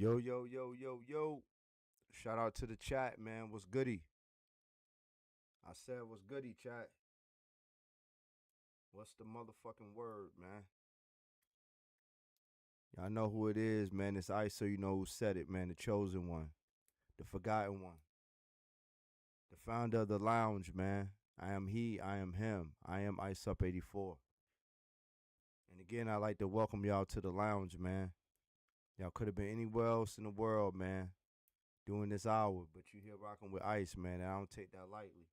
Yo, yo, yo, yo, yo. Shout out to the chat, man. What's goody? I said, what's goody, chat? What's the motherfucking word, man? Y'all know who it is, man. It's Ice, so you know who said it, man. The chosen one, the forgotten one, the founder of the lounge, man. I am he, I am him. I am Ice Up 84. And again, I'd like to welcome y'all to the lounge, man. Y'all could have been anywhere else in the world, man, doing this hour, but you here rocking with Ice, man, and I don't take that lightly.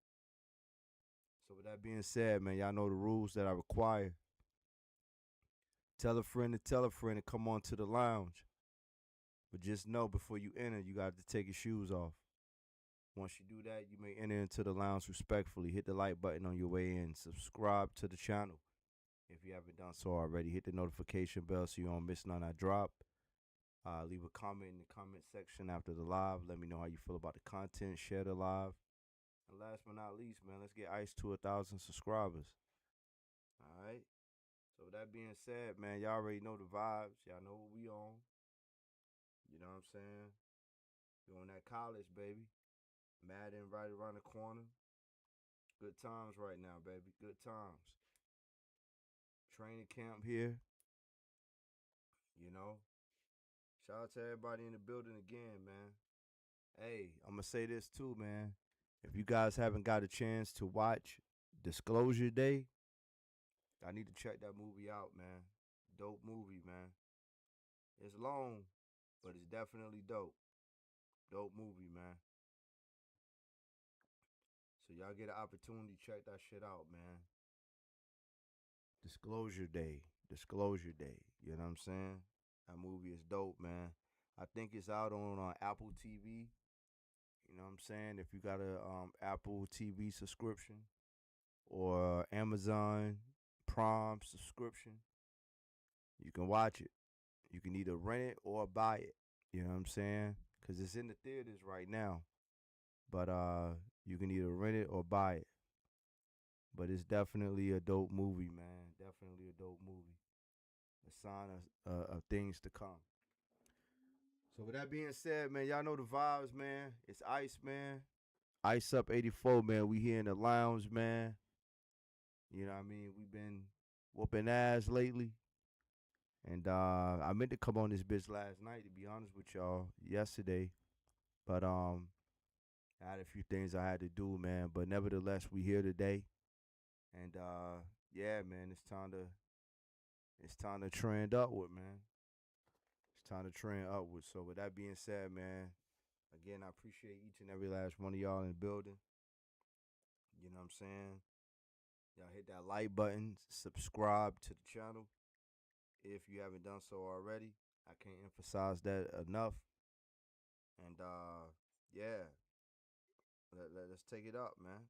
So with that being said, man, y'all know the rules that I require. Tell a friend to tell a friend to come on to the lounge. But just know before you enter, you got to take your shoes off. Once you do that, you may enter into the lounge respectfully. Hit the like button on your way in. Subscribe to the channel if you haven't done so already. Hit the notification bell so you don't miss none I drop. Leave a comment in the comment section after the live. Let me know how you feel about the content. Share the live. And last but not least, man, let's get Ice to 1,000 subscribers. All right. So with that being said, man, y'all already know the vibes. Y'all know what we on. You know what I'm saying? We on that college, baby. Madden right around the corner. Good times right now, baby. Good times. Training camp here. You know. Shout out to everybody in the building again, man. Hey, I'm going to say this too, man. If you guys haven't got a chance to watch Disclosure Day, I need to check that movie out, man. Dope movie, man. It's long, but it's definitely dope. Dope movie, man. So y'all get an opportunity, check that shit out, man. Disclosure Day. Disclosure Day. You know what I'm saying? That movie is dope, man. I think it's out on Apple TV. You know what I'm saying? If you got a Apple TV subscription or Amazon Prime subscription, you can watch it. You can either rent it or buy it. You know what I'm saying? Because it's in the theaters right now. But you can either rent it or buy it. But it's definitely a dope movie, man. Definitely a dope movie. A sign of things to come. So with that being said, man, y'all know the vibes, man. It's Ice, man. Ice Up 84, man. We here in the lounge, man. You know what I mean? We've been whooping ass lately. And I meant to come on this bitch last night, to be honest with y'all, yesterday. But I had a few things I had to do, man. But nevertheless, we here today. And yeah, man, it's time to trend upward, man. It's time to trend upward. So with that being said, man, again, I appreciate each and every last one of y'all in the building. You know what I'm saying? Y'all hit that like button, subscribe to the channel if you haven't done so already. I can't emphasize that enough. And yeah, let's take it up, man.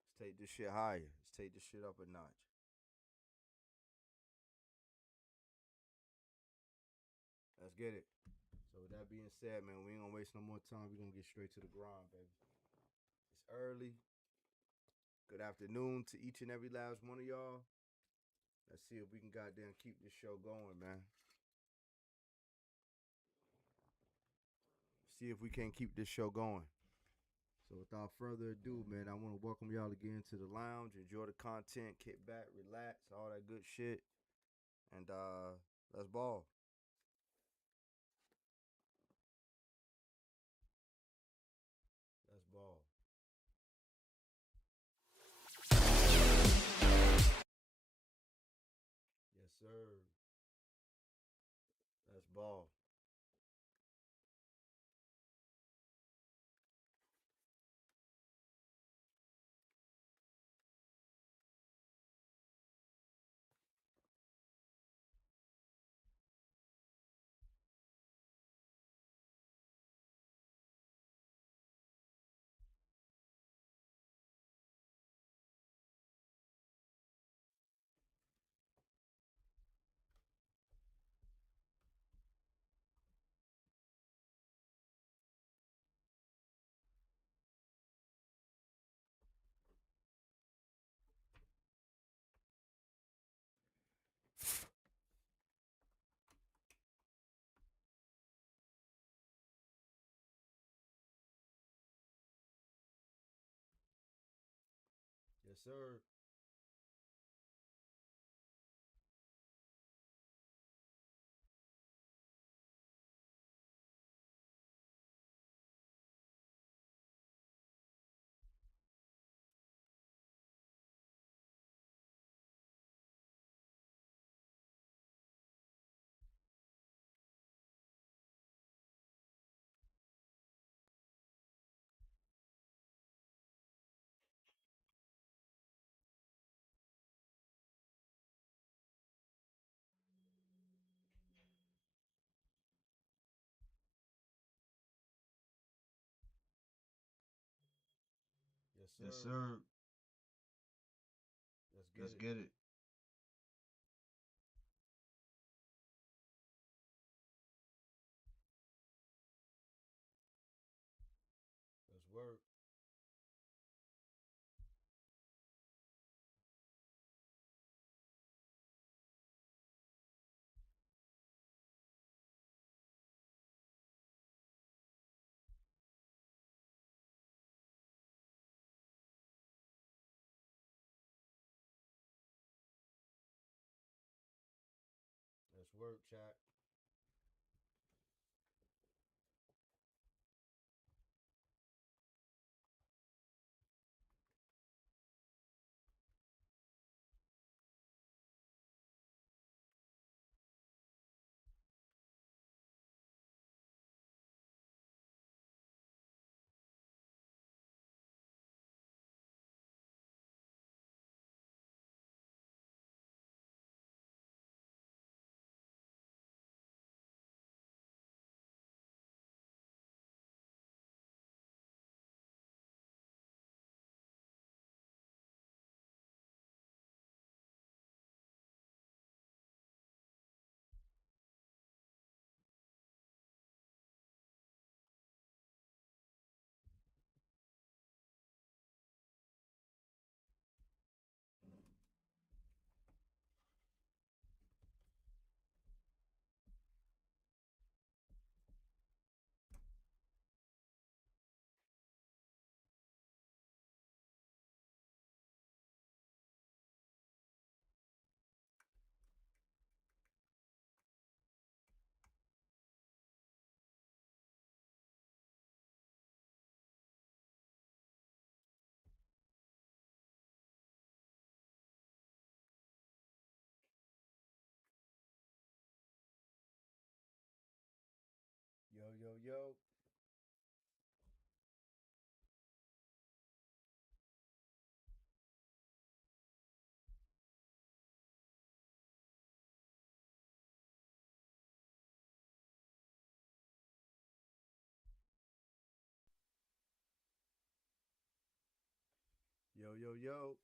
Let's take this shit higher. Let's take this shit up a notch. Let's get it. So with that being said, man, we ain't gonna waste no more time. We're gonna get straight to the grind, baby. It's early. Good afternoon to each and every last one of y'all. Let's see if we can goddamn keep this show going, man. See if we can keep this show going. So without further ado, man, I want to welcome y'all again to the lounge. Enjoy the content, kick back, relax, all that good shit. And let's ball. Let's ball. Yes, sir. Let's ball. Yes, sir. Yes, Yes, sir. sir. Let's get Let's it. get it. Let's work. Let's work, chat. Yo, yo, yo. Yo, yo, yo.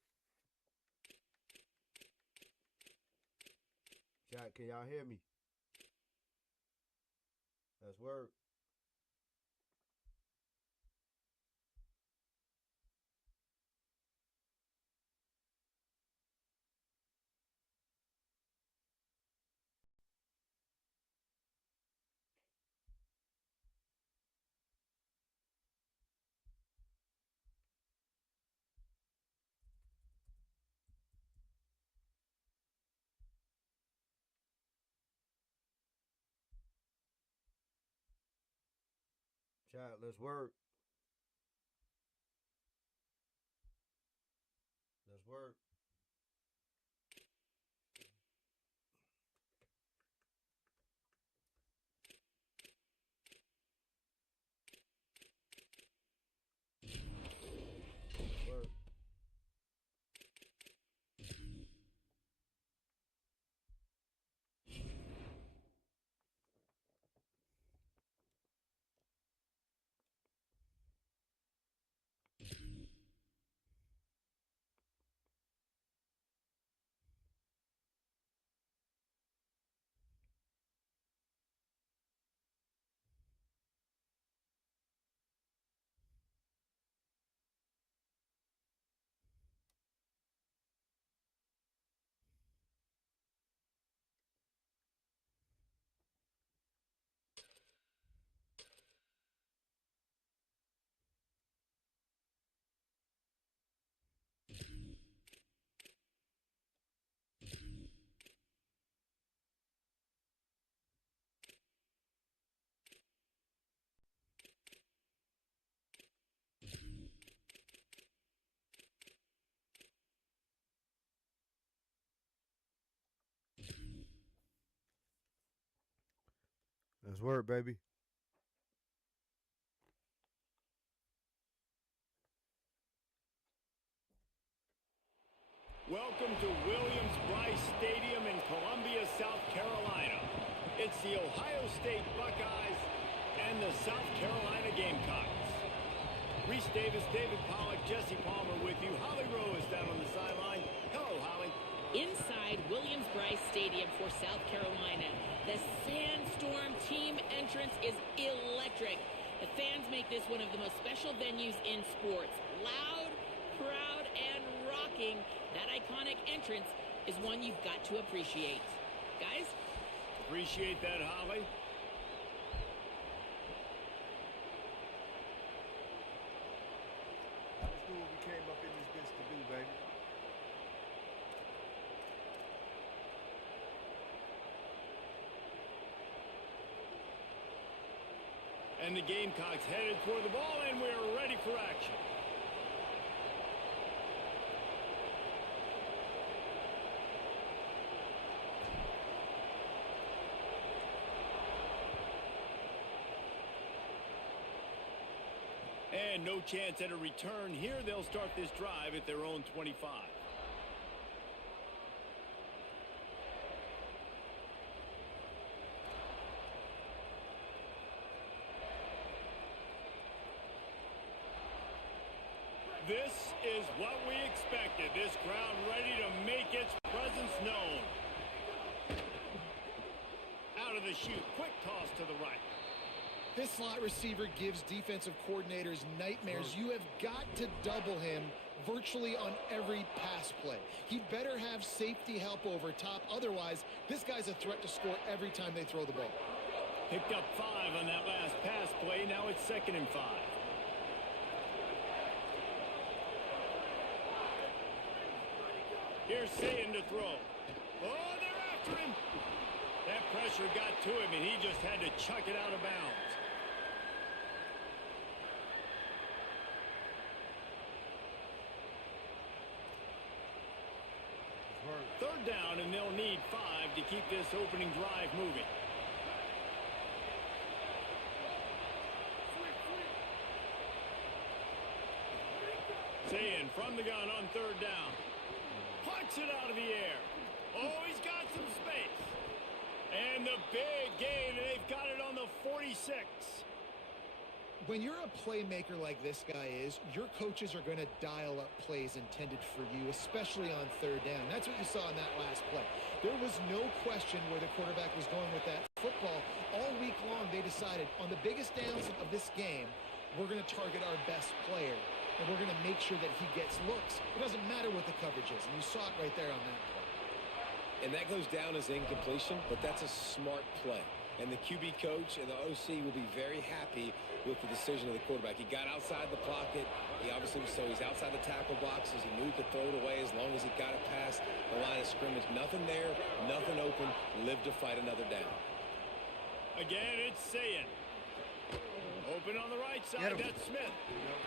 Chat, can y'all hear me? Let's work. Chat, let's work. Let's work. Let's work. Let's work, baby. Welcome to Williams-Brice Stadium in Columbia, South Carolina. It's the Ohio State Buckeyes and the South Carolina Gamecocks. Reese Davis, David Pollack, Jesse Palmer with you. Holly Rowe is down on the sideline. Hello, Holly. Inside Williams-Brice Stadium for South Carolina, the Sandstorm team entrance is electric. The fans make this one of the most special venues in sports. Loud, proud, and rocking. That iconic entrance is one you've got to appreciate. Guys? Appreciate that, Holly. Let's do what we came up in this bitch to do, baby. And the Gamecocks headed for the ball, and we're ready for action. And no chance at a return here. They'll start this drive at their own 25. This is what we expected. This crowd ready to make its presence known. Out of the chute. Quick toss to the right. This slot receiver gives defensive coordinators nightmares. You have got to double him virtually on every pass play. He better have safety help over top. Otherwise, this guy's a threat to score every time they throw the ball. Picked up 5 on that last pass play. Now it's 2nd and 5. Here's Sayin to throw. Oh, they're after him. That pressure got to him, and he just had to chuck it out of bounds. Third down, and they'll need 5 to keep this opening drive moving. Sayin from the gun on 3rd down. Punch it out of the air. Oh, he's got some space. And the big gain, and they've got it on the 46. When you're a playmaker like this guy is, your coaches are going to dial up plays intended for you, especially on 3rd down. That's what you saw in that last play. There was no question where the quarterback was going with that football. All week long, they decided on the biggest downs of this game, we're going to target our best player, and we're going to make sure that he gets looks. It doesn't matter what the coverage is, and you saw it right there on that play. And that goes down as incompletion, but that's a smart play. And the QB coach and the OC will be very happy with the decision of the quarterback. He got outside the pocket. He obviously was so he's outside the tackle boxes. He knew he could throw it away as long as he got it past the line of scrimmage. Nothing there, nothing open. Live to fight another down. Again, it's Sayin. Open on the right side, that's Smith.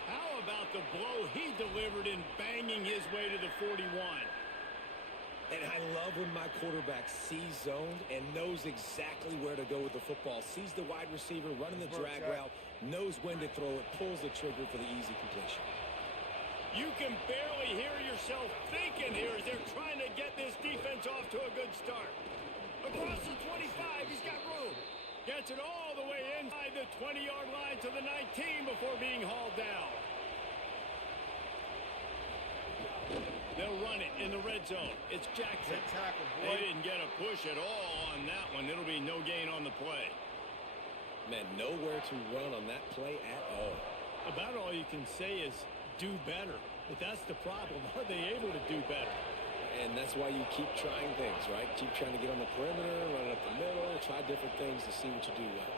How about the blow he delivered in banging his way to the 41? And I love when my quarterback sees zoned and knows exactly where to go with the football. Sees the wide receiver running the drag route, knows when to throw it, pulls the trigger for the easy completion. You can barely hear yourself thinking here as they're trying to get this defense off to a good start. Across the 25, he's got room. Gets it all the way inside the 20-yard line to the 19 before being hauled down. They'll run it in the red zone. It's Jackson. They didn't get a push at all on that one. It'll be no gain on the play. Man, nowhere to run on that play at all. About all you can say is do better. But that's the problem. Are they able to do better? And that's why you keep trying things, right? Keep trying to get on the perimeter, run it up the middle, try different things to see what you do well.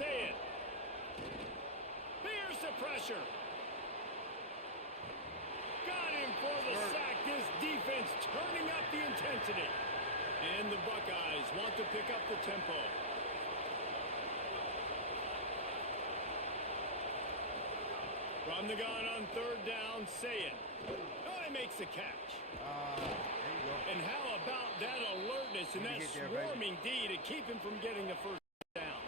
Say it. Here's the pressure. Got him for the sack. This defense turning up the intensity. And the Buckeyes want to pick up the tempo. From the gun on 3rd down, Sayin. Oh, he makes the catch. There you go. And how about that alertness and that swarming D to keep him from getting the first down?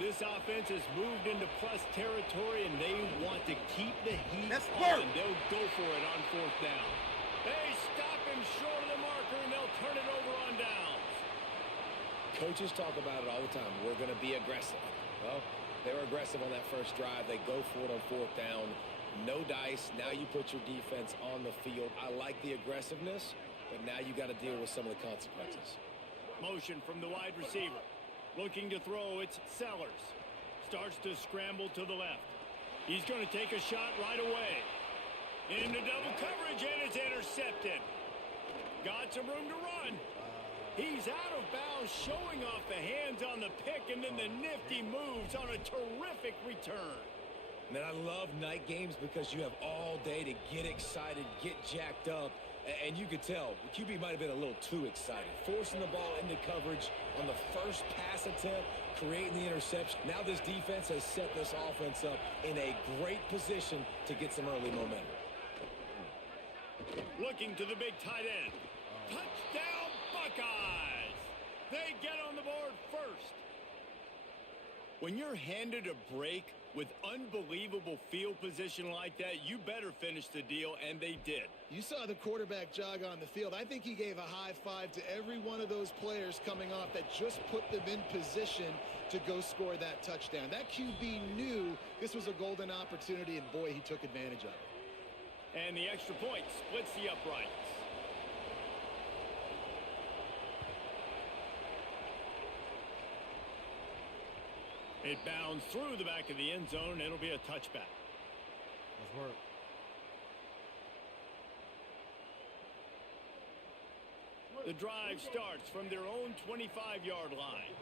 This offense has moved into plus territory, and they want to keep the heat on. They'll go for it on fourth down. They stop him short of the marker, and they'll turn it over on downs. Coaches talk about it all the time. We're going to be aggressive. Well, they were aggressive on that first drive. They go for it on fourth down. No dice. Now you put your defense on the field. I like the aggressiveness, but now you got to deal with some of the consequences. Motion from the wide receiver. Looking to throw, it's Sellers. Starts to scramble to the left. He's going to take a shot right away. Into double coverage, and it's intercepted. Got some room to run. He's out of bounds, showing off the hands on the pick, and then the nifty moves on a terrific return. Man, I love night games because you have all day to get excited, get jacked up. And you could tell, the QB might have been a little too excited. Forcing the ball into coverage on the first pass attempt, creating the interception. Now this defense has set this offense up in a great position to get some early momentum. Looking to the big tight end. Touchdown, Buckeyes! They get on the board first. When you're handed a break with unbelievable field position like that, you better finish the deal, and they did. You saw the quarterback jog on the field. I think he gave a high five to every one of those players coming off that just put them in position to go score that touchdown. That QB knew this was a golden opportunity, and boy, he took advantage of it. And the extra point splits the uprights. It bounds through the back of the end zone. It'll be a touchback. Let's work. The drive starts from their own 25-yard line.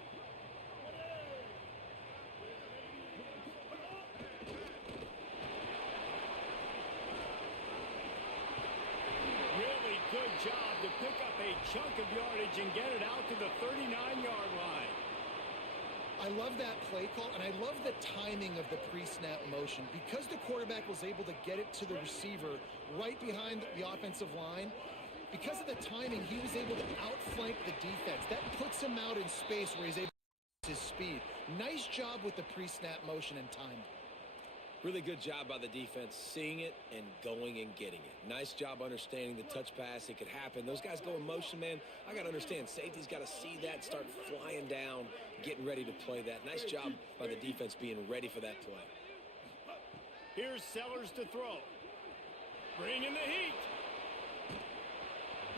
Really good job to pick up a chunk of yardage and get it out to the 39-yard line. I love that play call, and I love the timing of the pre-snap motion. Because the quarterback was able to get it to the receiver right behind the offensive line, because of the timing, he was able to outflank the defense. That puts him out in space where he's able to use his speed. Nice job with the pre-snap motion and timing. Really good job by the defense, seeing it and going and getting it. Nice job understanding the touch pass. It could happen. Those guys go in motion, man. I got to understand, safety's got to see that, start flying down, getting ready to play that. Nice job by the defense being ready for that play. Here's Sellers to throw. Bringing the heat.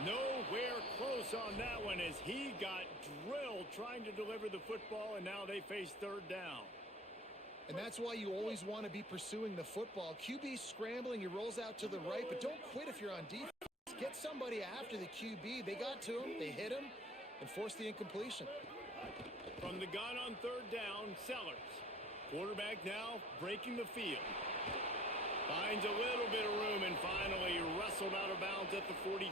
Nowhere close on that one as he got drilled trying to deliver the football, and now they face third down. And that's why you always want to be pursuing the football. QB scrambling, he rolls out to the right, but don't quit if you're on defense. Get somebody after the QB. They got to him, they hit him, and forced the incompletion. From the gun on third down, Sellers. Quarterback now breaking the field. Finds a little bit of room and finally wrestled out of bounds at the 43.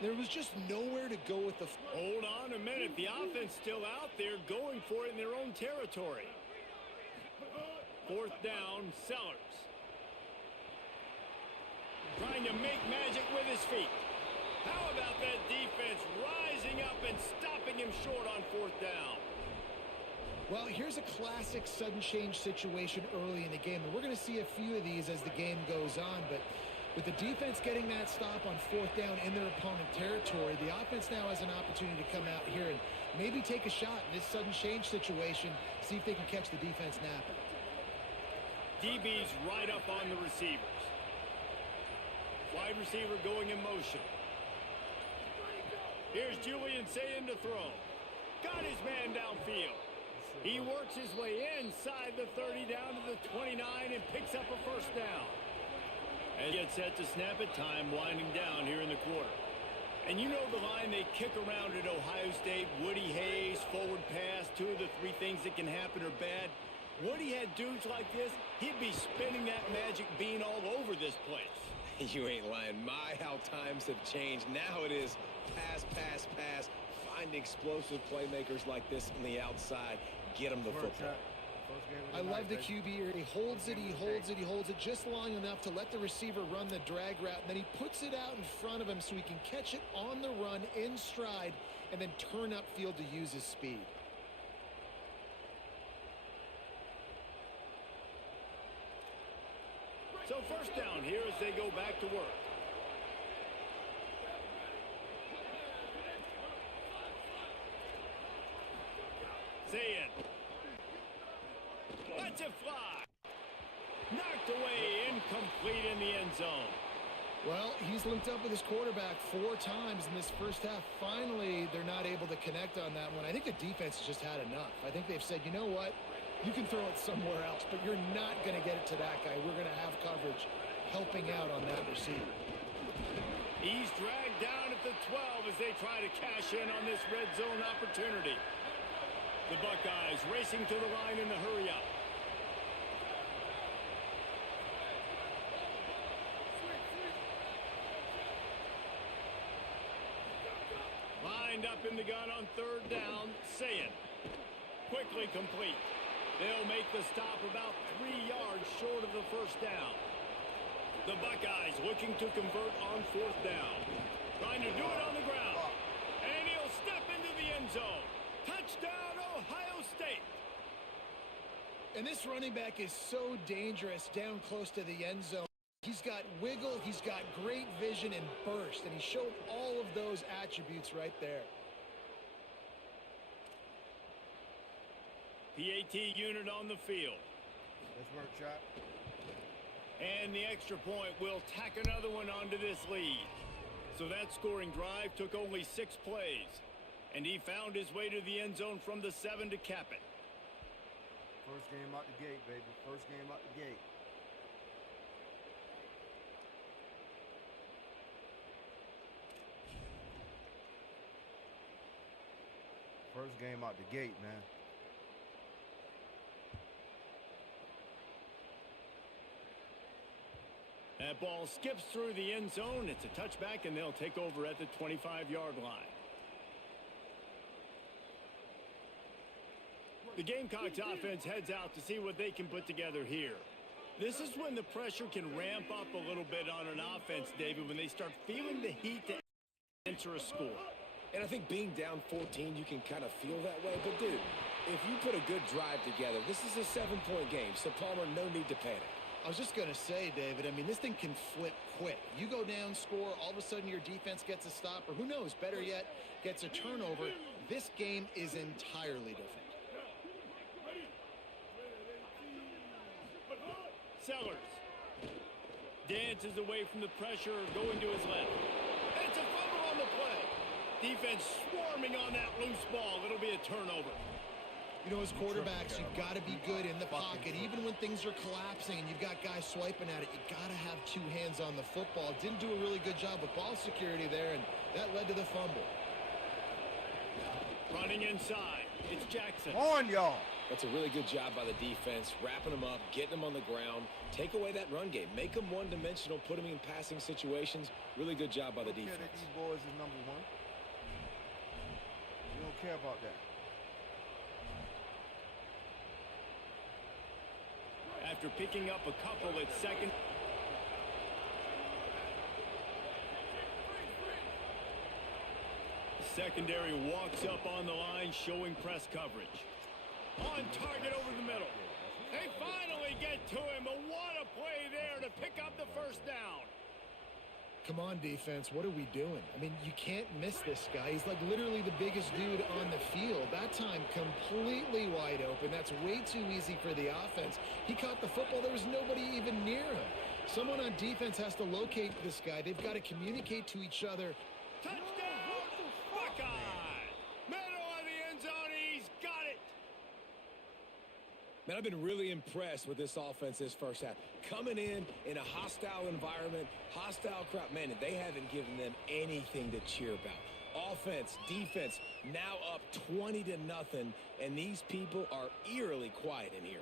There was just nowhere to go with the... Hold on a minute. The offense still out there going for it in their own territory. Fourth down, Sellers. Trying to make magic with his feet. How about that defense rising up and stopping him short on fourth down? Well, here's a classic sudden change situation early in the game. And we're going to see a few of these as the game goes on. But with the defense getting that stop on fourth down in their opponent territory, the offense now has an opportunity to come out here and maybe take a shot in this sudden change situation, see if they can catch the defense napping. DB's right up on the receivers. Wide receiver going in motion. Here's Julian saying to throw. Got his man downfield. He works his way inside the 30 down to the 29 and picks up a first down. And gets set to snap it, time winding down here in the quarter. And you know the line they kick around at Ohio State, Woody Hayes, forward pass, two of the three things that can happen are bad. Woody had dudes like this, he'd be spinning that magic bean all over this place. You ain't lying. My, how times have changed. Now it is pass, pass, pass. Find explosive playmakers like this on the outside. Get them the football. I love the QB here. He holds it, he holds it, he holds it just long enough to let the receiver run the drag route. And then he puts it out in front of him so he can catch it on the run in stride and then turn upfield to use his speed. So first down here as they go back to work. Say it. Lets it fly. Knocked away, incomplete in the end zone. Well, he's linked up with his quarterback 4 times in this first half. Finally, they're not able to connect on that one. I think the defense has just had enough. I think they've said, you know what? You can throw it somewhere else, but you're not going to get it to that guy. We're going to have coverage helping out on that receiver. He's dragged down at the 12 as they try to cash in on this red zone opportunity. The Buckeyes racing to the line in the hurry-up. Lined up in the gun on third down, Sayin. Quickly complete. They'll make the stop about 3 yards short of the first down. The Buckeyes looking to convert on fourth down. Trying to do it on the ground. And he'll step into the end zone. Touchdown, Ohio State. And this running back is so dangerous down close to the end zone. He's got wiggle, he's got great vision and burst, and he showed all of those attributes right there. PAT unit on the field. Let's work, shot. And the extra point will tack another one onto this lead. So that scoring drive took only 6 plays. And he found his way to the end zone from the 7 to cap it. First game out the gate, baby. First game out the gate. First game out the gate, man. That ball skips through the end zone. It's a touchback, and they'll take over at the 25-yard line. The Gamecocks offense heads out to see what they can put together here. This is when the pressure can ramp up a little bit on an offense, David, when they start feeling the heat to enter a score. And I think being down 14, you can kind of feel that way. But, dude, if you put a good drive together, this is a 7-point game. So, Palmer, no need to panic. I was just going to say, David, I mean, this thing can flip quick. You go down, score, all of a sudden your defense gets a stop, or who knows, better yet, gets a turnover. This game is entirely different. Sellers dances away from the pressure, going to his left. And it's a fumble on the play. Defense swarming on that loose ball. It'll be a turnover. You know, as quarterbacks, you've got to be good in the pocket. Even when things are collapsing and you've got guys swiping at it, you got to have 2 hands on the football. Didn't do a really good job with ball security there, and that led to the fumble. Running inside. It's Jackson. On, y'all. That's a really good job by the defense, wrapping them up, getting them on the ground. Take away that run game. Make them one-dimensional, put them in passing situations. Really good job by the defense. That these boys is number 1. You don't care about that. After picking up a couple at second. Secondary walks up on the line, showing press coverage. On target over the middle. They finally get to him, but what a play there to pick up the first down. Come on, defense. What are we doing? I mean, you can't miss this guy. He's like literally the biggest dude on the field. That time, completely wide open. That's way too easy for the offense. He caught the football. There was nobody even near him. Someone on defense has to locate this guy. They've got to communicate to each other. Touchdown, Buckeye! Middle of the end zone. He's got it. Man, I've been really impressed with this offense this first half. Coming in a hostile environment, hostile crowd. Man, they haven't given them anything to cheer about. Offense, defense, now up 20-0, and these people are eerily quiet in here.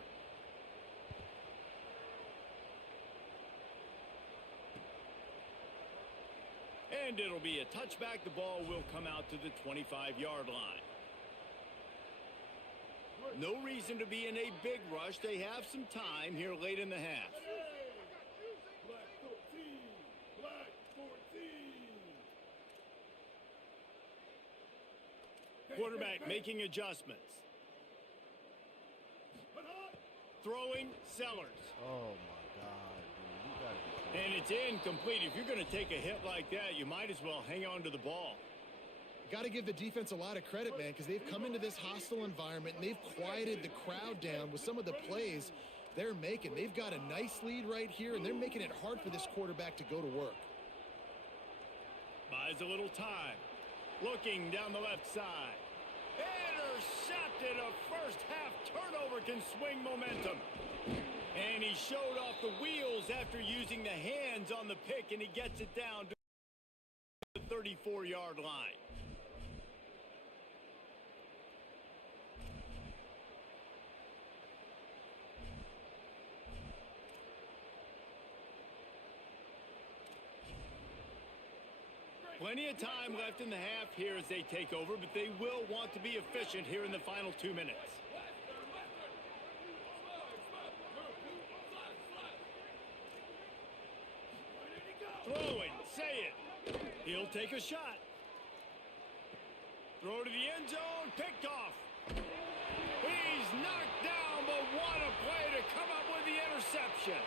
And it'll be a touchback. The ball will come out to the 25-yard line. No reason to be in a big rush. They have some time here late in the half. Quarterback making adjustments. Throwing Sellers. Oh, my God, dude. You gotta be kidding. And it's incomplete. If you're going to take a hit like that, you might as well hang on to the ball. Got to give the defense a lot of credit, man, because they've come into this hostile environment and they've quieted the crowd down with some of the plays they're making. They've got a nice lead right here, and they're making it hard for this quarterback to go to work. Buys a little time. Looking down the left side. Intercepted. A first-half turnover can swing momentum. And he showed off the wheels after using the hands on the pick, and he gets it down to the 34-yard line. Plenty of time left in the half here as they take over, but they will want to be efficient here in the final 2 minutes. Throwing, say it. He'll take a shot. Throw to the end zone, picked off. He's knocked down, but what a play to come up with the interception.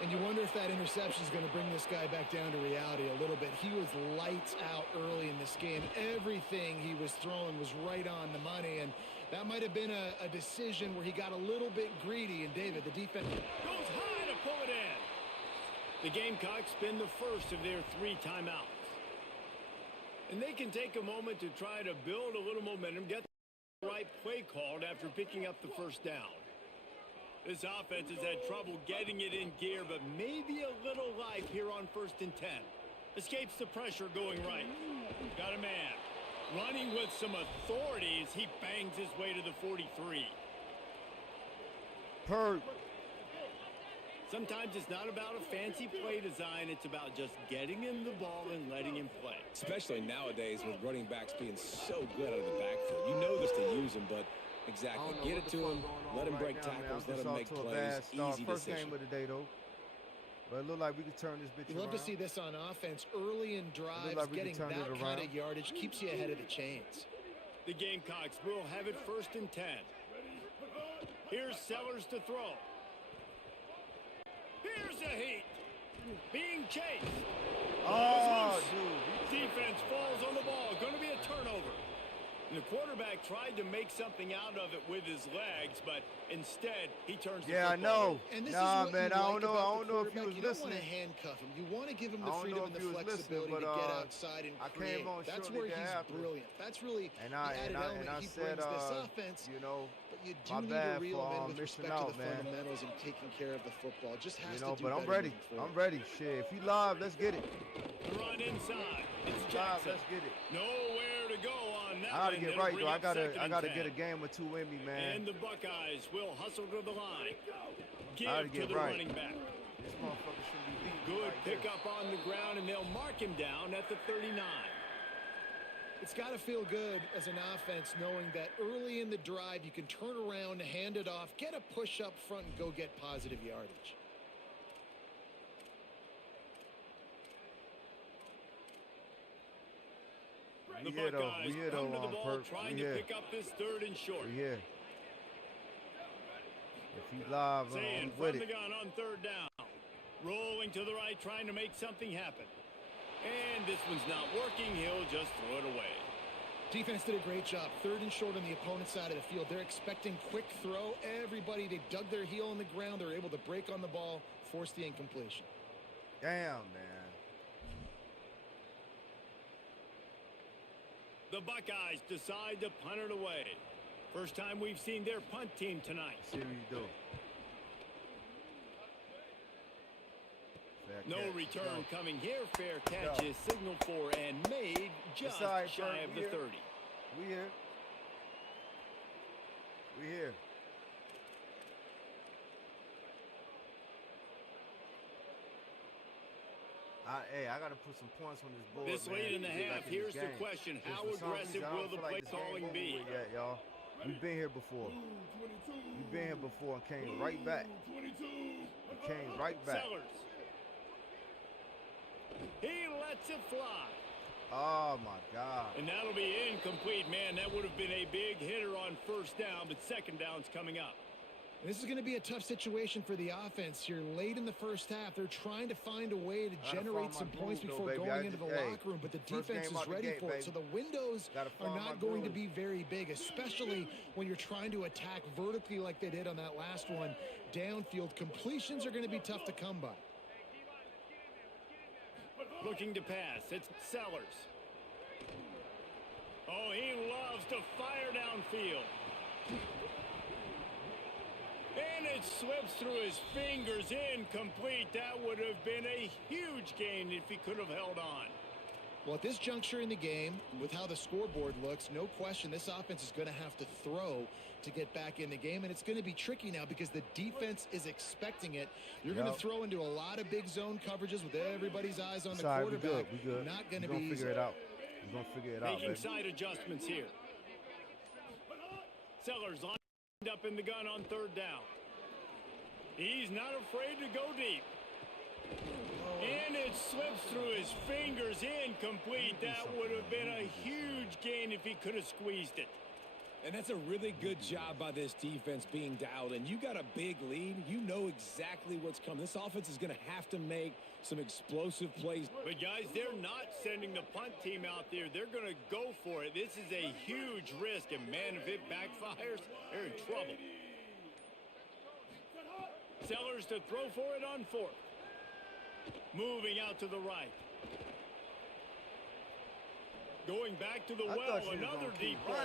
And you wonder if that interception is going to bring this guy back down to reality a little bit. He was lights out early in this game. Everything he was throwing was right on the money, and that might have been a decision where he got a little bit greedy. And David, the defense goes high to pull it in. The Gamecocks spin the first of their 3 timeouts. And they can take a moment to try to build a little momentum, get the right play called after picking up the first down. This offense has had trouble getting it in gear, but maybe a little life here on 1st and 10. Escapes the pressure going right. Got a man. Running with some authority as he bangs his way to the 43. Sometimes it's not about a fancy play design. It's about just getting him the ball and letting him play. Especially nowadays with running backs being so good out of the backfield. You know this to use them, but exactly. Get it to him, let him break tackles, let him make plays. Easy First decision. game of the day, though. But it looked like we could turn this bitch you around. love to see this on offense. Early in drives, like getting that kind of yardage keeps you ahead of the chains. The Gamecocks will have it 1st and 10. Here's Sellers to throw. Here's a heat. Being chased. Oh, dude. Defense falls on the ball. Going to be a turnover. And the quarterback tried to make something out of it with his legs, but instead he turns the football. I know. And this nah, is what man, you I like don't know. about I don't the know if he was quarterback. You don't want listening. to handcuff him. You want to give him the I don't freedom know and if the he was flexibility listening, to but, get outside and I create. came on That's shortly where he's thereafter. brilliant. That's really And the I added element said, he brings this offense. you know, but you do my need bad to reel for, him in with missing respect out, to the man. fundamentals and taking care of the football. Just has you know, to do but I'm better ready. moving forward. I'm ready. Shit, if he live, let's get it. Run inside. It's Live, Jackson. let's get it. Nowhere to go on that. I gotta get right, though. I gotta get a 10. game or 2 in me, man. And the Buckeyes will hustle to the line. Give gotta to get the right. running back. This motherfucker should be beat. Good like pick this. up on the ground, and they'll mark him down at the 39. It's got to feel good as an offense knowing that early in the drive you can turn around, hand it off, get a push up front, and go get positive yardage. The We here, though. Buckeyes We here, come though, to the ball, Perk. trying We to here. pick up this 3rd and short. We here. If he live, Saying I'm from with the it. gun on 3rd down. Rolling to the right, trying to make something happen. And this one's not working. He'll just throw it away. Defense did a great job. 3rd and short on the opponent's side of the field. They're expecting quick throw. Everybody, they dug their heel on the ground. They're able to break on the ball, force the incompletion. Damn, man. The Buckeyes decide to punt it away. First time we've seen their punt team tonight. See what you do. Fair No catch. return Go. coming here. Fair catch is signaled for and made just all right, shy Perk. of We the here. 30. We here. We here. Hey, I got to put some points on this board. This man, late in the to get half, back in here's this the game. question. Just How for some aggressive reason, I don't will the feel like play this game calling over be? with yet, y'all. We've been here before. We've been here before and came right back. We came right back. Sellers. He lets it fly. Oh, my God. And that'll be incomplete, man. That would have been a big hitter on first down, but second down's coming up. This is going to be a tough situation for the offense here. Late in the first half, they're trying to find a way to generate some points before going into the locker room, but the defense is ready for it. So the windows are not going to be very big, especially when you're trying to attack vertically like they did on that last one. Downfield completions are going to be tough to come by. Looking to pass. It's Sellers. Oh, he loves to fire downfield. And it slips through his fingers, incomplete. That would have been a huge gain if he could have held on. Well, at this juncture in the game, with how the scoreboard looks, no question this offense is going to have to throw to get back in the game, and it's going to be tricky now because the defense is expecting it. You're going to throw into a lot of big zone coverages with everybody's eyes on the quarterback. We good. Not going to be easy. Figure it out. We're going to figure it out, Making side adjustments here. Sellers lined up in the gun on third down. He's not afraid to go deep. And it slips through his fingers, incomplete. That would have been a huge gain if he could have squeezed it. And that's a really good job by this defense being dialed in. You got a big lead. You know exactly what's coming. This offense is going to have to make some explosive plays. But, guys, they're not sending the punt team out there. They're going to go for it. This is a huge risk. And, man, if it backfires, they're in trouble. Sellers to throw for it on fourth. Moving out to the right. Going back to the well, another deep ball.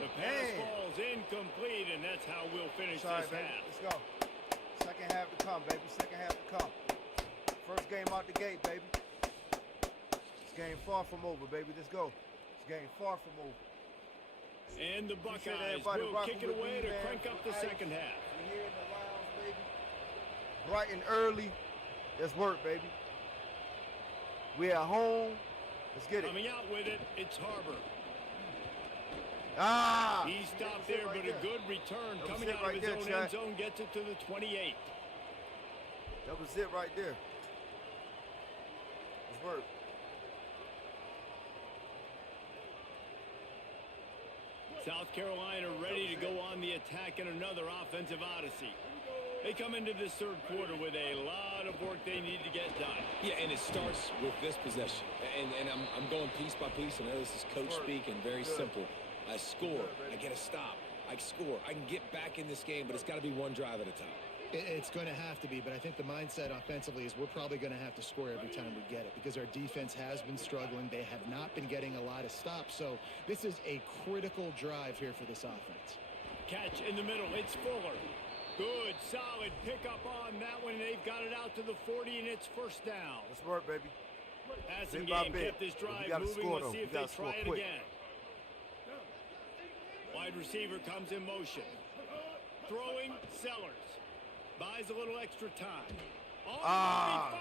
The pass falls incomplete, and that's how we'll finish this baby. half. Let's go. Second half to come, baby. Second half to come. First game out the gate, baby. This game far from over, baby. Let's go. This game far from over. And the Buckeyes will kick it away to crank up the second half. We're here in the lounge, baby. Bright and early. Let's work, baby. We at home. Let's get it. Coming out with it, it's Harbor. Ah! He stopped there, but a good return coming out of his own end zone, gets it to the 28. That was it right there. Let's work. South Carolina ready to go on the attack in another offensive odyssey. They come into this third quarter with a lot of work they need to get done. Yeah, and it starts with this possession. And I'm going piece by piece. I know this is coach speaking, very simple. I score, I get a stop, I score. I can get back in this game, but it's got to be one drive at a time. It's going to have to be, but I think the mindset offensively is we're probably going to have to score every time we get it because our defense has been struggling. They have not been getting a lot of stops, so this is a critical drive here for this offense. Catch in the middle, it's Fuller. Good, solid pickup on that one. They've got it out to the 40, and it's first down. Let's work, baby. Passing game kept this drive moving. Let's see if they try it again. Wide receiver comes in motion. Throwing, Sellers. Buys a little extra time. He fires.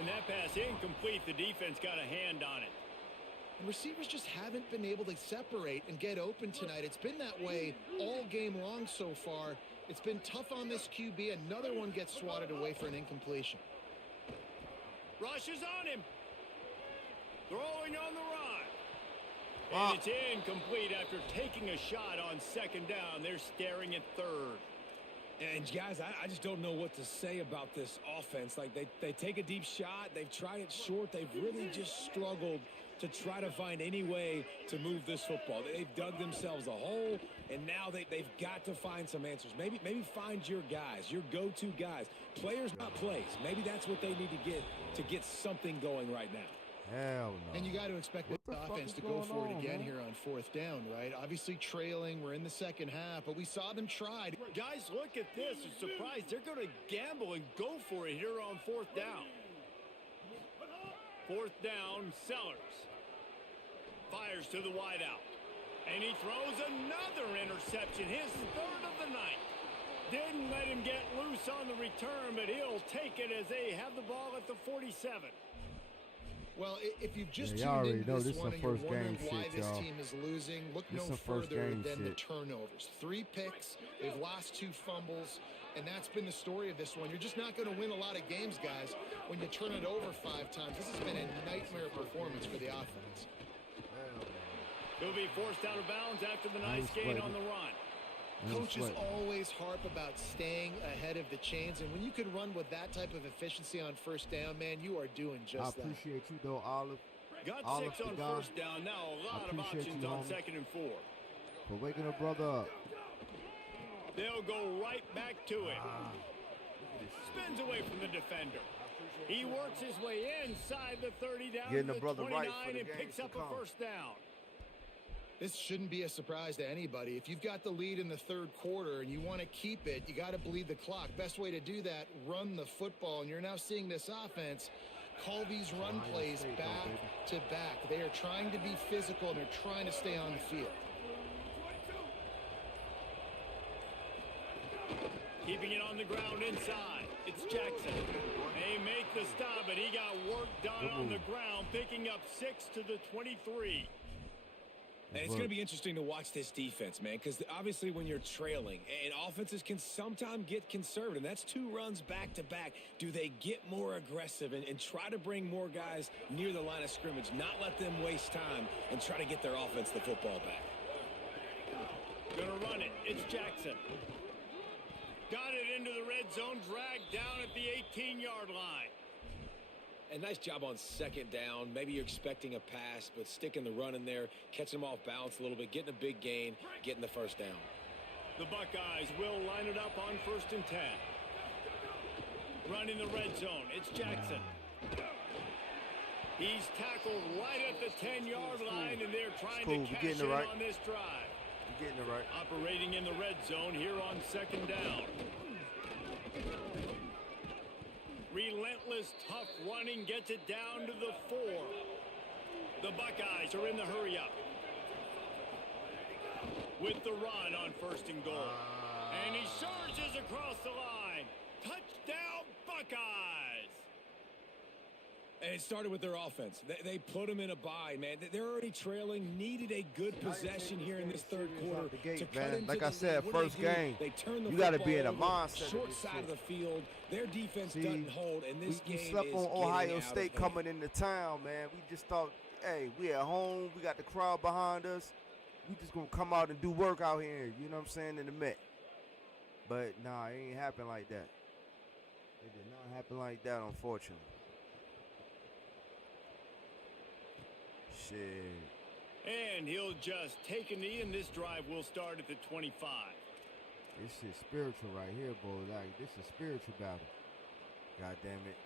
And that pass incomplete. The defense got a hand on it. And receivers just haven't been able to separate and get open tonight. It's been that way all game long so far. It's been tough on this QB. Another one gets swatted away for an incompletion. Rushes on him. Throwing on the run. And it's incomplete after taking a shot on second down. They're staring at third. And, guys, I just don't know what to say about this offense. Like, they take a deep shot. They've tried it short. They've really just struggled to try to find any way to move this football. They've dug themselves a hole, and now they've got to find some answers. Maybe find your guys, your go-to guys. Players, not plays. Maybe that's what they need to get something going right now. Hell no. And you got to expect the offense to go for it again here on fourth down, right? Obviously trailing. We're in the second half, but we saw them try. Guys, look at this. I'm surprised. They're going to gamble and go for it here on fourth down. Fourth down, Sellers. Fires to the wideout. And he throws another interception, his third of the night. Didn't let him get loose on the return, but he'll take it as they have the ball at the 47. Well, if you've just Yeah, y'all tuned already into know this this one some and you're first wondering game why shit, this y'all. team is losing, look This no some first further game than the shit. turnovers. 3 picks, they've lost 2 fumbles, and that's been the story of this one. You're just not going to win a lot of games, guys, when you turn it over 5 times. This has been a nightmare performance for the offense. He'll be forced out of bounds after the nice gain on the run. Coaches always harp about staying ahead of the chains, and when you can run with that type of efficiency on first down, man, you are doing just that. I appreciate you, though, Olive. Got Olive 6 on first down. Now a lot of options on 2nd and 4. For waking a brother up. They'll go right back to it. Spins away from the defender. He works his way inside the 30 down Getting to the the brother 29 right for the and games picks to up come. a first down. This shouldn't be a surprise to anybody. If you've got the lead in the 3rd quarter and you want to keep it, you got to bleed the clock. Best way to do that, run the football. And you're now seeing this offense call these run plays back to back. They are trying to be physical, and they're trying to stay on the field. Keeping it on the ground inside. It's Jackson. They make the stop, and he got work done on the ground, picking up 6 to the 23. And it's going to be interesting to watch this defense, man, because obviously when you're trailing, and offenses can sometimes get conservative, and that's 2 runs back-to-back. Do they get more aggressive and try to bring more guys near the line of scrimmage, not let them waste time, and try to get their offense the football back? Gonna run it. It's Jackson. Got it into the red zone, dragged down at the 18-yard line. A nice job on 2nd down. Maybe you're expecting a pass, but sticking the run in there, catching them off balance a little bit, getting a big gain, getting the first down. The Buckeyes will line it up on 1st and 10. Running the red zone. It's Jackson. He's tackled right at the 10-yard line, and they're trying to cash in on this drive. You're getting it right. Operating in the red zone here on 2nd down. Relentless, tough running gets it down to the 4. The Buckeyes are in the hurry-up. With the run on 1st and goal. And he surges across the line. Touchdown, Buckeyes! And it started with their offense. They put them in a bind, man. They're already trailing, needed a good possession here in this 3rd quarter. To cut into like I said, first game, you got to be in a mindset. Short side of the field. Their defense doesn't hold, and this game we slept is on Ohio State coming coming into town, man. We just thought, hey, we at home. We got the crowd behind us. We just going to come out and do work out here, you know what I'm saying, in the Met. But, nah, it ain't happen like that. It did not happen like that, unfortunately. Shit. And he'll just take a knee, and this drive will start at the 25. This shit spiritual right here, boy. Like, this is spiritual battle. God damn it.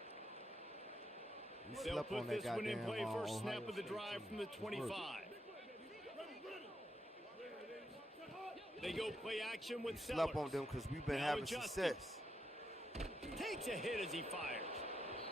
They'll put this one in play first snap of the drive from the 25. They go play action with Sellers. Slept on them because we've been having success. Takes a hit as he fires.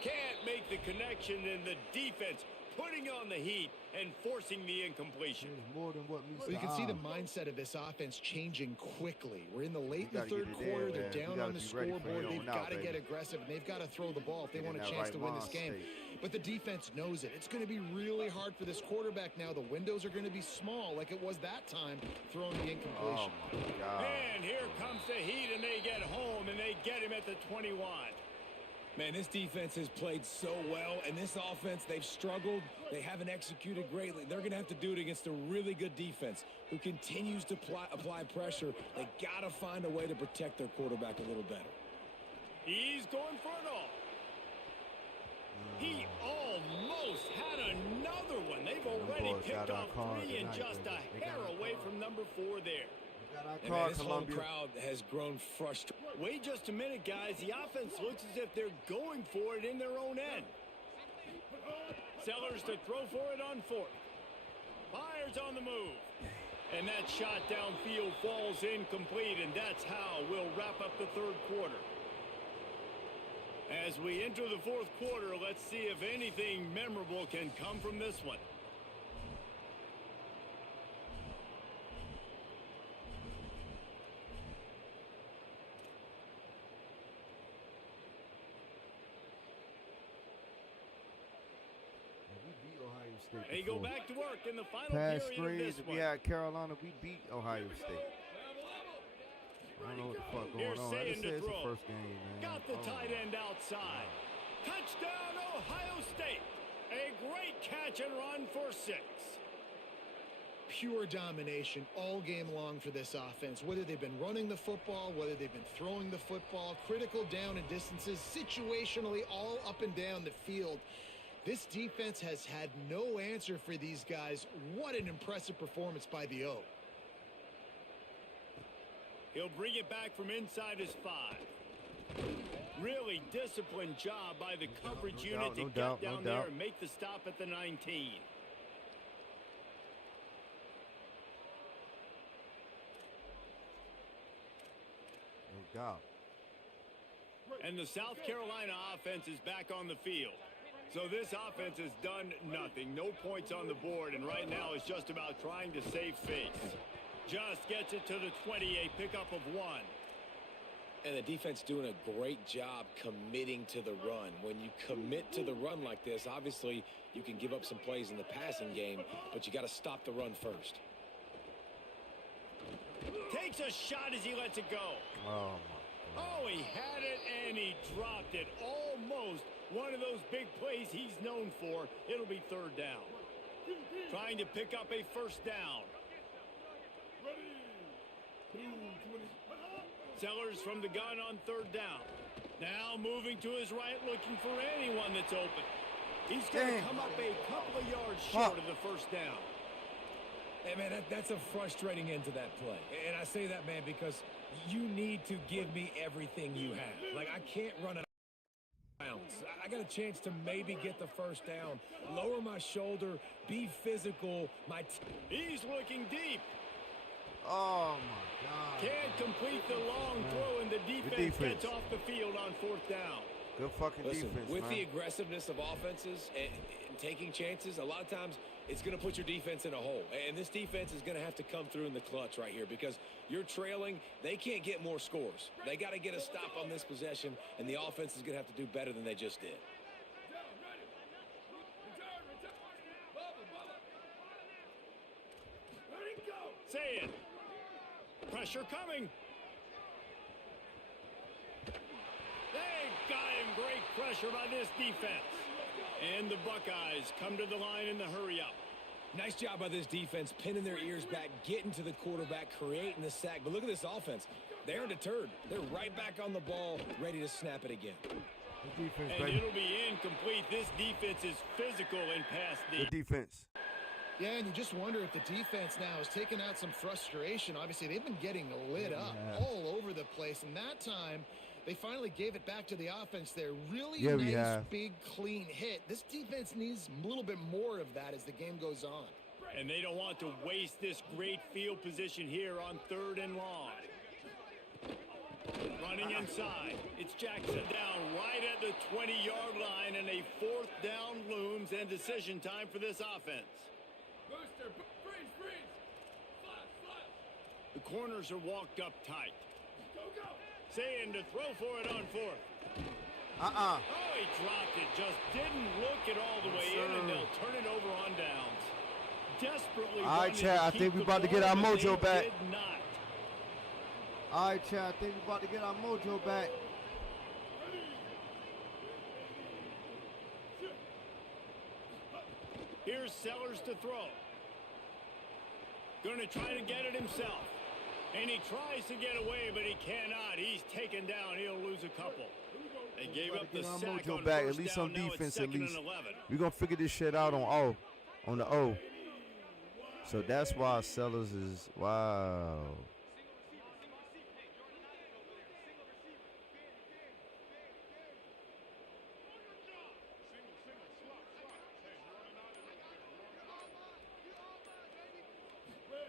Can't make the connection, and the defense putting on the heat and forcing the incompletion. More than what meets you can see the mindset of this offense changing quickly. We're in the late in the 3rd quarter. They're down on the scoreboard. They've got to get aggressive, and they've got to throw the ball if they want a chance to win this game. But the defense knows it. It's going to be really hard for this quarterback now. The windows are going to be small like it was that time throwing the incompletion. Oh, my God. And here comes the heat, and they get home, and they get him at the 21. Man, this defense has played so well, and this offense, they've struggled. They haven't executed greatly. They're going to have to do it against a really good defense who continues to apply pressure. They got to find a way to protect their quarterback a little better. He's going for it all. He almost had another one. They've already picked off 3 and just a hair away from number 4 there. And man, this home crowd has grown frustrated. Wait just a minute, guys. The offense looks as if they're going for it in their own end. Sellers to throw for it on 4th. Fires on the move. And that shot downfield falls incomplete, and that's how we'll wrap up the 3rd quarter. As we enter the 4th quarter, let's see if anything memorable can come from this one. State. They go before. back to work in the final Past period of screens, this we one. had Carolina. We beat Ohio State. I don't know what the fuck going Here's on. I Sayin just to said it's the throw. first game, man. Got the Oh, tight end outside. Touchdown, Ohio State. A great catch and run for 6. Pure domination all game long for this offense. Whether they've been running the football, whether they've been throwing the football, critical down and distances, situationally all up and down the field. This defense has had no answer for these guys. What an impressive performance by the O. He'll bring it back from inside his 5. Really disciplined job by the coverage unit to get down there and make the stop at the 19. No doubt. And the South Carolina offense is back on the field. So this offense has done nothing. No points on the board, and right now it's just about trying to save face. Just gets it to the 20, a pickup of 1. And the defense doing a great job committing to the run. When you commit to the run like this, obviously you can give up some plays in the passing game, but you got to stop the run first. Takes a shot as he lets it go. Oh, my God. Oh, he had it and he dropped it. Almost one of those big plays he's known for. It'll be 3rd down. Trying to pick up a 1st down. Sellers from the gun on 3rd down. Now moving to his right, looking for anyone that's open. He's going to come up a couple of yards short of the 1st down. Hey, man, that's a frustrating end to that play. And I say that, man, because you need to give me everything you have. Like, I can't run it out. I got a chance to maybe get the 1st down, lower my shoulder, be physical. He's looking deep. Oh, my God. Can't complete the long throw, and the defense gets off the field on 4th down. Good fucking defense, with man. the aggressiveness of offenses and taking chances, a lot of times it's going to put your defense in a hole. And this defense is going to have to come through in the clutch right here because you're trailing. They can't get more scores. They got to get a stop on this possession, and the offense is going to have to do better than they just did. Say it. Pressure coming. They got him. Great pressure by this defense. And the Buckeyes come to the line in the hurry-up. Nice job by this defense, pinning their ears back, getting to the quarterback, creating the sack. But look at this offense. They aren't deterred. They're right back on the ball, ready to snap it again. Good defense, And baby. it'll be incomplete. This defense is physical and pass deep. Good defense. Yeah, and you just wonder if the defense now is taking out some frustration. Obviously, they've been getting lit up all over the place, and that time they finally gave it back to the offense there. Really nice, big, clean hit. This defense needs a little bit more of that as the game goes on. And they don't want to waste this great field position here on 3rd and long. Running inside. It's Jackson down right at the 20-yard line, and a 4th down looms, and decision time for this offense. The corners are walked up tight. Saying to throw for it on 4th. Oh, he dropped it. Just didn't look it all the way in, and they'll turn it over on downs. Desperately. All right, Chad, I think we're about to get our mojo back. Did not. All right, Chad, I think we're about to get our mojo back. Here's Sellers to throw. Going to try to get it himself. And he tries to get away, but he cannot. He's taken down. He'll lose a couple. They gave up the sack on back. 1st At least down. on Now defense, it's at 2nd least. and 11. We're going to figure this shit out on the O. So that's why Sellers is, wow.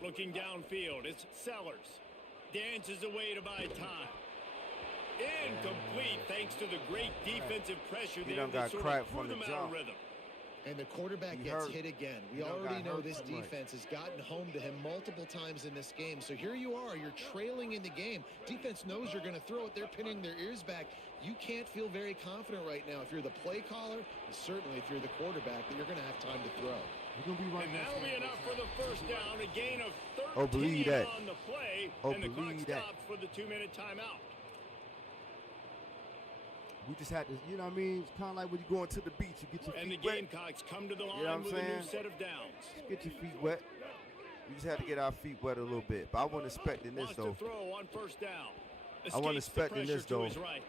Looking downfield, it's Sellers. Dances away to buy time. Incomplete thanks to the great defensive pressure there done that got sort cracked of threw from the them out of jump. rhythm. And the quarterback gets hit again. We already know this defense has gotten home to him multiple times in this game. So here you are. You're trailing in the game. Defense knows you're going to throw it. They're pinning their ears back. You can't feel very confident right now if you're the play caller, and certainly if you're the quarterback, that you're going to have time to throw. And that'll be enough for the first down. A gain of 13 on the play. And the clock stops for the 2-minute timeout. We just had to, you know what I mean? It's kind of like when you going to the beach, you get your feet wet. And the Gamecocks come to the line with a new set of downs. Get your feet wet. We just had to get our feet wet a little bit. But I wasn't expecting this, though. Wants to throw on first down. I wasn't expecting this, though. Right.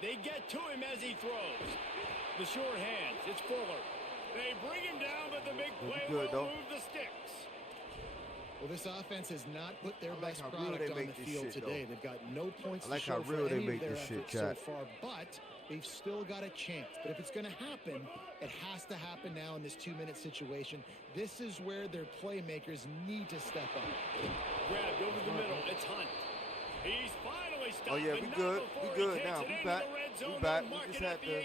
They get to him as he throws. The short hands. It's Fuller. They bring him down, but the big play will move the sticks. Well, this offense has not put their best product on the field today. They've got no points to show for any of their efforts so far, but they've still got a chance. But if it's going to happen, it has to happen now in this 2-minute situation. This is where their playmakers need to step up. Grabbed over the middle. It's Hunt. He's finally stopped. Oh, yeah, we good. We good now. We back. We back. We just had to.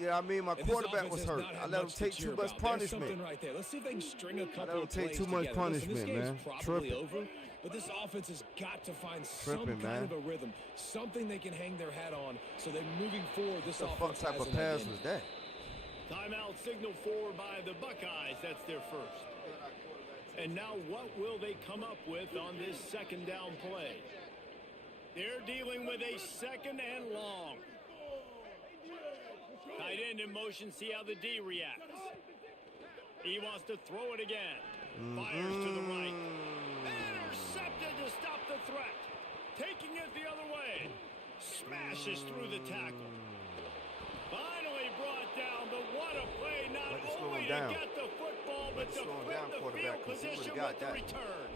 Yeah, I mean, my quarterback was hurt. I let him take too much punishment. Right there. Let's see if they can string a couple of plays together. Take too much punishment, man. Probably over, but this offense has got to find some kind of a rhythm, something they can hang their hat on, so they're moving forward. This offense. What type of pass was that? Timeout signal forward by the Buckeyes. That's their first. And now what will they come up with on this second down play? They're dealing with a second and long. Tight end in motion, see how the D reacts. He wants to throw it again. Fires to the right. Intercepted to stop the threat. Taking it the other way. Smashes through the tackle. Finally brought down, but what a play. Not only to get the football, but to flip the field position with the return.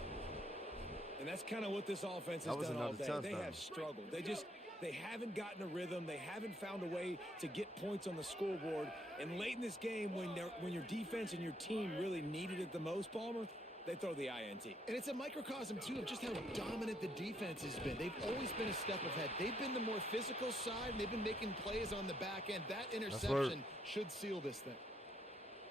And that's kind of what this offense has done all day. They have struggled. They haven't gotten a rhythm. They haven't found a way to get points on the scoreboard. And late in this game, when your defense and your team really needed it the most, Palmer, they throw the INT. And it's a microcosm, too, of just how dominant the defense has been. They've always been a step ahead. They've been the more physical side, and they've been making plays on the back end. That interception should seal this thing.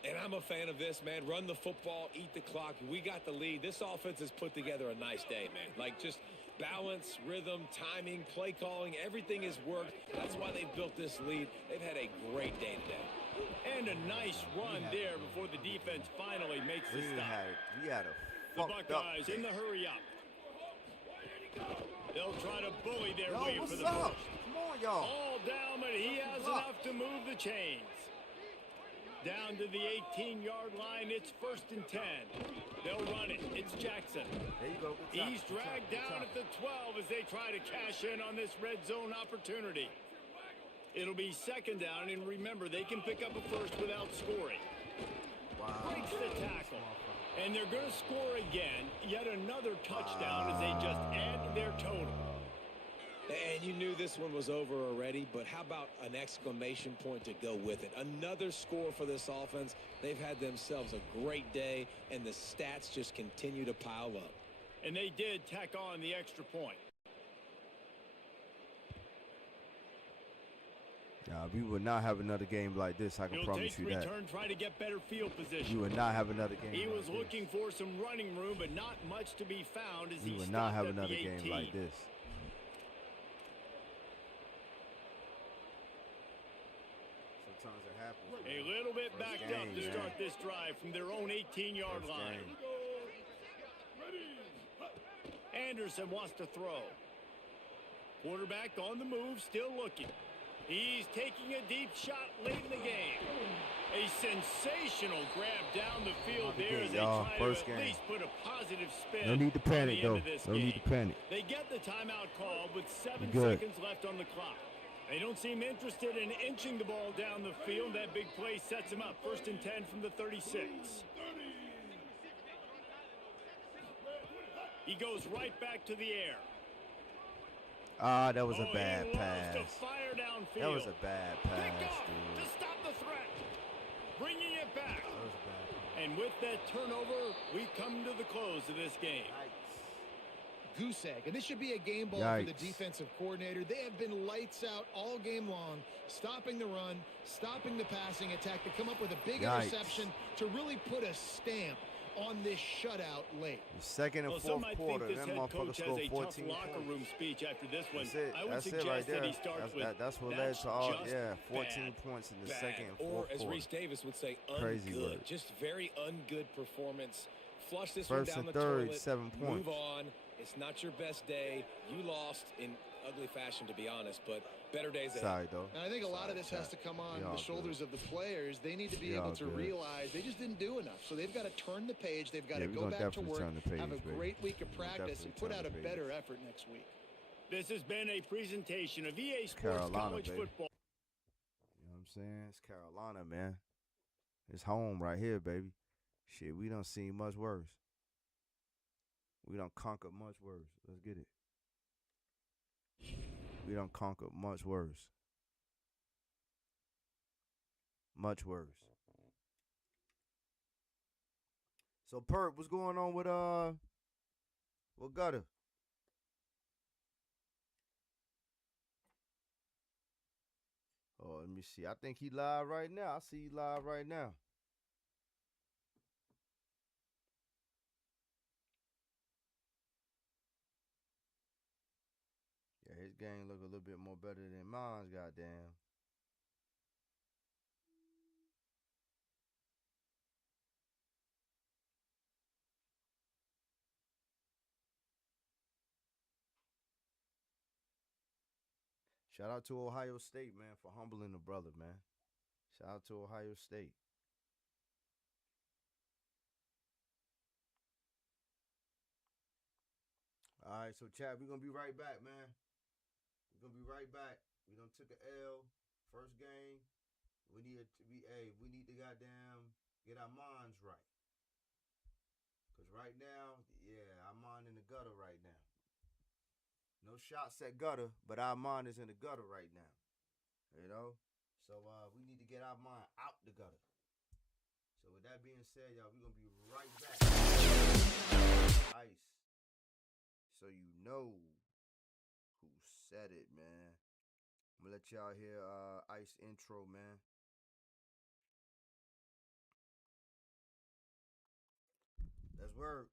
And I'm a fan of this, man. Run the football, eat the clock. We got the lead. This offense has put together a nice day, man. Like, just balance, rhythm, timing, play calling, everything has worked. That's why they've built this lead. They've had a great day today. And a nice run there before the defense finally makes the stop. We had a the Buckeyes in the hurry up. They'll try to bully their way for the first. Come on, y'all. All down, but he has enough to move the chains. Down to the 18-yard line, it's 1st and 10. They'll run it. It's Jackson. There you go. He's dragged down at the 12 as they try to cash in on this red zone opportunity. It'll be 2nd down, and remember, they can pick up a first without scoring. Wow. Breaks the tackle. And they're going to score again. Yet another touchdown as they just add to their total. And you knew this one was over already, but how about an exclamation point to go with it? Another score for this offense. They've had themselves a great day, and the stats just continue to pile up. And they did tack on the extra point. We would not have another game like this, I can promise you that. Try to get better field position. You would not have another game He was like looking for some running room, but not much to be found as he would not have another game like this. Sometimes it happens. A little bit backed up to start this drive from their own 18-yard line. Anderson wants to throw. Quarterback on the move, still looking. He's taking a deep shot late in the game. A sensational grab down the field there as they try to at least put a positive spin. No need to panic, though. No need to panic. They get the timeout call with 7 seconds left on the clock. They don't seem interested in inching the ball down the field. That big play sets him up. 1st and 10 from the 36. He goes right back to the air. That was a bad pass. That was a bad pass, dude. To stop the threat. Bringing it back. That was a bad pass. And with that turnover, we come to the close of this game. goose egg. And this should be a game ball for the defensive coordinator. They have been lights out all game long, stopping the run, stopping the passing attack to come up with a big interception to really put a stamp on this shutout late. The second and fourth quarter, that motherfucker scored 14 locker room speech after this one. That's it. I would That's suggest it right there. that he starts That's what led to all, 14 points in the second and fourth quarter. Or as Reese Davis would say, Crazy ungood. word. Just very ungood performance. Flush this First one down and the third, toilet. 7 points. Move on. It's not your best day. You lost in ugly fashion, to be honest, but better days ahead. Sorry, though. And I think a lot of this has to come on the shoulders of the players. They need to be able to realize they just didn't do enough. So they've got to turn the page. They've got to go back to work, have a great week of practice, and put out a better effort next week. This has been a presentation of EA Sports College Football. You know what I'm saying? It's Carolina, man. It's home right here, baby. Shit, we done seen much worse. We done conquered much worse. Let's get it. We done conquered much worse. Much worse. So, Perp, what's going on with Gutter? Oh, let me see. I think he live right now. I see you live right now. Yeah, his game look a little bit more better than mine's, goddamn. Shout out to Ohio State, man, for humbling the brother, man. Shout out to Ohio State. All right, so Chad, we're going to be right back, man. We're going to be right back. We done took an L. First game. We need to goddamn get our minds right. Because right now, our mind in the gutter right now. No shots at gutter, but our mind is in the gutter right now. You know? So we need to get our mind out the gutter. So with that being said, y'all, we're going to be right back. Ice. So you know who said it, man. I'm going to let y'all hear Ice intro, man. That's word.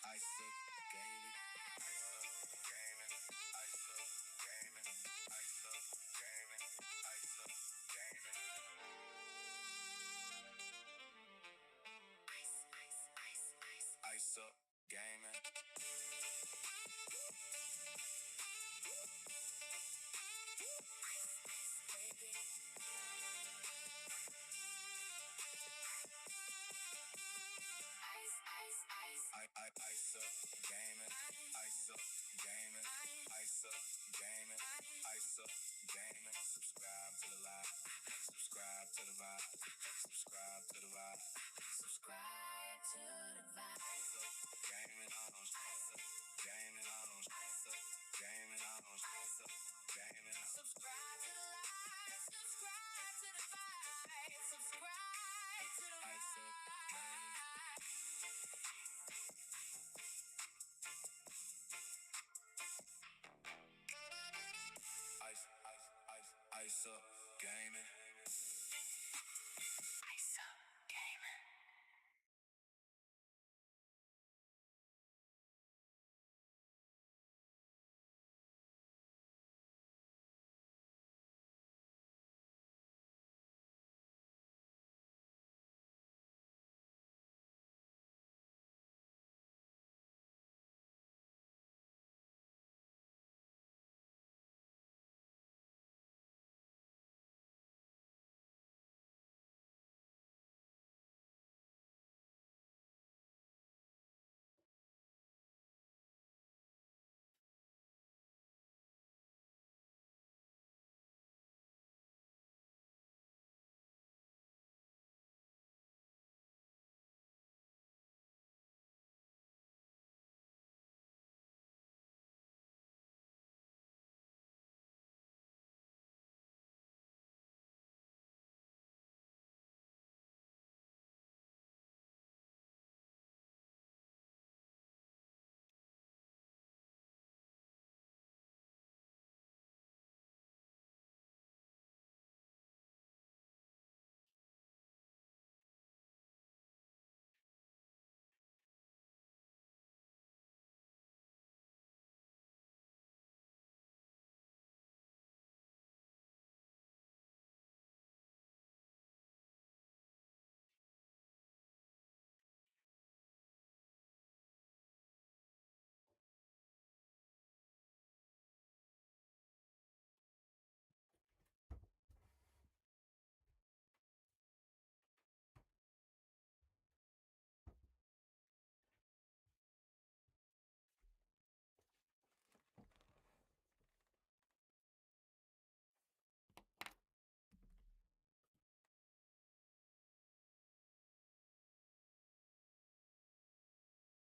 Ice up gaming. Ice up gaming. Ice up gaming. Ice up gaming. Ice up gaming. Ice up gaming. Ice up gaming. Ice up gaming. Ice up gaming. Ice up gaming. Subscribe to the live. Subscribe to the vibe. Subscribe to the vibe. Subscribe to the vibe. Ice up gaming on. Ice up gaming on. Ice up gaming on. Ice up gaming. Subscribe to the live. Subscribe to the vibe. Subscribe to the vibe. Ice up gaming. Ice up gaming. Ice up gaming.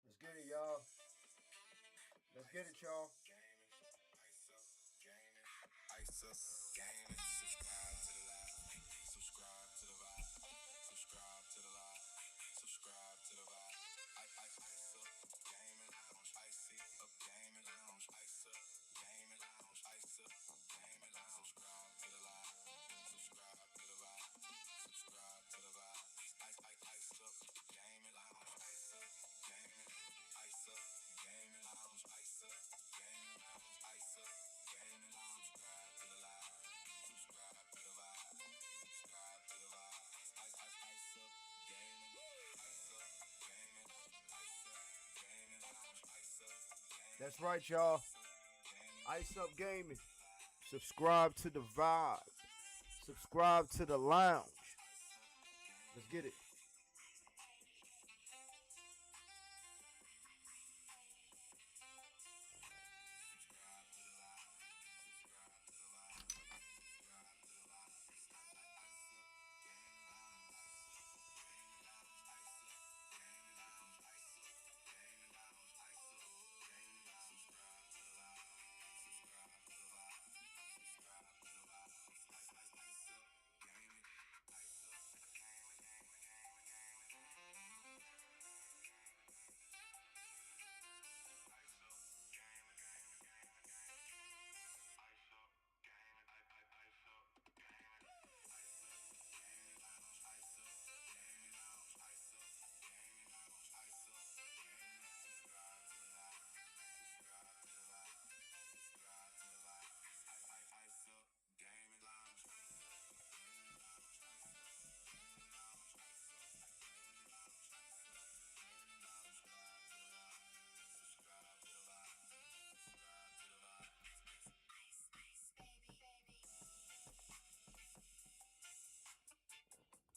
Let's get it, y'all. Let's get it, y'all. Ice up gaming. Ice up gaming. Subscribe to the live. Subscribe to the vibe. Subscribe to the live. Subscribe to the vibe. Ice up gaming lounge. Icy up gaming lounge. Ice up gaming lounge. Ice up gaming lounge. Subscribe to the live. Subscribe to the vibe. Subscribe to the vibe. Ice up gaming lounge. Ice up gaming. Ice up gaming lounge. Ice up gaming lounge. Ice up gaming lounge. Subscribe to the live. Subscribe to the vibe. Subscribe to the vibe. Ice up gaming. Ice up gaming. Ice up gaming lounge. Ice up gaming. That's right, y'all. Ice Up Gaming. Subscribe to the vibe. Subscribe to the lounge. Let's get it.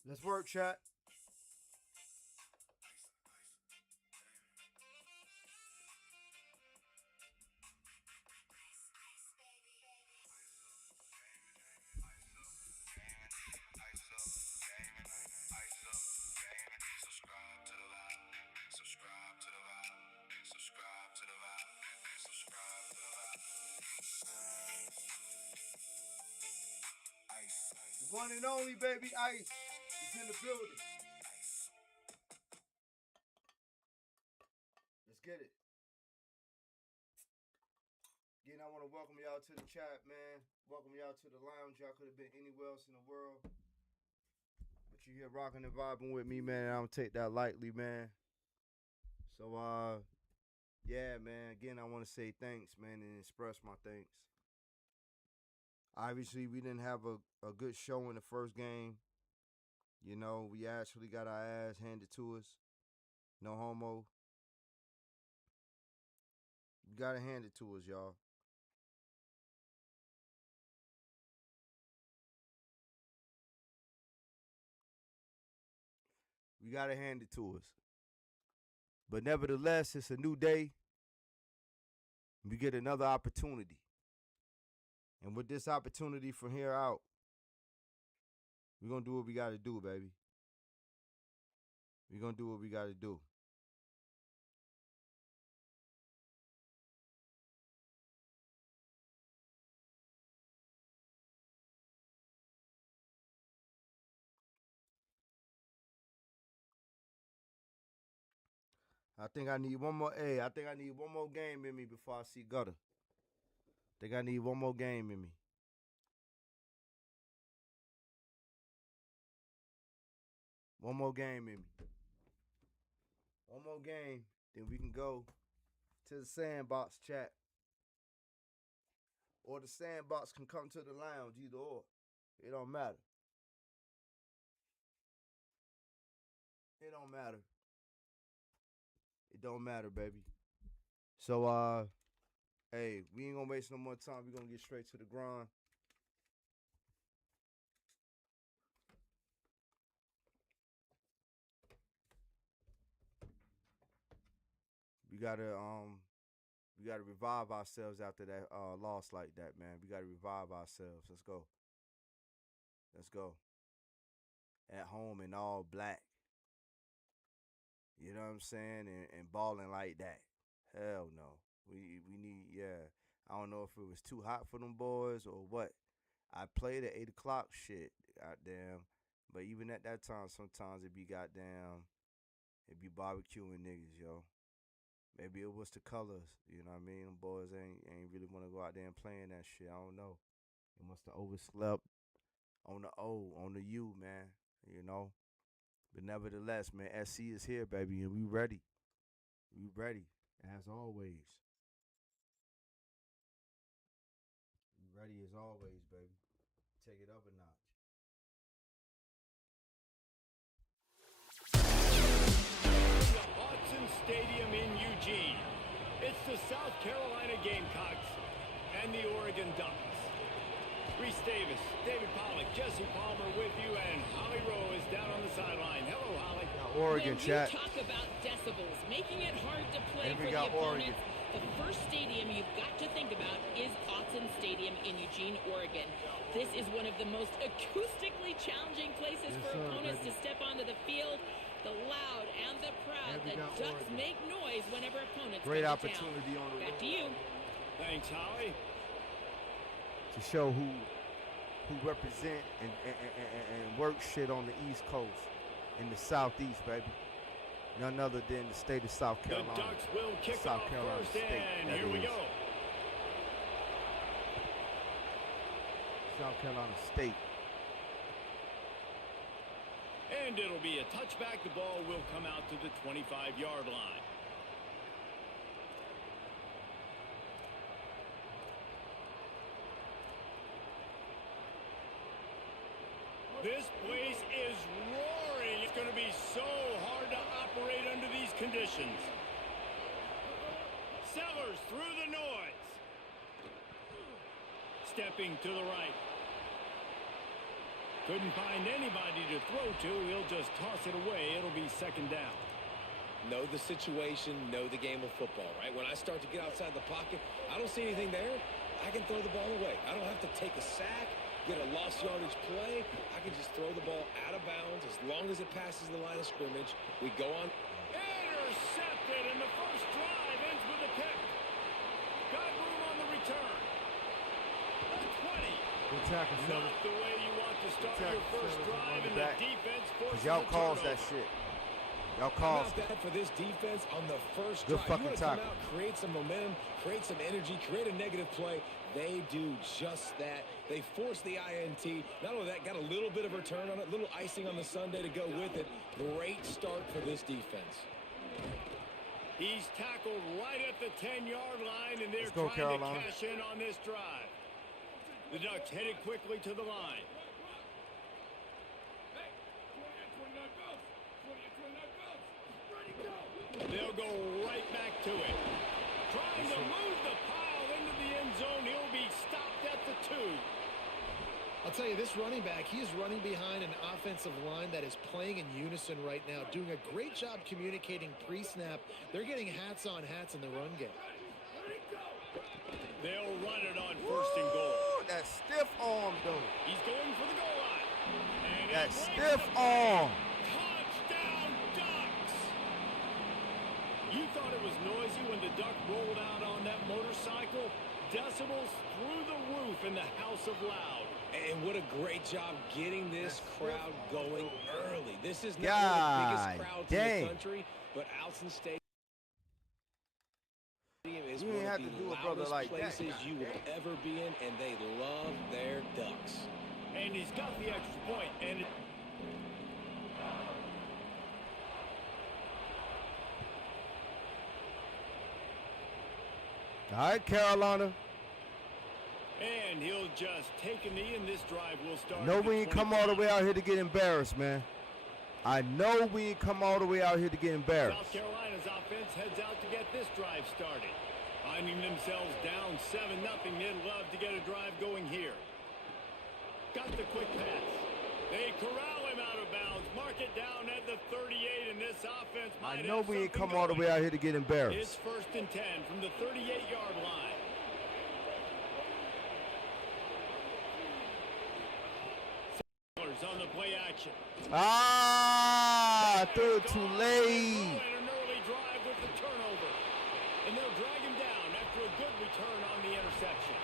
Let's work, chat. The one and only baby Ice is in the building. Let's get it. Again, I want to welcome y'all to the chat, man. Welcome y'all to the lounge. Y'all could have been anywhere else in the world, but you here rocking and vibing with me, man. I don't take that lightly, man. So, yeah, man. Again, I want to say thanks, man, and express my thanks. Obviously, we didn't have a good show in the first game. You know, we actually got our ass handed to us. No homo. You gotta hand it to us, y'all. We gotta hand it to us. But nevertheless, it's a new day. We get another opportunity. And with this opportunity from here out, we're gonna do what we gotta do, baby. We're gonna do what we gotta do. I think I need one more. Hey, I think I need one more game in me before I see gutter. I think I need one more game in me. One more game in me. One more game, then we can go to the sandbox chat. Or the sandbox can come to the lounge, either or. It don't matter. It don't matter. It don't matter, baby. So, hey, we ain't gonna waste no more time. We're gonna get straight to the grind. We gotta revive ourselves after that loss like that, man. We gotta revive ourselves. Let's go. Let's go. At home in all black. You know what I'm saying? And balling like that. Hell no. We need, yeah. I don't know if it was too hot for them boys or what. I played at 8 o'clock, shit. Goddamn. But even at that time, sometimes it be goddamn, it be barbecuing niggas, yo. Maybe it was the colors, you know what I mean? Them boys ain't really want to go out there and playing that shit. I don't know. They must have overslept on the O, on the U, man, you know? But nevertheless, man, SC is here, baby, and we ready. We ready, as always. We ready as always, baby. Take it up a notch. The Autzen Stadium in Eugene. It's the South Carolina Gamecocks and the Oregon Ducks. Reese Davis, David Pollack, Jesse Palmer with you, and Holly Rowe is down on the sideline. Hello, Holly. Oregon when chat. you talk about decibels, making it hard to play And for we the got opponents, Oregon. the first stadium you've got to think about is Autzen Stadium in Eugene, Oregon. This is one of the most acoustically challenging places Yes, for sir, opponents baby. to step onto the field. The loud and the proud, And we the got Ducks Oregon. make noise whenever opponents Great come to opportunity town. on the Back road. to you. Thanks, Holly. To show who represent and work shit on the East Coast and the Southeast, baby. None other than the state of South Carolina. The Ducks will kick South off Carolina first, State, and that here we is. go. South Carolina State. And it'll be a touchback. The ball will come out to the 25-yard line. This place is roaring. It's going to be so hard to operate under these conditions. Sellers through the noise. Stepping to the right. Couldn't find anybody to throw to. He'll just toss it away. It'll be second down. Know the situation, know the game of football, right? When I start to get outside the pocket, I don't see anything there. I can throw the ball away. I don't have to take a sack, get a lost yardage play. I can just throw the ball out of bounds as long as it passes the line of scrimmage. We go on. Intercepted, and the first drive ends with a pick. Got room on the return. The 20. Good tackle, Not Silver. the way you want to start Good your tackle, first Silver, drive, on the and the back. defense Because forces y'all a calls that turnover. shit. Y'all How calls. about that for this defense on the first Good drive? fucking You want to come tackle. out, create some momentum, create some energy, create a negative play. They do just that. They force the INT. Not only that, got a little bit of return on it, little icing on the sundae to go with it. Great start for this defense. He's tackled right at the 10-yard line, and they're Let's go, trying Carolina. to cash in on this drive. The Ducks headed quickly to the line. They'll go right back to it. Trying to move the pile into the end zone. He'll be stopped at the 2. I'll tell you, this running back, he is running behind an offensive line that is playing in unison right now, doing a great job communicating pre-snap. They're getting hats on hats in the run game. They'll run it on first and goal. Ooh, that stiff arm, though. He's going for the goal line. And That he breaks stiff the arm. Touchdown, Ducks! You thought it was noisy when the Duck rolled out on that motorcycle? Decibels through the roof in the House of Loud. And what a great job getting this crowd going early. This is not God one of the biggest crowds in dang. the country, but Alton Stadium is You one ain't of have the to do a brother loudest like that. places you will ever be in, and they love their Ducks. And he's got the extra point. And All right, Carolina. And he'll just take a knee, and this drive will start. No, at the we ain't come all the 25. way out here to get embarrassed, man. I know we ain't come all the way out here to get embarrassed. South Carolina's offense heads out to get this drive started. Finding themselves down 7-0, they'd love to get a drive going here. Got the quick pass. They corral him out of bounds. Mark it down at the 38, and this offense might I know have we ain't something come all the going. way out here to get It's embarrassed. first and 10 from the 38-yard line. On the play action. Ah, I threw it too late. And an early drive with the turnover. And they'll drag him down after a good return on the interception.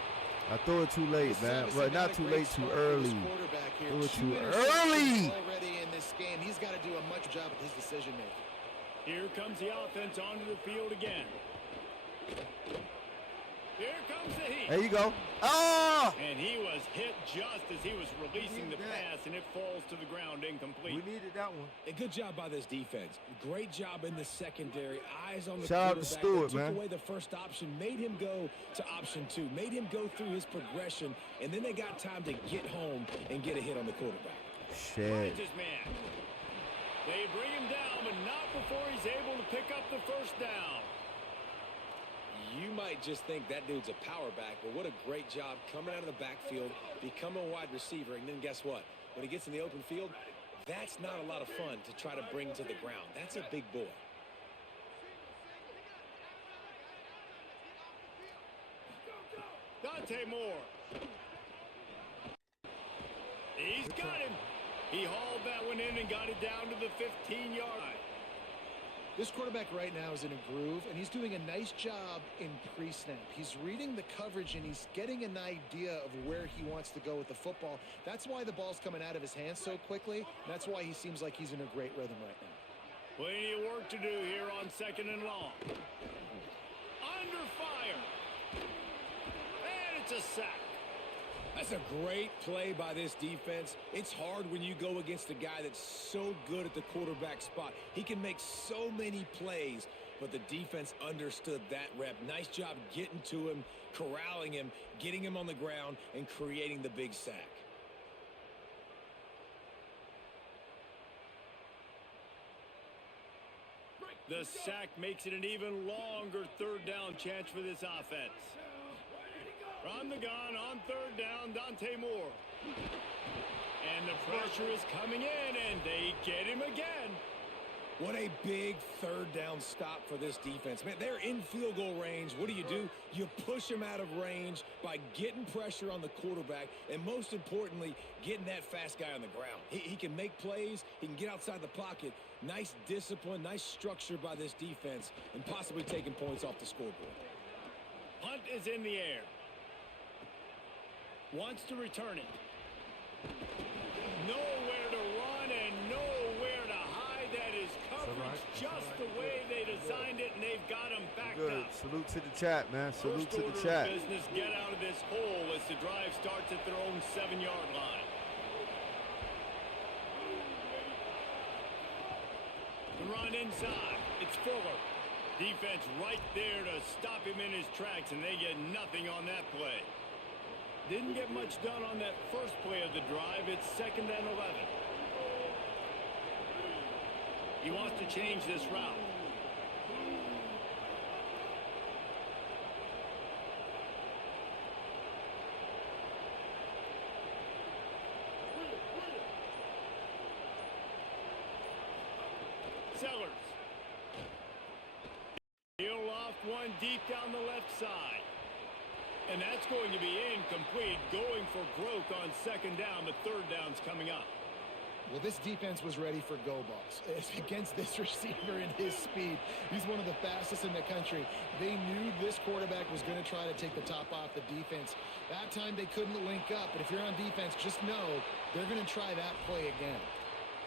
I threw it too late, man. This Well, is not a too great late, too start for early. this quarterback here. Threw it 2 too interceptions early. already in this game. He's got to do a much job with his decision making. Here comes the offense onto the field again. Here comes the heat. There you go. Ah! And he was hit just as he was releasing the Need that. pass, and it falls to the ground We incomplete. needed that one. A good job by this defense. Great job in the secondary. Eyes on the Shout out to quarterback. Stewart, They took man. away the first option, made him go to option 2, made him go through his progression, and then they got time to get home and get a hit on the quarterback. Shit. Finds his man. They bring him down, but not before he's able to pick up the first down. You might just think that dude's a power back, but what a great job coming out of the backfield, become a wide receiver, and then guess what? When he gets in the open field, that's not a lot of fun to try to bring to the ground. That's a big boy. Dante Moore. He's got him. He hauled that one in and got it down to the 15-yard line. This quarterback right now is in a groove, and he's doing a nice job in pre-snap. He's reading the coverage, and he's getting an idea of where he wants to go with the football. That's why the ball's coming out of his hands so quickly. That's why he seems like he's in a great rhythm right now. Plenty of work to do here on 2nd and long. Under fire. And it's a sack. That's a great play by this defense. It's hard when you go against a guy that's so good at the quarterback spot. He can make so many plays, but the defense understood that rep. Nice job getting to him, corralling him, getting him on the ground, and creating the big sack. The sack makes it an even longer 3rd down chance for this offense. From the gun on 3rd down, Dante Moore. And the pressure is coming in, and they get him again. What a big third down stop for this defense. Man, they're in field goal range. What do? You push them out of range by getting pressure on the quarterback and, most importantly, getting that fast guy on the ground. He can make plays. He can get outside the pocket. Nice discipline, nice structure by this defense, and possibly taking points off the scoreboard. Punt is in the air. Wants to return it. Nowhere to run and nowhere to hide. That is coverage just the way they designed it, and they've got him backed Good. up. Salute to the chat, man. Salute First to the order chat. of business, get out of this hole as the drive starts at their own 7-yard line. The run inside. It's Fuller. Defense right there to stop him in his tracks, and they get nothing on that play. Didn't get much done on that first play of the drive. It's 2nd and 11. He wants to change this route. Sellers. He'll loft one deep down the left side. And that's going to be incomplete, going for broke on 2nd down, but 3rd down's coming up. Well, this defense was ready for go balls. Against this receiver and his speed, he's one of the fastest in the country. They knew this quarterback was going to try to take the top off the defense. That time they couldn't link up, but if you're on defense, just know they're going to try that play again.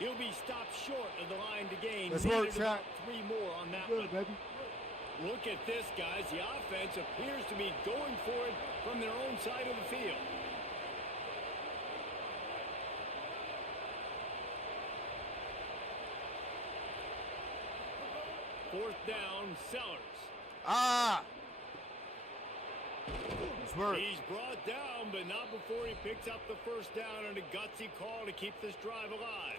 He'll be stopped short of the line to gain. Let's work, about Chad. 3 more on that Good, one. baby. Look at this, guys. The offense appears to be going for it from their own side of the field. Fourth down, Sellers. Ah! Let's work. He's brought down, but not before he picks up the first down and a gutsy call to keep this drive alive.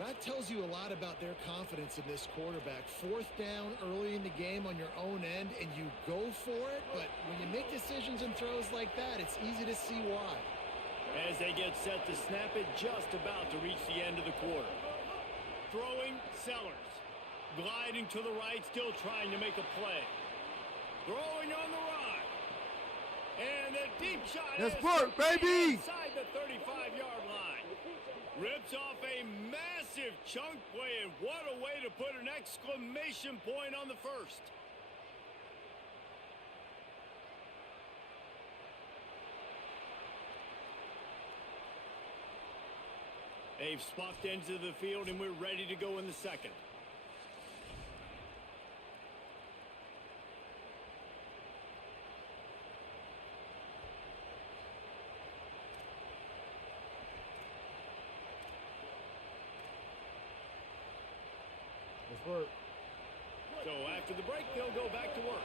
That tells you a lot about their confidence in this quarterback. 4th down early in the game on your own end, and you go for it, but when you make decisions and throws like that, it's easy to see why. As they get set to snap it, just about to reach the end of the quarter. Throwing, Sellers. Gliding to the right, still trying to make a play. Throwing on the run. And the deep shot. Let's is work, baby! Inside the 35-yard line. Rips off a massive chunk play, and what a way to put an exclamation point on the first. They've swapped into the field, and we're ready to go in the second. Let's work. So after the break, they'll go back to work.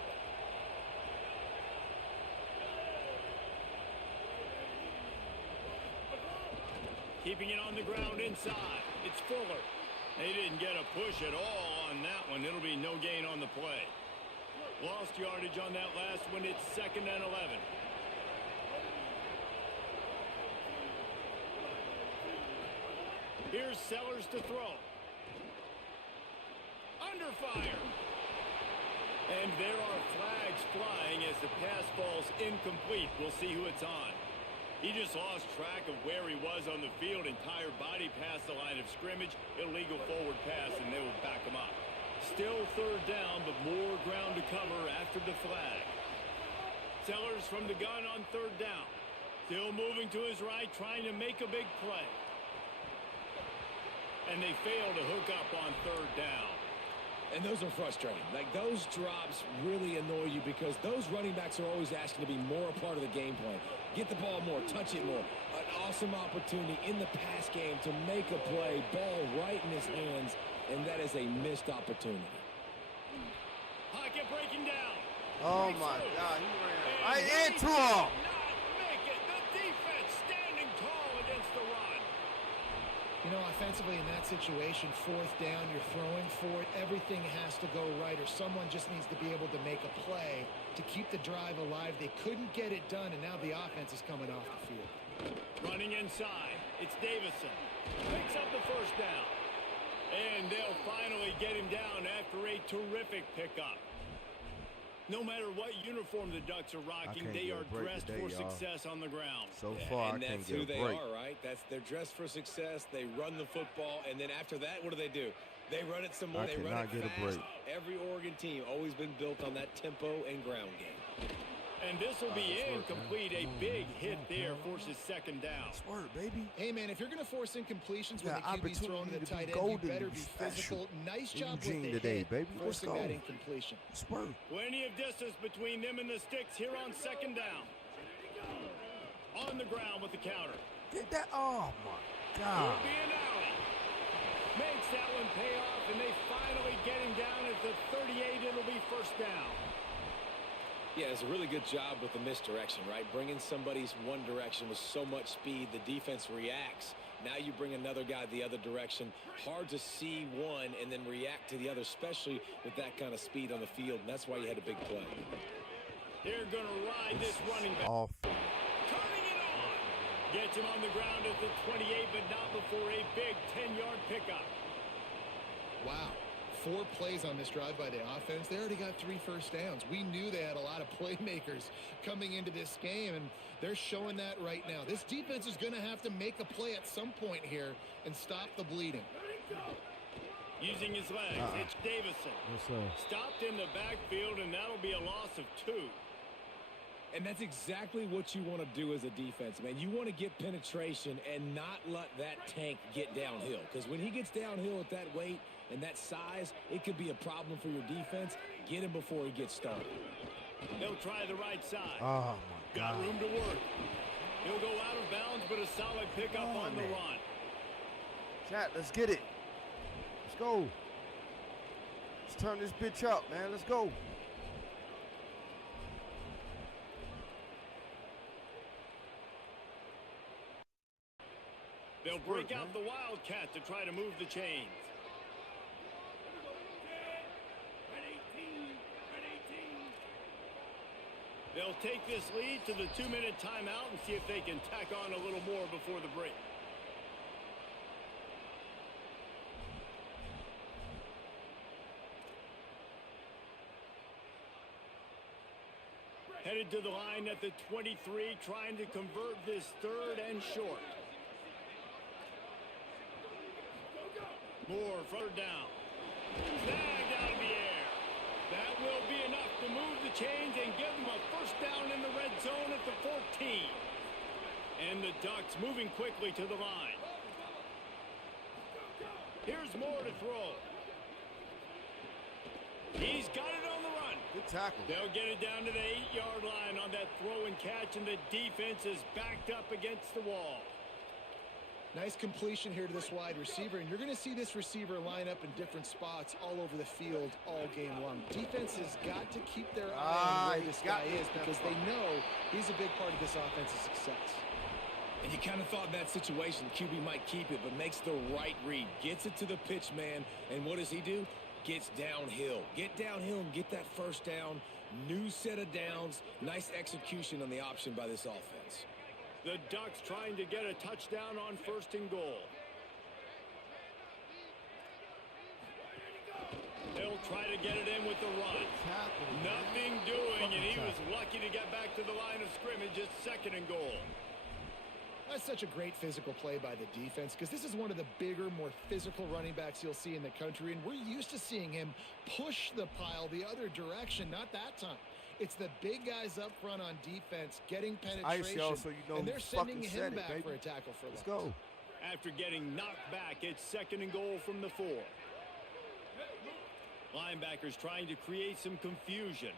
Keeping it on the ground inside. It's Fuller. They didn't get a push at all on that one. It'll be no gain on the play. Lost yardage on that last one. It's 2nd and 11. Here's Sellers to throw. Under fire. And there are flags flying as the pass falls incomplete. We'll see who it's on. He just lost track of where he was on the field. Entire body past the line of scrimmage. Illegal forward pass, and they will back him up. Still 3rd down, but more ground to cover after the flag. Sellers from the gun on 3rd down. Still moving to his right, trying to make a big play. And they fail to hook up on 3rd down. And those are frustrating. Like, those drops really annoy you because those running backs are always asking to be more a part of the game plan. Get the ball more, touch it more. An awesome opportunity in the pass game to make a play, ball right in his hands, and that is a missed opportunity. Pocket breaking down. Oh, my God. He ran right into him. Not make it. The defense standing tall against the run. You know, offensively in that situation, 4th down, you're throwing for it. Everything has to go right, or someone just needs to be able to make a play to keep the drive alive. They couldn't get it done, and now the offense is coming off the field. Running inside, it's Davison. Picks up the first down. And they'll finally get him down after a terrific pickup. No matter what uniform the Ducks are rocking, they are dressed for success on the ground. So far, and I can't that's get who a they break. are, right? They're dressed for success. They run the football, and then after that, what do? They run it some more. They run it fast. Every Oregon team always been built on that tempo and ground game. And this will be incomplete. A big hit there forces second down. Squirt, baby. Hey, man, if you're going to force incompletions when the QB's throwing to the tight end, you better be physical. Nice job with the hit, forcing that incompletion. Squirt. Plenty of distance between them and the sticks here on second down. On the ground with the counter. Get that. Oh, my God. It'll be an alley. Makes that one pay off, and they finally get him down at the 38. It'll be first down. Yeah, it's a really good job with the misdirection, right? Bringing somebody's one direction with so much speed, the defense reacts. Now you bring another guy the other direction. Hard to see one and then react to the other, especially with that kind of speed on the field, and that's why you had a big play. They're going to ride this running back. Turning it on. Gets him on the ground at the 28, but not before a big 10-yard pickup. Wow. 4 plays on this drive by the offense. They already got 3 first downs. We knew they had a lot of playmakers coming into this game, and they're showing that right now. This defense is going to have to make a play at some point here and stop the bleeding. Using his legs, it's Davison. Stopped in the backfield, and that'll be a loss of 2. And that's exactly what you want to do as a defense, man. You want to get penetration and not let that tank get downhill. Because when he gets downhill at that weight and that size, it could be a problem for your defense. Get him before he gets started. They'll try the right side. Oh, my God. Got room to work. He'll go out of bounds, but a solid pickup on the run. Chat, let's get it. Let's go. Let's turn this bitch up, man. Let's go. They'll break out the Wildcat to try to move the chains. They'll take this lead to the 2-minute timeout and see if they can tack on a little more before the break. Headed to the line at the 23, trying to convert this 3rd and short. Moore, third down. Snagged out of the air. That will be enough to move the chains and give them a first down in the red zone at the 14. And the Ducks moving quickly to the line. Here's Moore to throw. He's got it on the run. Good tackle. They'll get it down to the 8-yard line on that throw and catch, and the defense is backed up against the wall. Nice completion here to this wide receiver, and you're going to see this receiver line up in different spots all over the field all game long. Defense has got to keep their eye on where this guy is because they know he's a big part of this offensive success. And you kind of thought in that situation QB might keep it, but makes the right read. Gets it to the pitch man, and what does he do? Gets downhill. Get downhill and get that first down. New set of downs. Nice execution on the option by this offense. The Ducks trying to get a touchdown on 1st and goal. They'll try to get it in with the run. Nothing doing, and he was lucky to get back to the line of scrimmage at 2nd and goal. That's such a great physical play by the defense because this is one of the bigger, more physical running backs you'll see in the country, and we're used to seeing him push the pile the other direction, not that time. It's the big guys up front on defense getting penetration, so you know and they're sending him back for a tackle for loss. Let's go. After getting knocked back, it's 2nd and goal from the 4. Linebackers trying to create some confusion.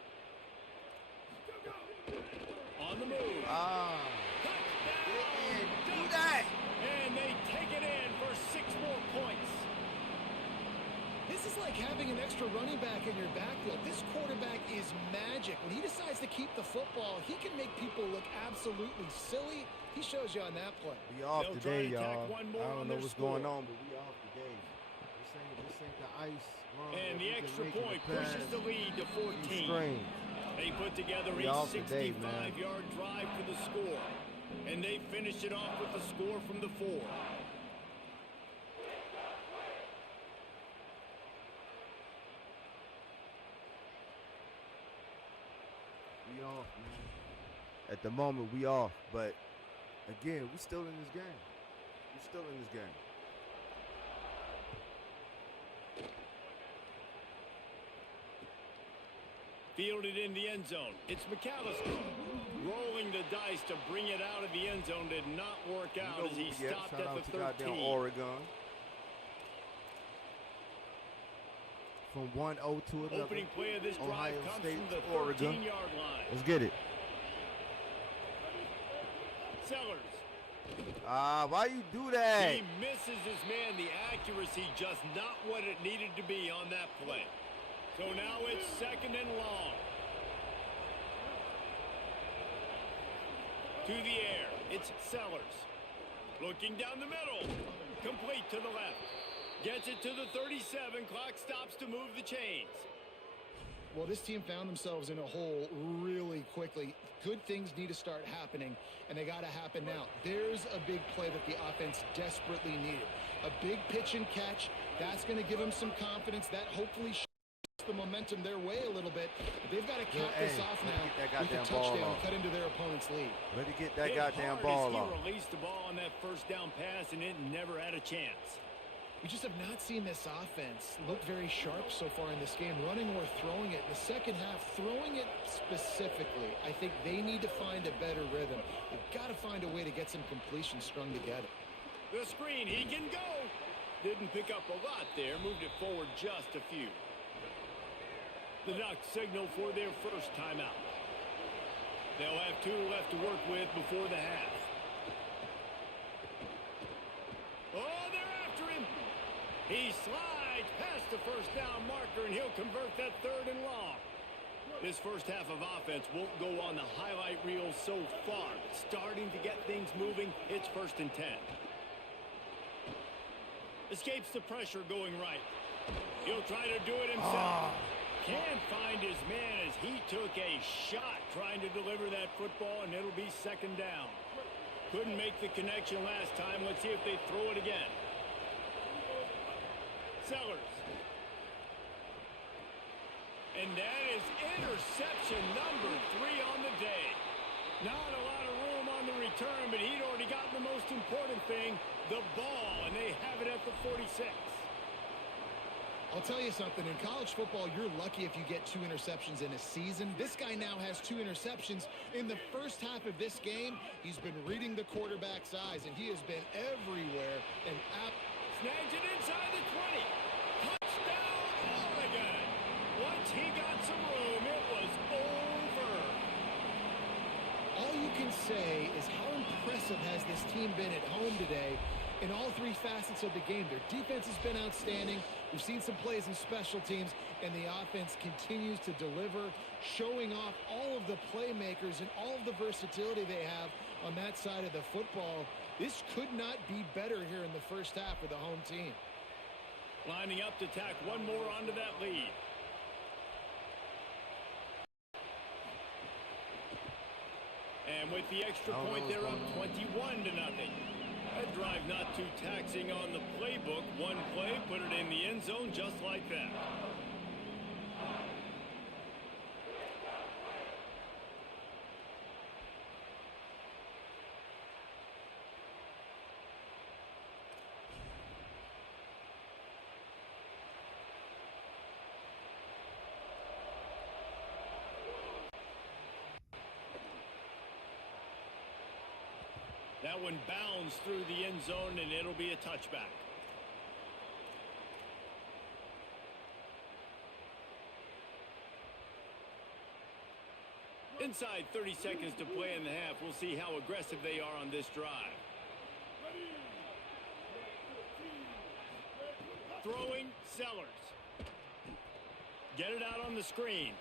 On the move. Do that. And they take it in for 6 more points. This is like having an extra running back in your backfield. This quarterback is magic. When he decides to keep the football, he can make people look absolutely silly. He shows you on that play. We off They'll today, try to tack y'all. one more I don't on know their what's score. going on, but we off today. This ain't the ice. And the extra point pushes the lead to 14. Strange. They put together We a off today, 65-yard drive for the score. And they finish it off with the score from the 4. We off, man. At the moment, we off. But, again, we still in this game. We still in this game. Fielded in the end zone. It's McAllister. Rolling the dice to bring it out of the end zone did not work out as he stopped at the 13. Oregon. From 1-0 to another. Opening play of this drive Ohio comes State from the to Oregon. 13-yard line. Let's get it. Sellers. Why you do that? He misses his man. The accuracy just not what it needed to be on that play. So now it's 2nd and long. To the air. It's Sellers. Looking down the middle. Complete to the left. Gets it to the 37. Clock stops to move the chains. Well, this team found themselves in a hole really quickly. Good things need to start happening, and they got to happen now. There's a big play that the offense desperately needed. A big pitch and catch. That's going to give them some confidence. That hopefully the momentum their way a little bit. But they've got to cap this off now with a touchdown, cut into their opponent's lead. Let me get that goddamn ball off. He released the ball on that first down pass, and it never had a chance. We just have not seen this offense look very sharp so far in this game, running or throwing it. In the second half, throwing it specifically, I think they need to find a better rhythm. They've got to find a way to get some completion strung together. The screen, he can go. Didn't pick up a lot there, moved it forward just a few. The Ducks signal for their first timeout. They'll have 2 left to work with before the half. Oh, they're after him. He slides past the first down marker, and he'll convert that 3rd and long. This first half of offense won't go on the highlight reel so far. But starting to get things moving, it's 1st and 10. Escapes the pressure going right. He'll try to do it himself. Can't find his man as he took a shot trying to deliver that football, and it'll be 2nd down. Couldn't make the connection last time. Let's see if they throw it again. Sellers. And that is interception number 3 on the day. Not a lot of room on the return, but he'd already gotten the most important thing, the ball, and they have it at the 46. I'll tell you something, in college football, you're lucky if you get 2 interceptions in a season. This guy now has 2 interceptions. In the first half of this game, he's been reading the quarterback's eyes, and he has been everywhere. And snags it inside the 20. Touchdown, Oregon. Once he got some room, it was over. All you can say is how impressive has this team been at home today in all 3 facets of the game. Their defense has been outstanding. We've seen some plays in special teams, and the offense continues to deliver, showing off all of the playmakers and all of the versatility they have on that side of the football. This could not be better here in the first half for the home team. Lining up to tack one more onto that lead. And with the extra point, they're up 21-0. That drive not too taxing on the playbook. One play, put it in the end zone just like that. That one bounds through the end zone, and it'll be a touchback. Inside 30 seconds to play in the half. We'll see how aggressive they are on this drive. Throwing, Sellers. Get it out on the screen.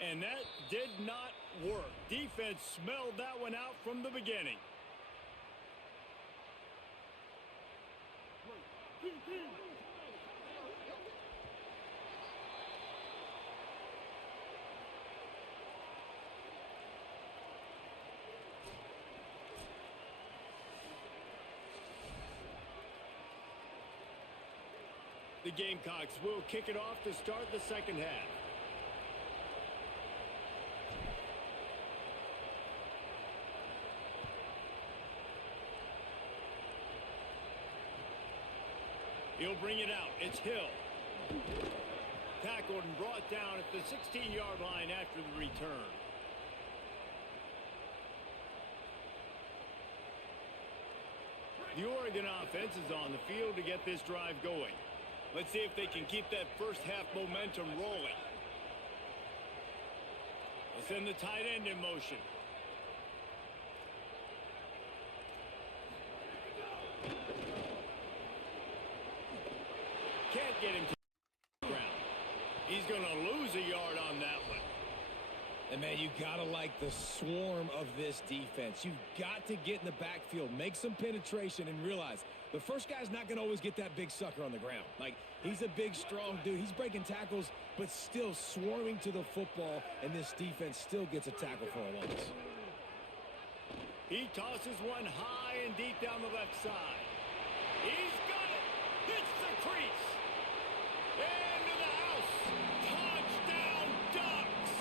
And that did not work. Defense smelled that one out from the beginning. The Gamecocks will kick it off to start the second half. He'll bring it out. It's Hill. Tackled and brought down at the 16-yard line after the return. The Oregon offense is on the field to get this drive going. Let's see if they can keep that first half momentum rolling. They'll send the tight end in motion. Can't get him to the ground. He's going to lose a yard on that one. And, man, you got to like the swarm of this defense. You've got to get in the backfield, make some penetration, and realize the first guy's not going to always get that big sucker on the ground. Like, he's a big, strong dude. He's breaking tackles, but still swarming to the football, and this defense still gets a tackle for a loss. He tosses one high and deep down the left side. He's got it. Hits the crease. Into the house. Touchdown, Ducks.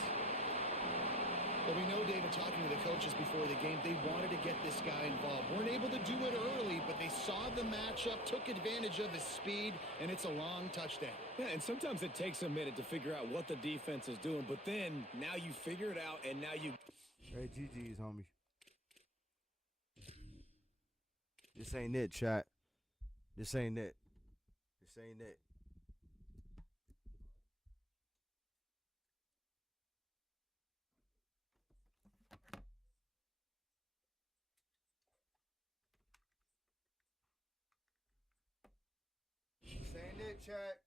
Well, we know, David, talking to the coaches before the game, they wanted to get this guy involved. Weren't able to do it early, but they saw the matchup, took advantage of his speed, and it's a long touchdown. Yeah, and sometimes it takes a minute to figure out what the defense is doing, but then now you figure it out, and now you... Hey, GG's, homie. This ain't it, chat. This ain't it. This ain't it. This ain't it, chat.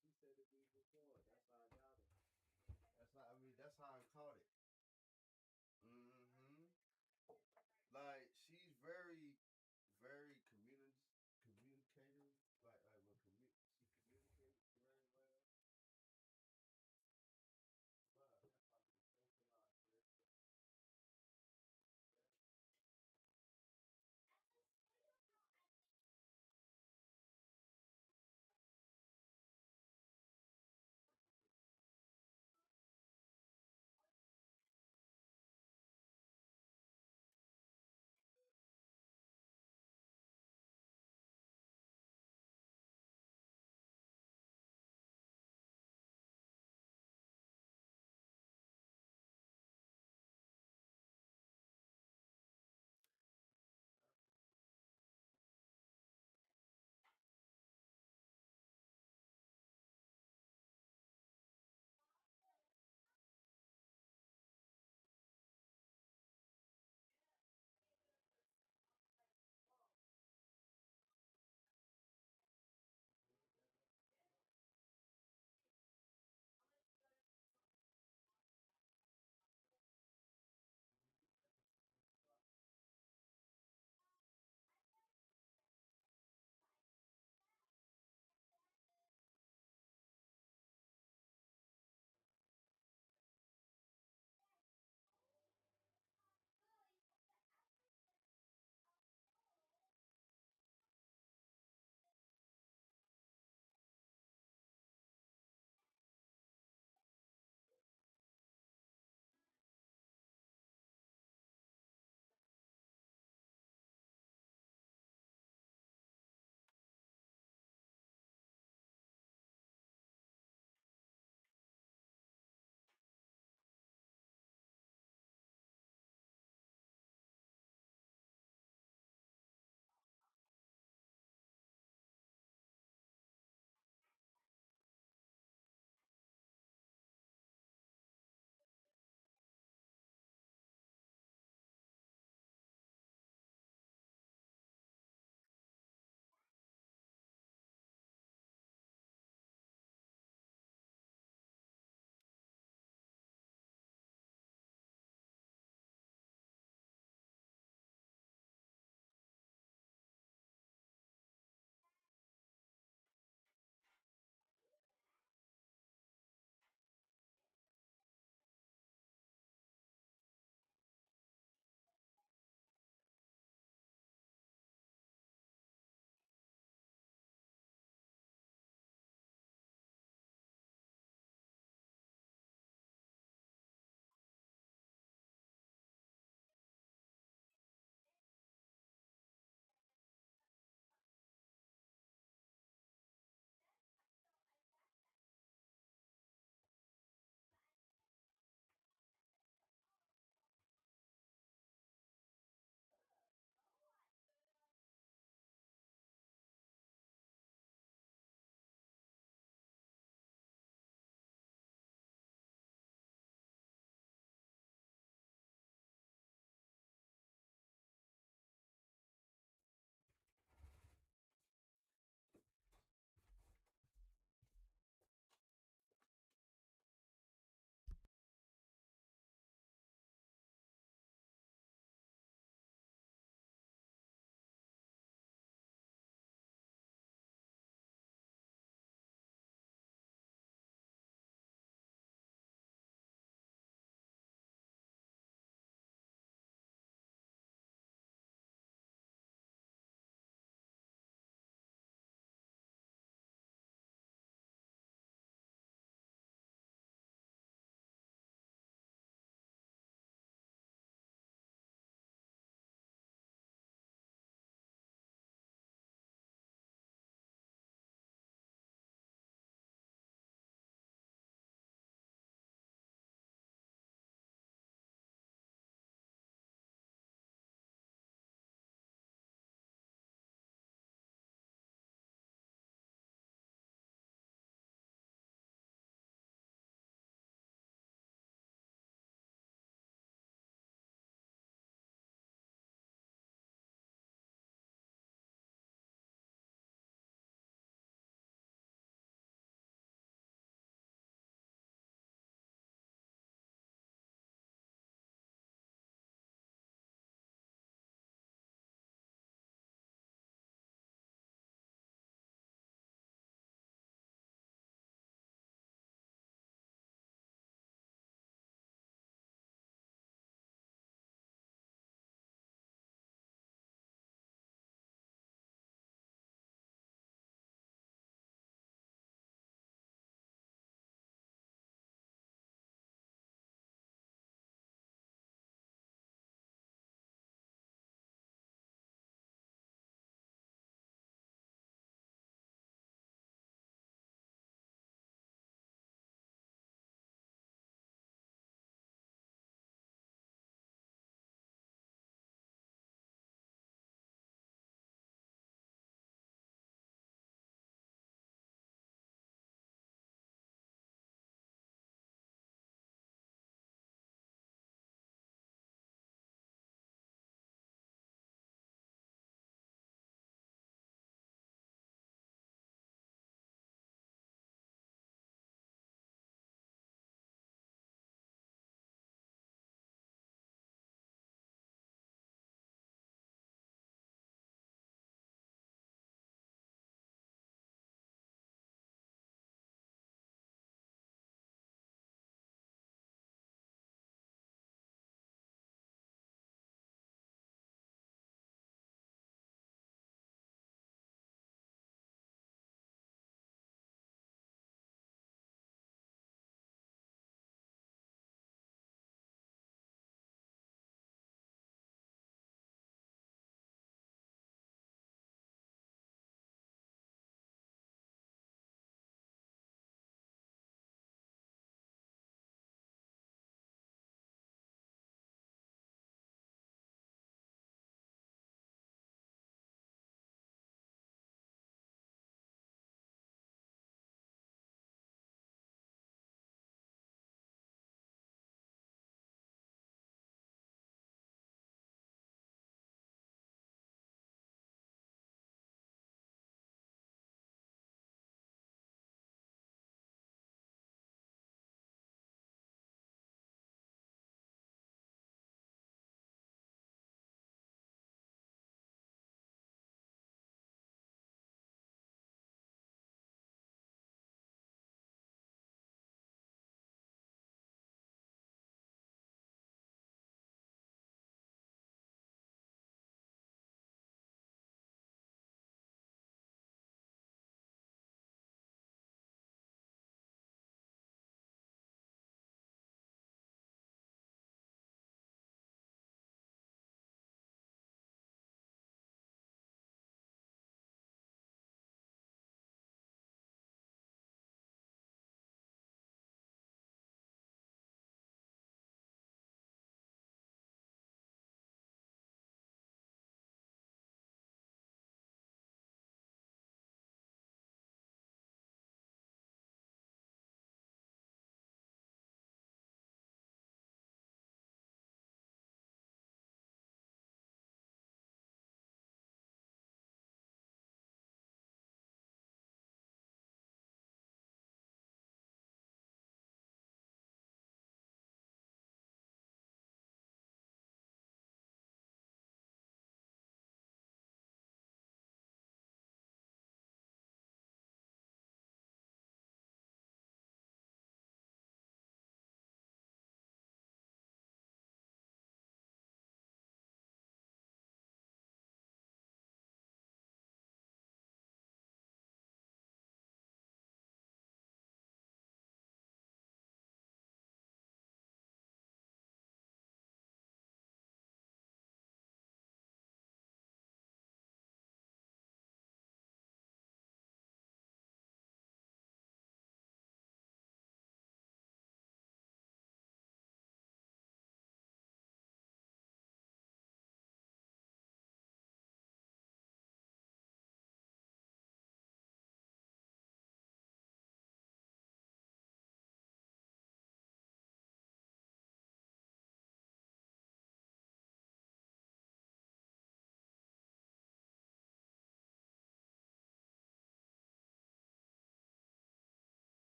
she said it be before. That's how I got it. That's how I caught it. Mm-hmm. Like she's very communicative. Like when she communicates very well. Wow, that's fucking thanks a lot, Chris.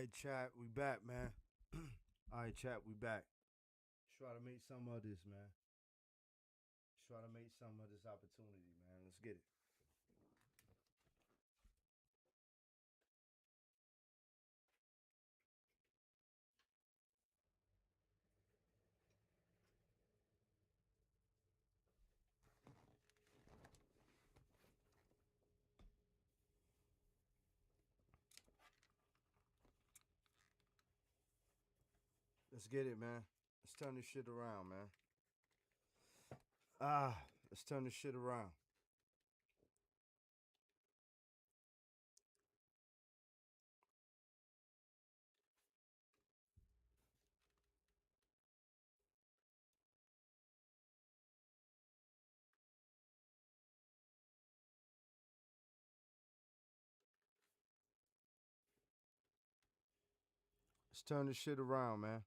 right, chat, we back, man. All right, chat, we back. Try to make some of this, man. Try to make some of this opportunity, man. Let's get it. Let's get it, man. Let's turn this shit around, man. Let's turn this shit around. Let's turn this shit around, man.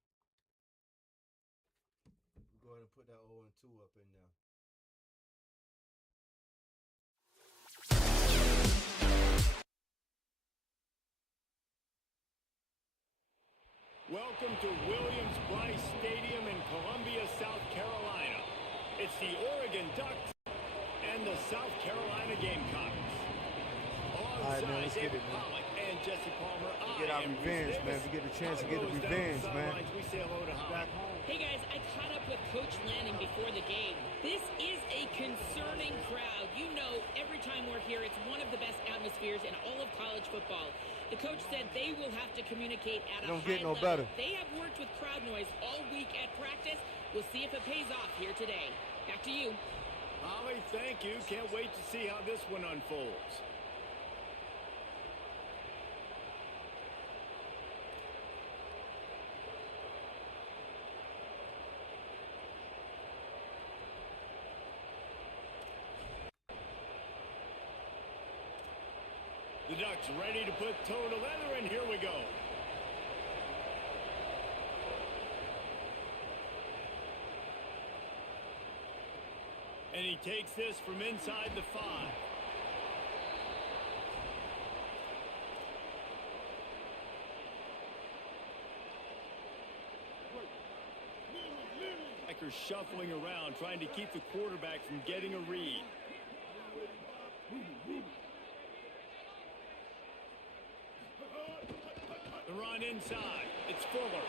Go ahead and put that 0-2 up in there. Welcome to Williams-Brice Stadium in Columbia, South Carolina. It's the Oregon Ducks and the South Carolina Gamecocks. Alongside man, let's get it, man. Pollock and Jesse Palmer, we get our revenge, man. We get a chance to get the revenge, man. We say hello to back home. Hey guys, I caught up with Coach Lanning before the game. This is a concerning crowd. You know, every time we're here, it's one of the best atmospheres in all of college football. The coach said they will have to communicate at a high level. Better. They have worked with crowd noise all week at practice. We'll see if it pays off here today. Back to you. Holly, thank you. Can't wait to see how this one unfolds. The Ducks ready to put toe to leather, and here we go. And he takes this from inside the 5. Shuffling around, trying to keep the quarterback from getting a read. The run inside. It's Fuller.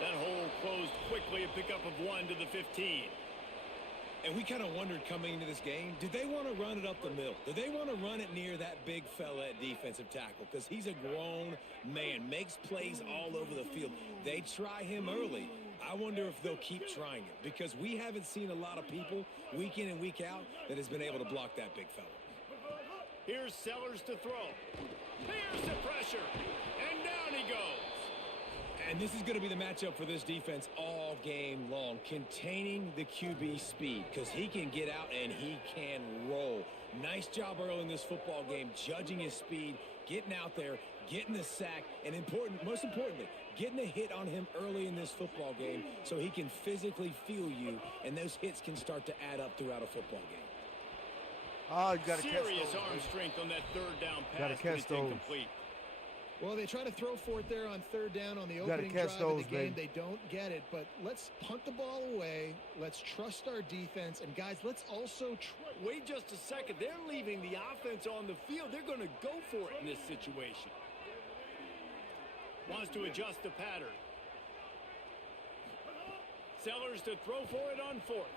That hole closed quickly, a pickup of 1 to the 15. And we kind of wondered coming into this game, did they want to run it up the middle? Did they want to run it near that big fella at defensive tackle? Because he's a grown man, makes plays all over the field. They try him early. I wonder if they'll keep trying it, because we haven't seen a lot of people week in and week out that has been able to block that big fella. Here's Sellers to throw. Here's the pressure, and down he goes. And this is going to be the matchup for this defense all game long, containing the QB speed, because he can get out and he can roll. Nice job early in this football game, judging his speed, getting out there, getting the sack, and most importantly, getting a hit on him early in this football game so he can physically feel you, and those hits can start to add up throughout a football game. Oh, you got to catch those. Serious arm strength on that third down pass. Got to catch those. Incomplete. Well, they try to throw for it there on third down on the opening drive of the game. They don't get it, but let's punt the ball away. Let's trust our defense. And, guys, let's also wait just a second. They're leaving the offense on the field. They're going to go for it in this situation. Wants to adjust the pattern. Sellers to throw for it on 4th.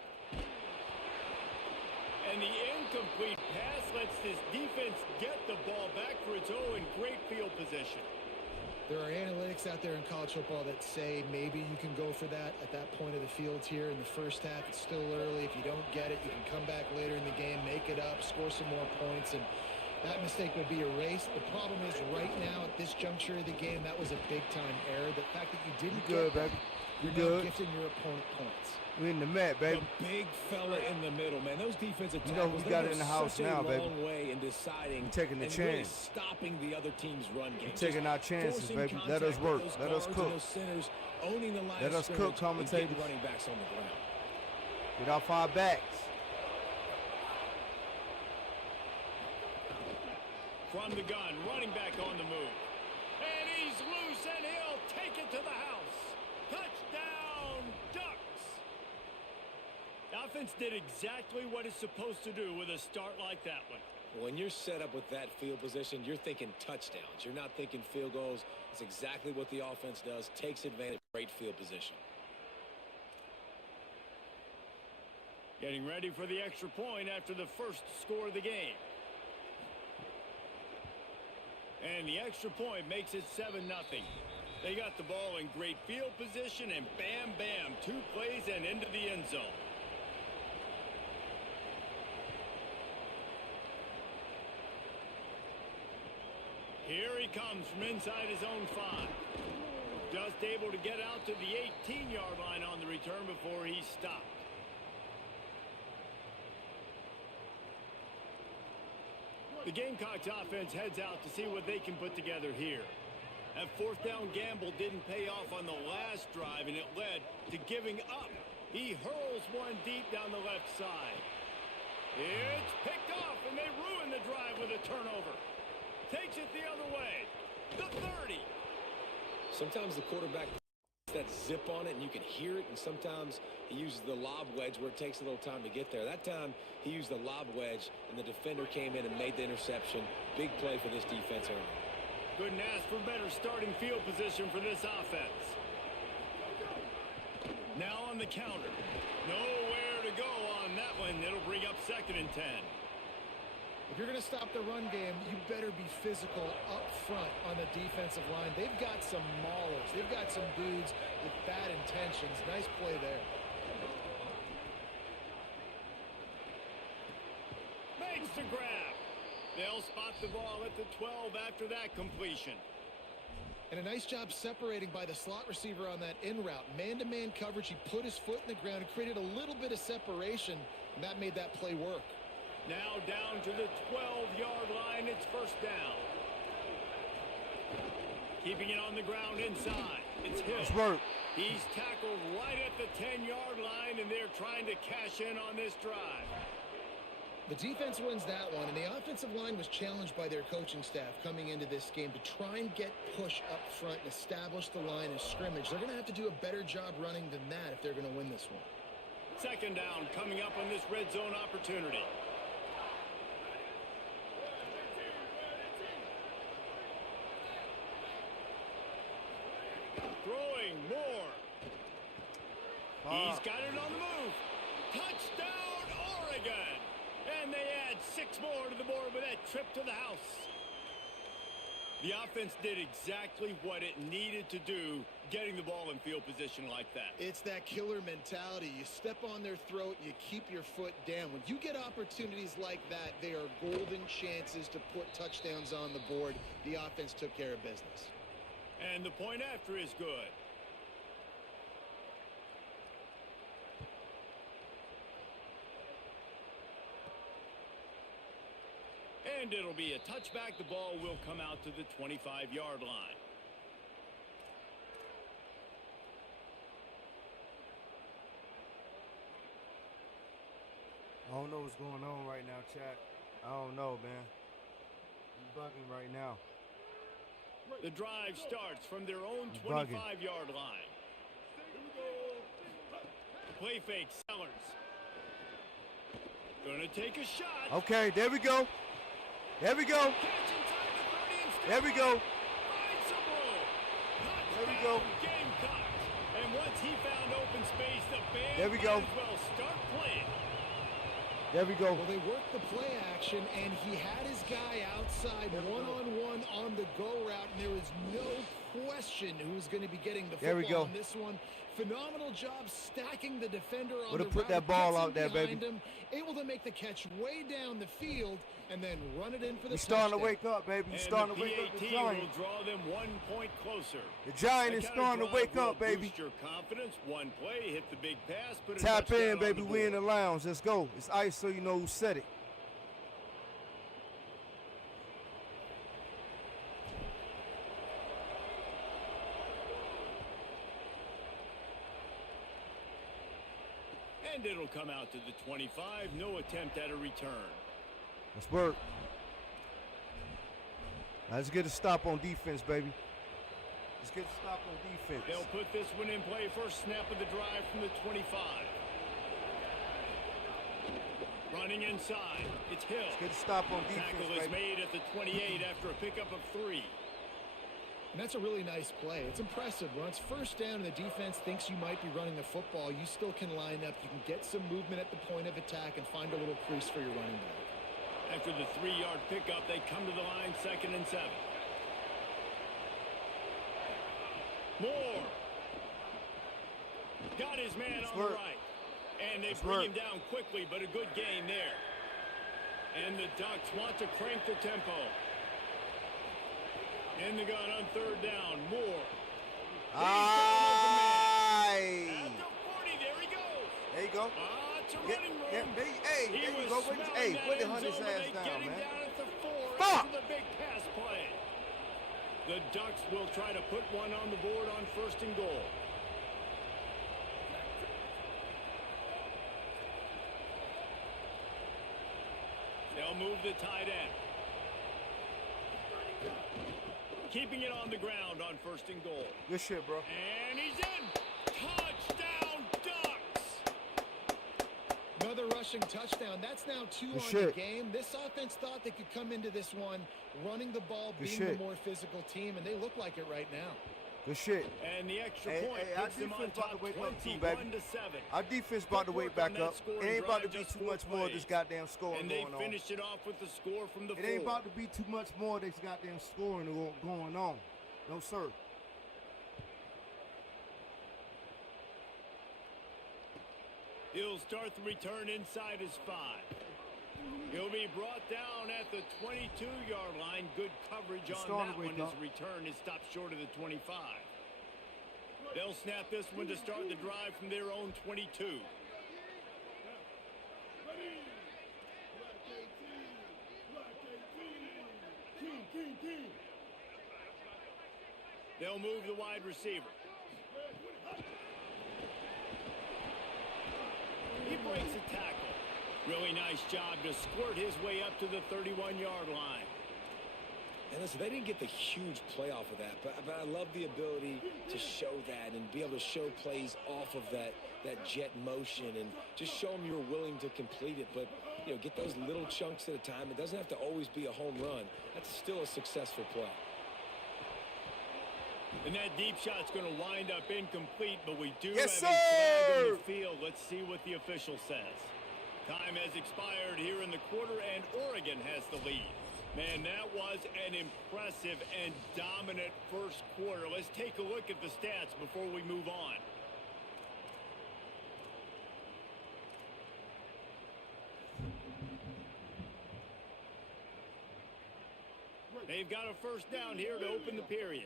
And the incomplete pass lets this defense get the ball back for its own in great field position. There are analytics out there in college football that say maybe you can go for that at that point of the field here in the first half. It's still early. If you don't get it, you can come back later in the game, make it up, score some more points, and that mistake will be erased. The problem is right now at this juncture of the game, that was a big-time error. The fact that you didn't get that, you're now gifting your opponent points. We in the mat, baby. The big fella in the middle, man. Those defensive tackles, you know we got it in the house now, baby. Long way in deciding we're taking the and chance. Really stopping the other team's run game. We're taking our chances, baby. Let us work. Let us cook. Centers, owning the line let us cook, commentators. Running backs on the ground. Get off our backs. From the gun, running back on the move. And he He's loose, and he'll take it to the house. Touchdown, Ducks. The offense did exactly what it's supposed to do with a start like that one. When you're set up with that field position, you're thinking touchdowns. You're not thinking field goals. It's exactly what the offense does. Takes advantage of great field position. Getting ready for the extra point after the first score of the game. And the extra point makes it 7-0. They got the ball in great field position, and bam, bam, 2 plays and into the end zone. Here he comes from inside his own 5. Just able to get out to the 18-yard line on the return before he stopped. The Gamecocks offense heads out to see what they can put together here. That fourth down gamble didn't pay off on the last drive, and it led to giving up. He hurls one deep down the left side. It's picked off, and they ruin the drive with a turnover. Takes it the other way. The 30. Sometimes the quarterback puts that zip on it, and you can hear it, and sometimes he uses the lob wedge where it takes a little time to get there. That time, he used the lob wedge, and the defender came in and made the interception. Big play for this defense early. Couldn't ask for better starting field position for this offense. Now on the counter. Nowhere to go on that one. It'll bring up 2nd and 10. If you're going to stop the run game, you better be physical up front on the defensive line. They've got some maulers. They've got some dudes with bad intentions. Nice play there. Makes the grab. They'll spot the ball at the 12 after that completion. And a nice job separating by the slot receiver on that in route. Man-to-man coverage. He put his foot in the ground and created a little bit of separation, and that made that play work. Now down to the 12-yard line. It's first down. Keeping it on the ground inside. It's Hill. Nice work. He's tackled right at the 10-yard line, and they're trying to cash in on this drive. The defense wins that one, and the offensive line was challenged by their coaching staff coming into this game to try and get push up front and establish the line of scrimmage. They're going to have to do a better job running than that if they're going to win this one. 2nd down coming up on this red zone opportunity. Throwing more. He's got it on the move. Touchdown, Oregon. And they add 6 more to the board with that trip to the house. The offense did exactly what it needed to do, getting the ball in field position like that. It's that killer mentality. You step on their throat, you keep your foot down. When you get opportunities like that, they are golden chances to put touchdowns on the board. The offense took care of business. And the point after is good. And it'll be a touchback. The ball will come out to the 25-yard line. I don't know what's going on right now, chat. I don't know, man. I'm bugging right now. The drive starts from their own 25-yard line. Play fake, Sellers. Gonna take a shot. Okay, there we go. There we go. There we go. There we go. And once he found open space, the band there we go. might as well start playing. There we go. Well, they worked the play action, and he had his guy outside one-on-one on the go route, and there was no question who was going to be getting the football on this one. Phenomenal job stacking the defender on the route. Put that ball out there, baby. Him, able to make the catch way down the field and then run it in for the touchdown. We're starting to wake up, baby. We're starting to wake up. The Giant will draw them 1 point closer. The Giant is starting to wake up, baby. Boost your confidence. One play, hit the big pass, put a tap in, baby. We We in the lounge. Let's go. It's ice, so you know who said it. And it'll come out to the 25. No attempt at a return. Let's work. Let's get a stop on defense, baby. Let's get a stop on defense. They'll put this one in play. First snap of the drive from the 25. Running inside. It's Hill. Let's get a stop on defense. Tackle is made at the 28 after a pickup of 3. And that's a really nice play. It's impressive. When it's first down and the defense thinks you might be running the football, you still can line up. You can get some movement at the point of attack and find a little crease for your running back. After the 3-yard pickup, they come to the line, 2nd and 7. Moore. Got his man on the right. And they bring him down quickly, but a good gain there. And the Ducks want to crank the tempo. In the gun on 3rd down. Moore. Aye. At the 40, there he goes. There you go. It's a running room. Hey, there you go. Hey, put the Hunter's ass down, man. Down at the 4 Fuck! after the big pass play. The Ducks will try to put one on the board on 1st and goal. They'll move the tight end. Keeping it on the ground on 1st and goal. Good shit, bro. And he's in. Touchdown, Ducks. Another rushing touchdown. That's now 2 Good on shit. the game. This offense thought they could come into this one running the ball, Good being shit. the more physical team, and they look like it right now. Good shit. And the extra Hey, point our puts them on defense about top to wake up too, 21 baby. to 7. Our defense about to wake back up. It ain't about to be Just too 4 much more of this plays. goddamn scoring And they going on. finished it off with the score from the It ain't 4. about to be too much more of this goddamn scoring going on. No, sir. He'll start the return inside his 5. He'll be brought down at the 22-yard line. Good coverage on that one. His return is stopped short of the 25. They'll snap this one to start the drive from their own 22. They'll move the wide receiver. He breaks a tackle. Really nice job to squirt his way up to the 31-yard line. And listen, they didn't get the huge play off of that, but I love the ability to show that and be able to show plays off of that jet motion and just show them you're willing to complete it. But, you know, get those little chunks at a time. It doesn't have to always be a home run. That's still a successful play. And that deep shot's going to wind up incomplete, but we do Yes, have a flag on sir! the field. Let's see what the official says. Time has expired here in the quarter, and Oregon has the lead. Man, that was an impressive and dominant first quarter. Let's take a look at the stats before we move on. They've got a first down here to open the period.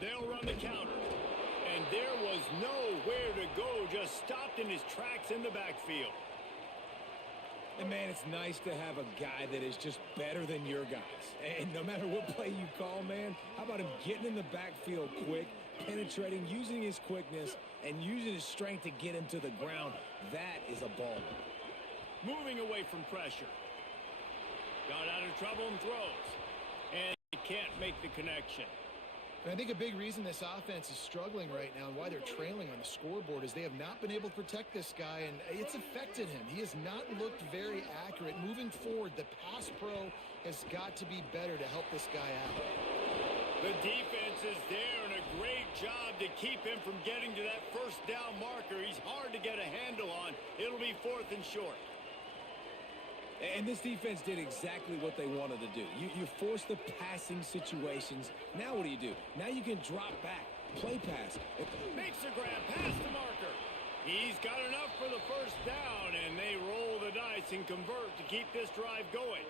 They'll run the counter. And there was nowhere to go, just stopped in his tracks in the backfield. And, man, it's nice to have a guy that is just better than your guys. And no matter what play you call, man, how about him getting in the backfield quick, penetrating, using his quickness, and using his strength to get him to the ground. That is a ball. Moving away from pressure. Got out of trouble and throws. And he can't make the connection. And I think a big reason this offense is struggling right now and why they're trailing on the scoreboard is they have not been able to protect this guy, and it's affected him. He has not looked very accurate. Moving forward, the pass pro has got to be better to help this guy out. The defense is there, and a great job to keep him from getting to that first down marker. He's hard to get a handle on. It'll be 4th and short. And this defense did exactly what they wanted to do. You force the passing situations. Now what do? Now you can drop back, play pass. Makes a grab past the marker. He's got enough for the first down, and they roll the dice and convert to keep this drive going.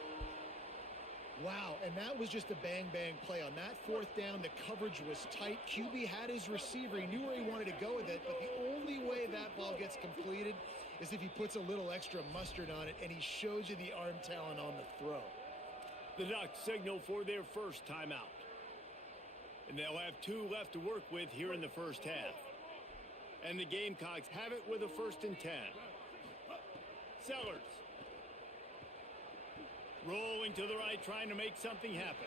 Wow, and that was just a bang-bang play. On that 4th down, the coverage was tight. QB had his receiver. He knew where he wanted to go with it, but the only way that ball gets completed is if he puts a little extra mustard on it, and he shows you the arm talent on the throw. The Ducks signal for their first timeout. And they'll have 2 left to work with here in the first half. And the Gamecocks have it with a 1st and 10. Sellers. Rolling to the right, trying to make something happen.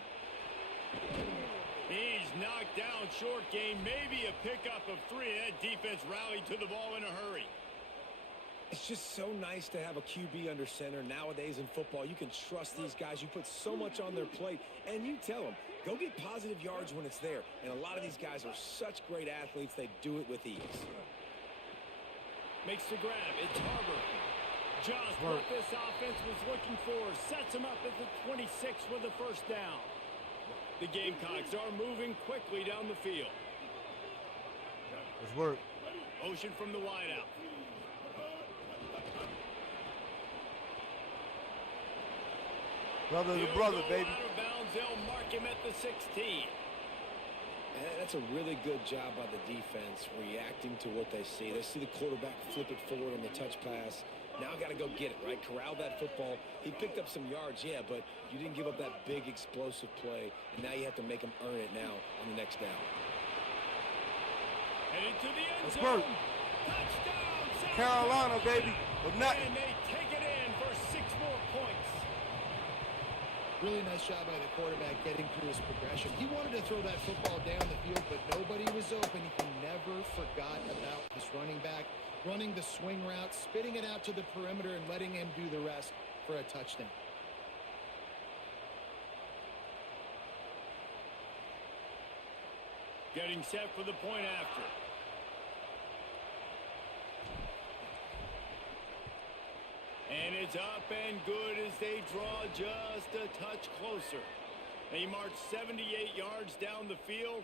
He's knocked down short game, maybe a pickup of 3. That defense rallied to the ball in a hurry. It's just so nice to have a QB under center. Nowadays in football, you can trust these guys. You put so much on their plate, and you tell them, go get positive yards when it's there. And a lot of these guys are such great athletes, they do it with ease. Makes the grab. It's Harbor. Just what this offense was looking for. Sets him up at the 26 for the first down. The Gamecocks are moving quickly down the field. Let's work. Ocean from the wideout. Brother to brother, baby. Out of bounds. They'll mark him at the 16. And that's a really good job by the defense, reacting to what they see. They see the quarterback flip it forward on the touch pass. Now got to go get it, right? Corral that football. He picked up some yards, yeah, but you didn't give up that big explosive play, and now you have to make him earn it now on the next down. Heading to the end Let's zone. work. Touchdown, South Carolina, baby. With nothing. And they take it in for 6 more points. Really nice job by the quarterback getting through his progression. He wanted to throw that football down the field, but nobody was open. He never forgot about his running back, running the swing route, spitting it out to the perimeter, and letting him do the rest for a touchdown. Getting set for the point after. And it's up and good as they draw just a touch closer. They march 78 yards down the field,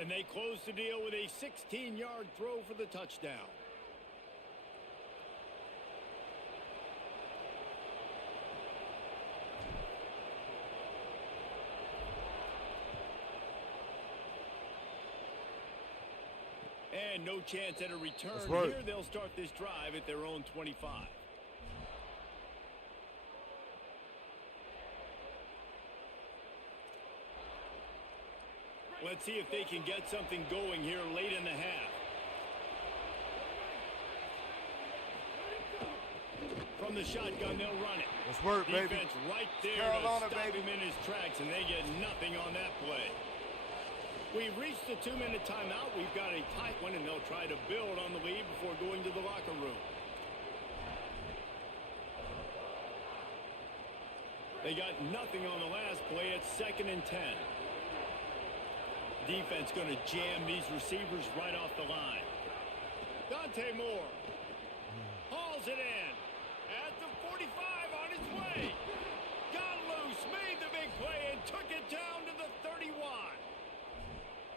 and they close the deal with a 16-yard throw for the touchdown. And no chance at a return here. They'll start this drive at their own 25. Let's see if they can get something going here late in the half. From the shotgun, they'll run it. Let's work, baby. Defense right there Carolina, to stop baby. him in his tracks, and they get nothing on that play. We've reached the 2-minute timeout. We've got a tight one, and they'll try to build on the lead before going to the locker room. They got nothing on the last play. It's 2nd and 10. Defense going to jam these receivers right off the line. Dante Moore hauls it in at the 45 on its way. Got loose, made the big play, and took it down to the 31.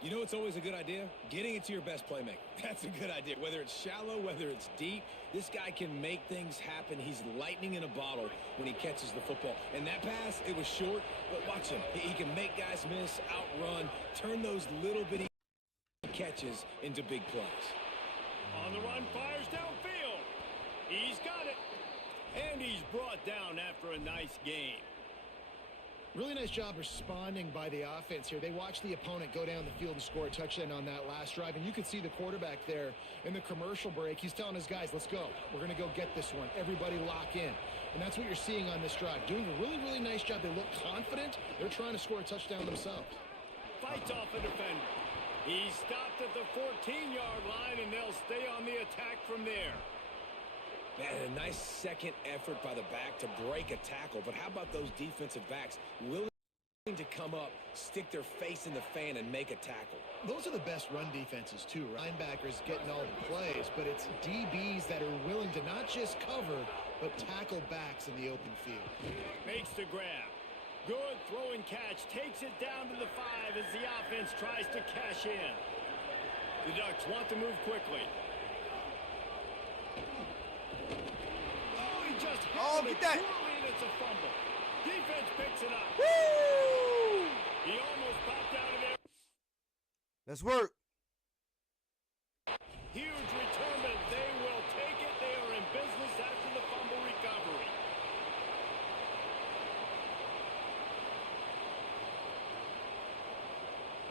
You know it's always a good idea? Getting it to your best playmaker. That's a good idea. Whether it's shallow, whether it's deep, this guy can make things happen. He's lightning in a bottle when he catches the football. And that pass, it was short, but watch him. He can make guys miss, outrun, turn those little bitty catches into big plays. On the run, fires downfield. He's got it. And he's brought down after a nice game. Really nice job responding by the offense here. They watched the opponent go down the field and score a touchdown on that last drive. And you could see the quarterback there in the commercial break. He's telling his guys, let's go. We're going to go get this one. Everybody lock in. And that's what you're seeing on this drive. Doing a really, really nice job. They look confident. They're trying to score a touchdown themselves. Fights off a defender. He's stopped at the 14-yard line, and they'll stay on the attack from there. Man, a nice second effort by the back to break a tackle. But how about those defensive backs willing to come up, stick their face in the fan, and make a tackle? Those are the best run defenses, too. Linebackers getting all the plays, but it's DBs that are willing to not just cover, but tackle backs in the open field. Makes the grab. Good throw and catch. Takes it down to the 5 as the offense tries to cash in. The Ducks want to move quickly. Oh, get that. And it's a fumble. Defense picks it up. Woo! He almost popped out of there. Let's work. Huge return, but they will take it. They are in business after the fumble recovery.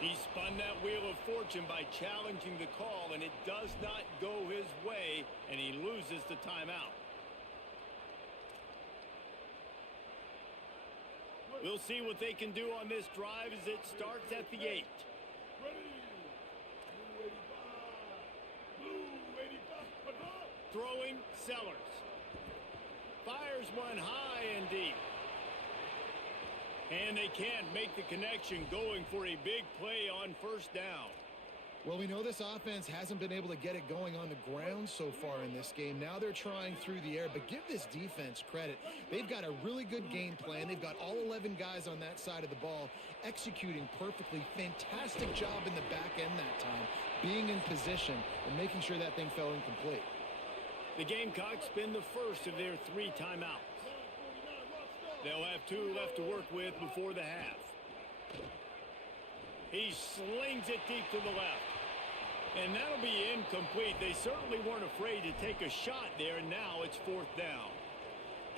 He spun that wheel of fortune by challenging the call, and it does not go his way, and he loses the timeout. We'll see what they can do on this drive as it starts at the 8. Throwing Sellers. Fires one high and deep. And they can't make the connection, going for a big play on first down. Well, we know this offense hasn't been able to get it going on the ground so far in this game. Now they're trying through the air, but give this defense credit. They've got a really good game plan. They've got all 11 guys on that side of the ball executing perfectly. Fantastic job in the back end that time, being in position and making sure that thing fell incomplete. The Gamecocks spend the first of their 3 timeouts. They'll have 2 left to work with before the half. He slings it deep to the left. And that'll be incomplete. They certainly weren't afraid to take a shot there, and now it's 4th down.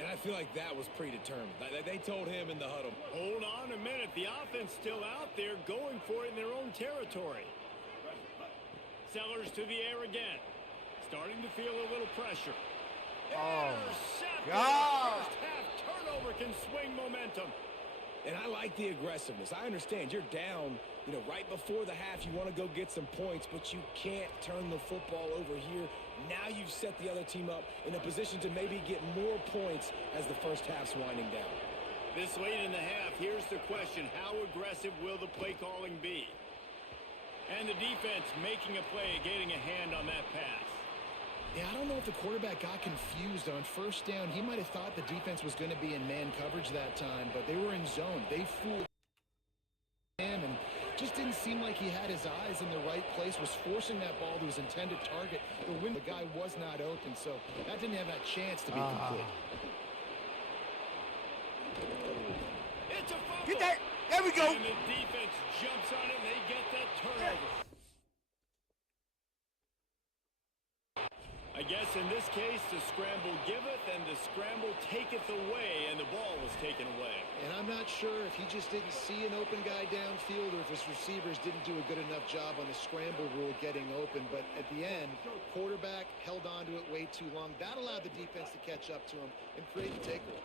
And I feel like that was predetermined. They told him in the huddle. Hold on a minute. The offense still out there going for it in their own territory. Sellers to the air again. Starting to feel a little pressure. Oh, Intercepted. God. First half turnover can swing momentum. And I like the aggressiveness. I understand you're down, right before the half. You want to go get some points, but you can't turn the football over here. Now you've set the other team up in a position to maybe get more points as the first half's winding down. This late in the half, here's the question. How aggressive will the play calling be? And the defense making a play, getting a hand on that pass. Yeah, I don't know if the quarterback got confused on first down. He might have thought the defense was going to be in man coverage that time, but they were in zone. They fooled him and just didn't seem like he had his eyes in the right place, was forcing that ball to his intended target. The guy was not open, so that didn't have that chance to be complete. It's a fumble. Get that. There we go. And the defense jumps on it, and they get that turnover. I guess in this case, the scramble giveth and the scramble taketh away, and the ball was taken away. And I'm not sure if he just didn't see an open guy downfield or if his receivers didn't do a good enough job on the scramble rule getting open. But at the end, quarterback held on to it way too long. That allowed the defense to catch up to him and create the takeaway.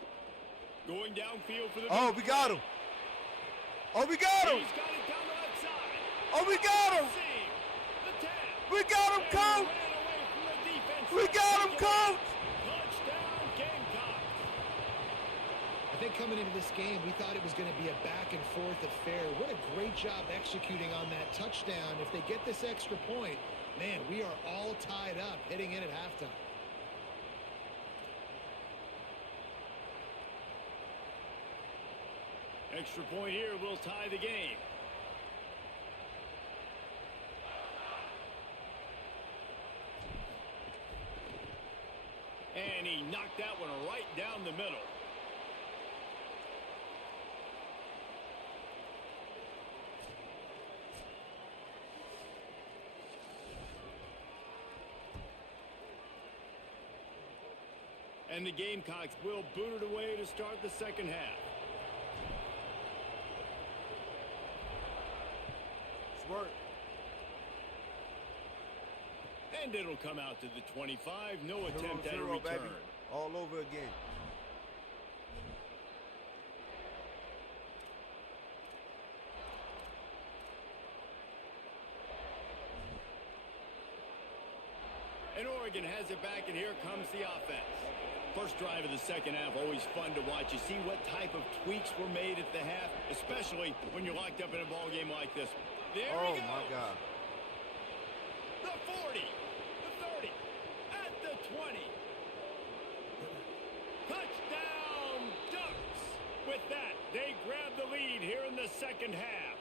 Going downfield for the... Oh, we got him. Oh, we got him. He's got it down the left side. Oh, we got him. The 10. We got him, coach. We got him, coach. Touchdown, Gamecocks. I think coming into this game, we thought it was going to be a back-and-forth affair. What a great job executing on that touchdown. If they get this extra point, man, we are all tied up heading in at halftime. Extra point here will tie the game. And he knocked that one right down the middle. And the Gamecocks will boot it away to start the second half. Work. And it'll come out to the 25. No attempt at a Zero, return. baby. All over again. And Oregon has it back, and here comes the offense. First drive of the second half, always fun to watch. You see what type of tweaks were made at the half, especially when you're locked up in a ball game like this. There Oh, he goes. my God. The 40, the 30, at the 20. Touchdown, Ducks. With that, they grab the lead here in the second half.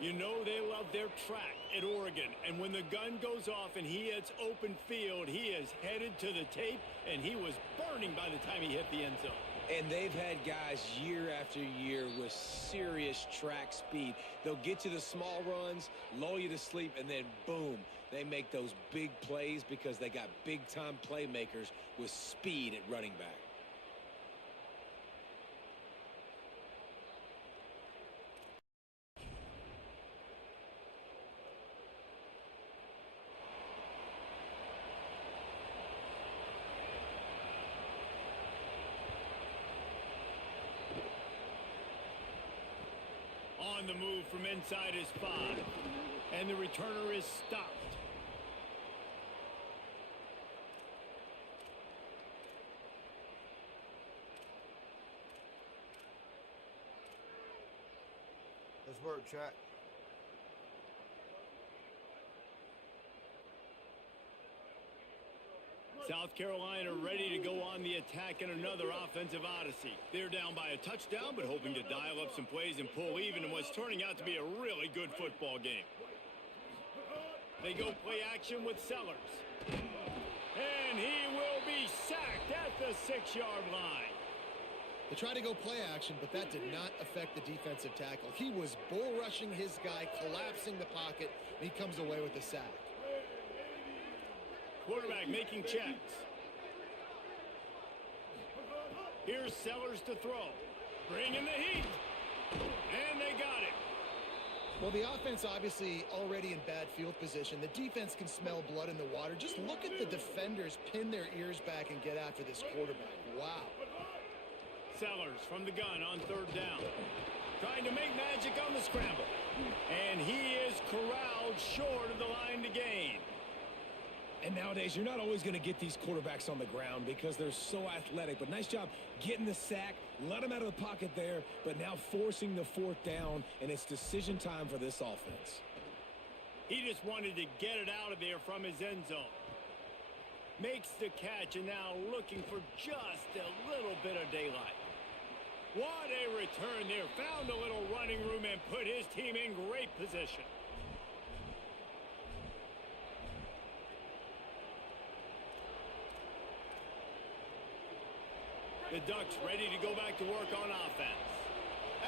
You know they love their track at Oregon, and when the gun goes off and he hits open field, he is headed to the tape, and he was burning by the time he hit the end zone. And they've had guys year after year with serious track speed. They'll get you the small runs, lull you to sleep, and then boom, they make those big plays because they got big-time playmakers with speed at running back. On the move from inside his 5. And the returner is stopped. Let's work, chat. South Carolina ready to go on the attack in another offensive odyssey. They're down by a touchdown, but hoping to dial up some plays and pull even in what's turning out to be a really good football game. They go play action with Sellers. And he will be sacked at the 6-yard line. They tried to go play action, but that did not affect the defensive tackle. He was bull rushing his guy, collapsing the pocket, and he comes away with the sack. Quarterback making checks. Here's Sellers to throw. Bringing the heat. And they got it. Well, the offense obviously already in bad field position. The defense can smell blood in the water. Just look at the defenders pin their ears back and get after this quarterback. Wow. Sellers from the gun on 3rd down. Trying to make magic on the scramble. And he is corralled short of the line to gain. And nowadays, you're not always going to get these quarterbacks on the ground because they're so athletic. But nice job getting the sack, let him out of the pocket there, but now forcing the 4th down, and it's decision time for this offense. He just wanted to get it out of there from his end zone. Makes the catch, and now looking for just a little bit of daylight. What a return there. Found a little running room and put his team in great position. The Ducks ready to go back to work on offense.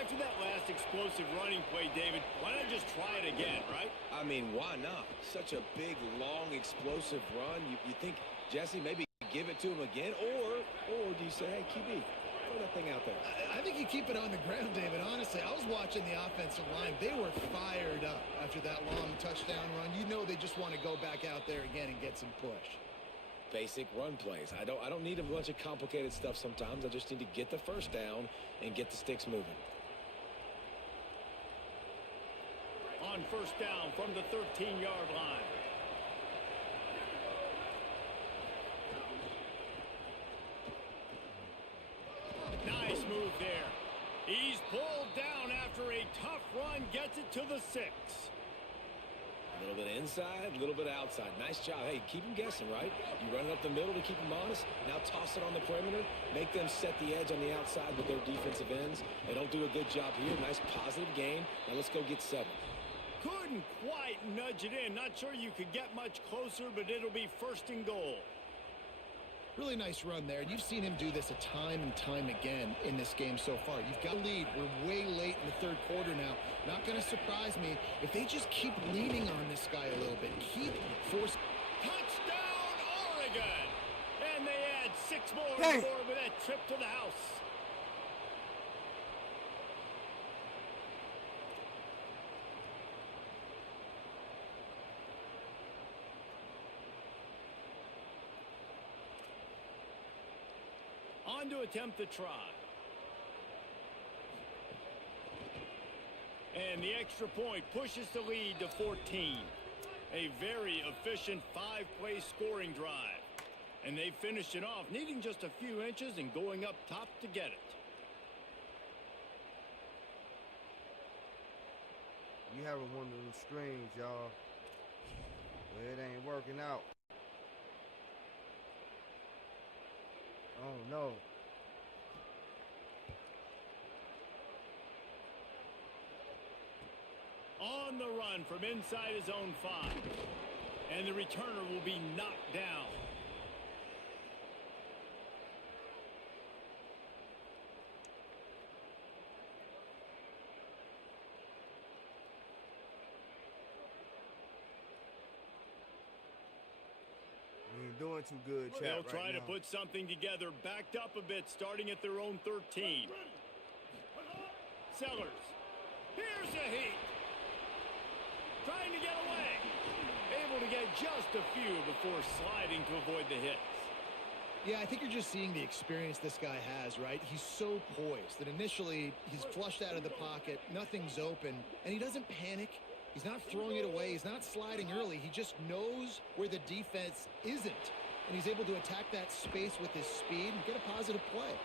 After that last explosive running play, David, why not just try it again, right? I mean, why not? Such a big, long, explosive run. You think, Jesse, maybe give it to him again? Or do you say, hey, QB, throw that thing out there? I think you keep it on the ground, David. Honestly, I was watching the offensive line. They were fired up after that long touchdown run. You know they just want to go back out there again and get some push. Basic run plays. I don't need a bunch of complicated stuff sometimes. I just need to get the 1st down and get the sticks moving. On 1st down from the 13-yard line. Nice move there. He's pulled down after a tough run, gets it to the 6. A little bit inside, a little bit outside. Nice job. Hey, keep them guessing, right? You run it up the middle to keep them honest. Now toss it on the perimeter. Make them set the edge on the outside with their defensive ends. They don't do a good job here. Nice positive gain. Now let's go get 7. Couldn't quite nudge it in. Not sure you could get much closer, but it'll be 1st and goal. Really nice run there. You've seen him do this a time and time again in this game so far. You've got a lead. We're way late in the 3rd quarter now. Not going to surprise me if they just keep leaning on this guy a little bit. Keep forcing. Touchdown, Oregon! And they add 6 more on the board with that trip to the house. On to attempt the try. And the extra point pushes the lead to 14. A very efficient 5-play scoring drive. And they finished it off, needing just a few inches and going up top to get it. You having one of them strings, y'all. But it ain't working out. Oh, no. On the run from inside his own 5. And the returner will be knocked down. You ain't doing too good, chat. They'll try right to now. put something together, backed up a bit, starting at their own 13. Sellers. Here's a heat. Trying to get away. Able to get just a few before sliding to avoid the hits. Yeah, I think you're just seeing the experience this guy has, right? He's so poised that initially he's flushed out of the pocket, nothing's open, and he doesn't panic. He's not throwing it away. He's not sliding early. He just knows where the defense isn't, and he's able to attack that space with his speed and get a positive play.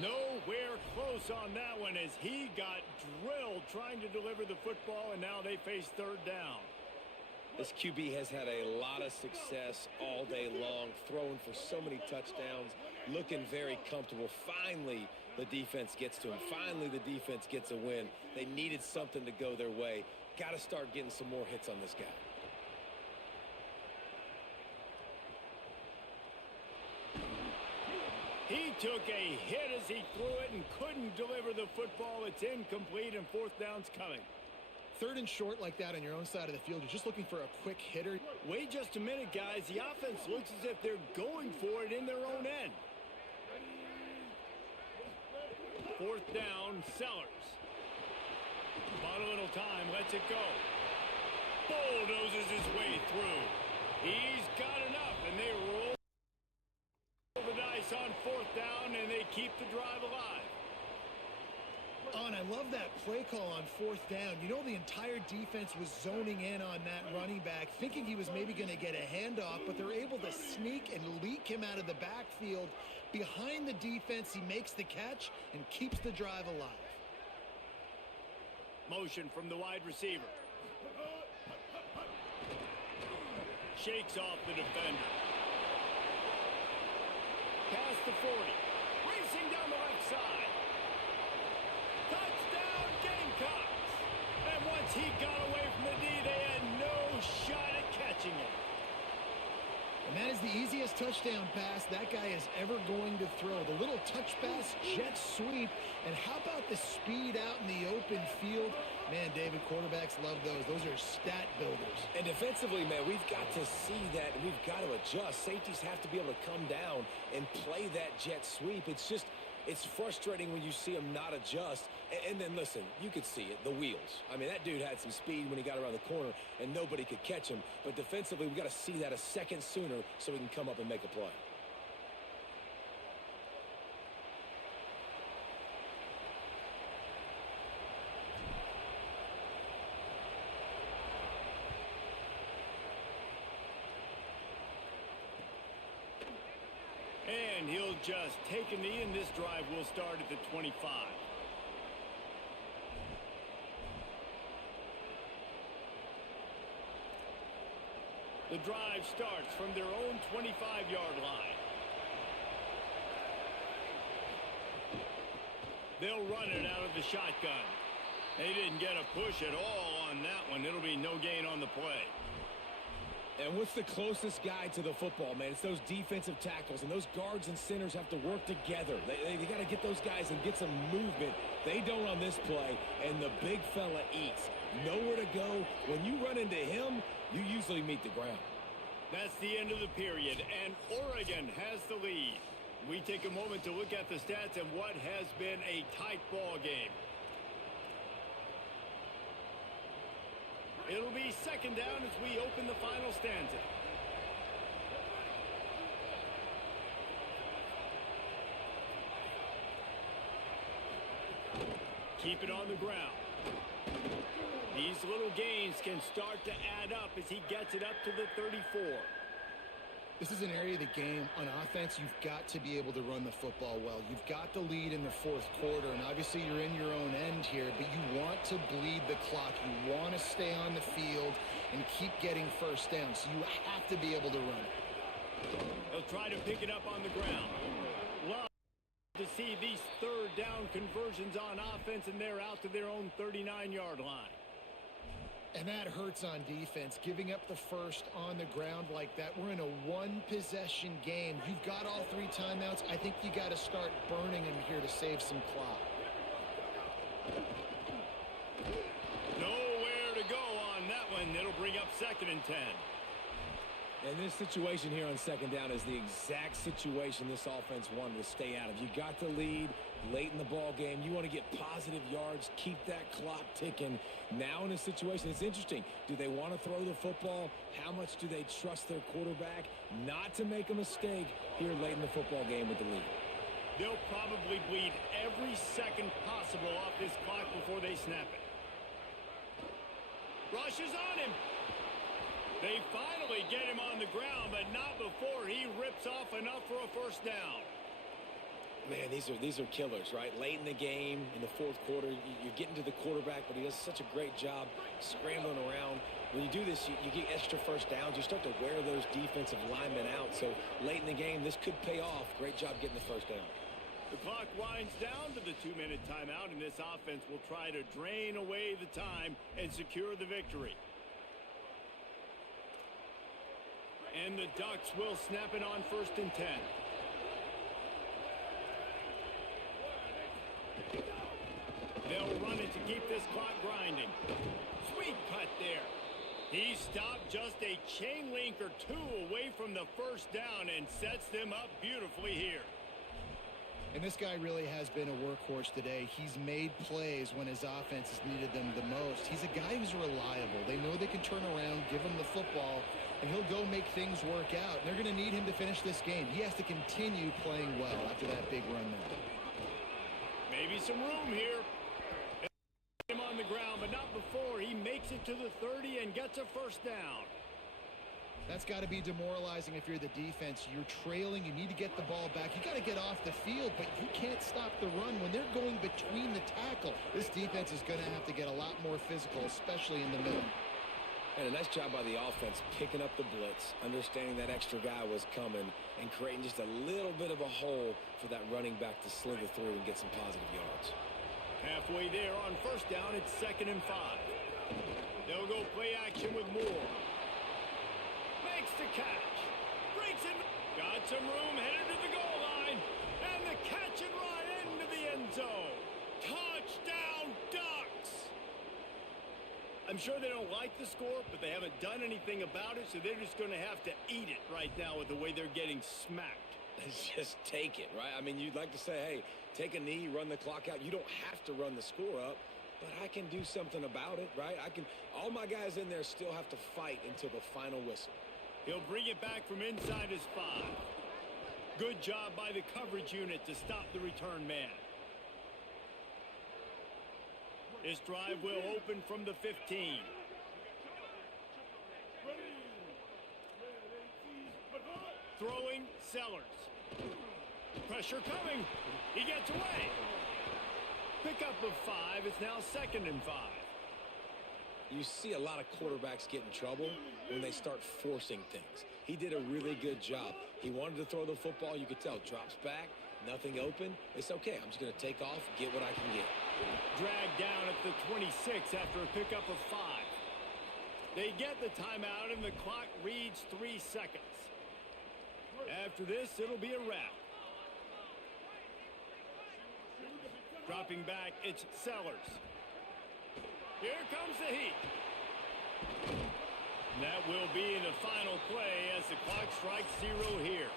Nowhere close on that one as he got drilled trying to deliver the football, and now they face third down. This QB has had a lot of success all day long, throwing for so many touchdowns, looking very comfortable. Finally, the defense gets to him. Finally, the defense gets a win. They needed something to go their way. Got to start getting some more hits on this guy. He took a hit as he threw it and couldn't deliver the football. It's incomplete, and fourth down's coming. Third and short like that on your own side of the field, you're just looking for a quick hitter. Wait just a minute, guys. The offense looks as if they're going for it in their own end. Fourth down, Sellers. Bought a little time, lets it go. Bulldozes his way through. He's got enough, and they roll the dice on fourth down, and they keep the drive alive. Oh, and I love that play call on fourth down. You know, the entire defense was zoning in on that running back, thinking he was maybe going to get a handoff, but they're able to sneak and leak him out of the backfield. Behind the defense, he makes the catch and keeps the drive alive. Motion from the wide receiver. Shakes off the defender. Past the 40. Racing down the left side. Touchdown, Gamecocks! And once he got away from the D, they had no shot at catching it. And that is the easiest touchdown pass that guy is ever going to throw. The little touch pass, jet sweep, and how about the speed out in the open field? Man, David, quarterbacks love those. Those are stat builders. And defensively, man, we've got to see that, and we've got to adjust. Safeties have to be able to come down and play that jet sweep. It's frustrating when you see him not adjust. And then, listen, you could see it, the wheels. I mean, that dude had some speed when he got around the corner, and nobody could catch him. But defensively, we've got to see that a second sooner so we can come up and make a play. And he'll just take a knee, and this drive will start at the 25. The drive starts from their own 25-yard line. They'll run it out of the shotgun. They didn't get a push at all on that one. It'll be no gain on the play. And what's the closest guy to the football, man? It's those defensive tackles, and those guards and centers have to work together. They got to get those guys and get some movement. They don't on this play, and the big fella eats. Nowhere to go. When you run into him, you usually meet the ground. That's the end of the period, and Oregon has the lead. We take a moment to look at the stats and what has been a tight ball game. It'll be second down as we open the final stanza. Keep it on the ground. These little gains can start to add up as he gets it up to the 34. This is an area of the game on offense you've got to be able to run the football well. You've got the lead in the fourth quarter, and obviously you're in your own end here, but you want to bleed the clock. You want to stay on the field and keep getting first down, so you have to be able to run it. They'll try to pick it up on the ground. Love to see these third down conversions on offense, and they're out to their own 39-yard line. And that hurts on defense, giving up the first on the ground like that. We're in a one-possession game. You've got all three timeouts. I think you got to start burning them here to save some clock. Nowhere to go on that one. It'll bring up second and 10. And this situation here on second down is the exact situation this offense wanted to stay out of. You got the lead late in the ball game. You want to get positive yards, keep that clock ticking. Now in a situation, it's interesting. Do they want to throw the football? How much do they trust their quarterback not to make a mistake here late in the football game with the lead? They'll probably bleed every second possible off this clock before they snap it. Rush is on him. They finally get him on the ground, but not before he rips off enough for a first down. Man, these are killers, right? Late in the game, in the fourth quarter, you're getting to the quarterback, but he does such a great job scrambling around. When you do this, you get extra first downs. You start to wear those defensive linemen out. So late in the game, this could pay off. Great job getting the first down. The clock winds down to the 2-minute timeout, and this offense will try to drain away the time and secure the victory. And the Ducks will snap it on 1st and 10. They'll run it to keep this clock grinding. Sweet cut there. He stopped just a chain link or two away from the first down and sets them up beautifully here. And this guy really has been a workhorse today. He's made plays when his offense has needed them the most. He's a guy who's reliable. They know they can turn around, give him the football, and he'll go make things work out. And they're going to need him to finish this game. He has to continue playing well after that big run there. Maybe some room here. Him on the ground, but not before he makes it to the 30 and gets a first down. That's got to be demoralizing if you're the defense. You're trailing. You need to get the ball back. You got to get off the field, but you can't stop the run when they're going between the tackle. This defense is going to have to get a lot more physical, especially in the middle. And a nice job by the offense picking up the blitz, understanding that extra guy was coming, and creating just a little bit of a hole for that running back to slither through and get some positive yards. Halfway there on first down, it's 2nd and 5. They'll go play action with Moore. Makes the catch. Breaks it. Got some room, headed to the goal line. And the catch and run into the end zone. Touchdown, Ducks! I'm sure they don't like the score, but they haven't done anything about it, so they're just going to have to eat it right now with the way they're getting smacked. Just take it, right? I mean, you'd like to say, hey, take a knee, run the clock out. You don't have to run the score up, but I can do something about it, right? All my guys in there still have to fight until the final whistle. He'll bring it back from inside his 5. Good job by the coverage unit to stop the return man. This drive will open from the 15. Throwing, Sellers. Pressure coming. He gets away. Pickup of 5. It's now 2nd and 5. You see a lot of quarterbacks get in trouble when they start forcing things. He did a really good job. He wanted to throw the football. You could tell. Drops back. Nothing open. It's okay. I'm just going to take off, get what I can get. Dragged down at the 26 after a pickup of 5. They get the timeout, and the clock reads 3 seconds. After this, it'll be a wrap. Dropping back, it's Sellers. Here comes the heat. That will be the final play as the clock strikes 0 here.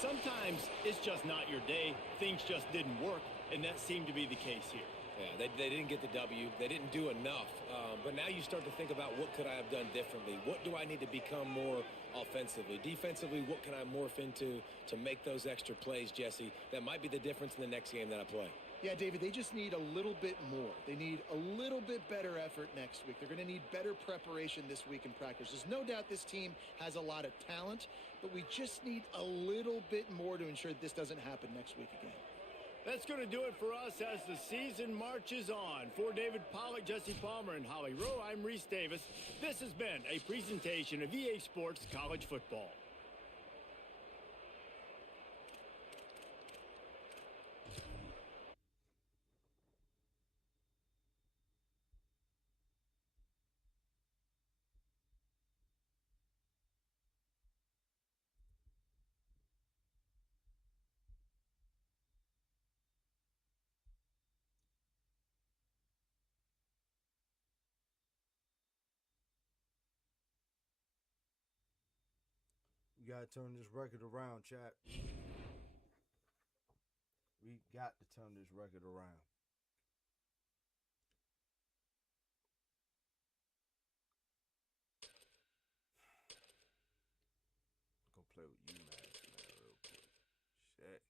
Sometimes it's just not your day. Things just didn't work, and that seemed to be the case here. Yeah, they didn't get the W. They didn't do enough. But now you start to think about what could I have done differently? What do I need to become more offensively? Defensively, what can I morph into to make those extra plays, Jesse? That might be the difference in the next game that I play. Yeah, David, they just need a little bit more. They need a little bit better effort next week. They're going to need better preparation this week in practice. There's no doubt this team has a lot of talent, but we just need a little bit more to ensure that this doesn't happen next week again. That's going to do it for us as the season marches on. For David Pollack, Jesse Palmer, and Holly Rowe, I'm Reese Davis. This has been a presentation of EA Sports College Football. gotta turn this record around, chat. We got to turn this record around. I'm gonna play with you, man, real quick. Shit.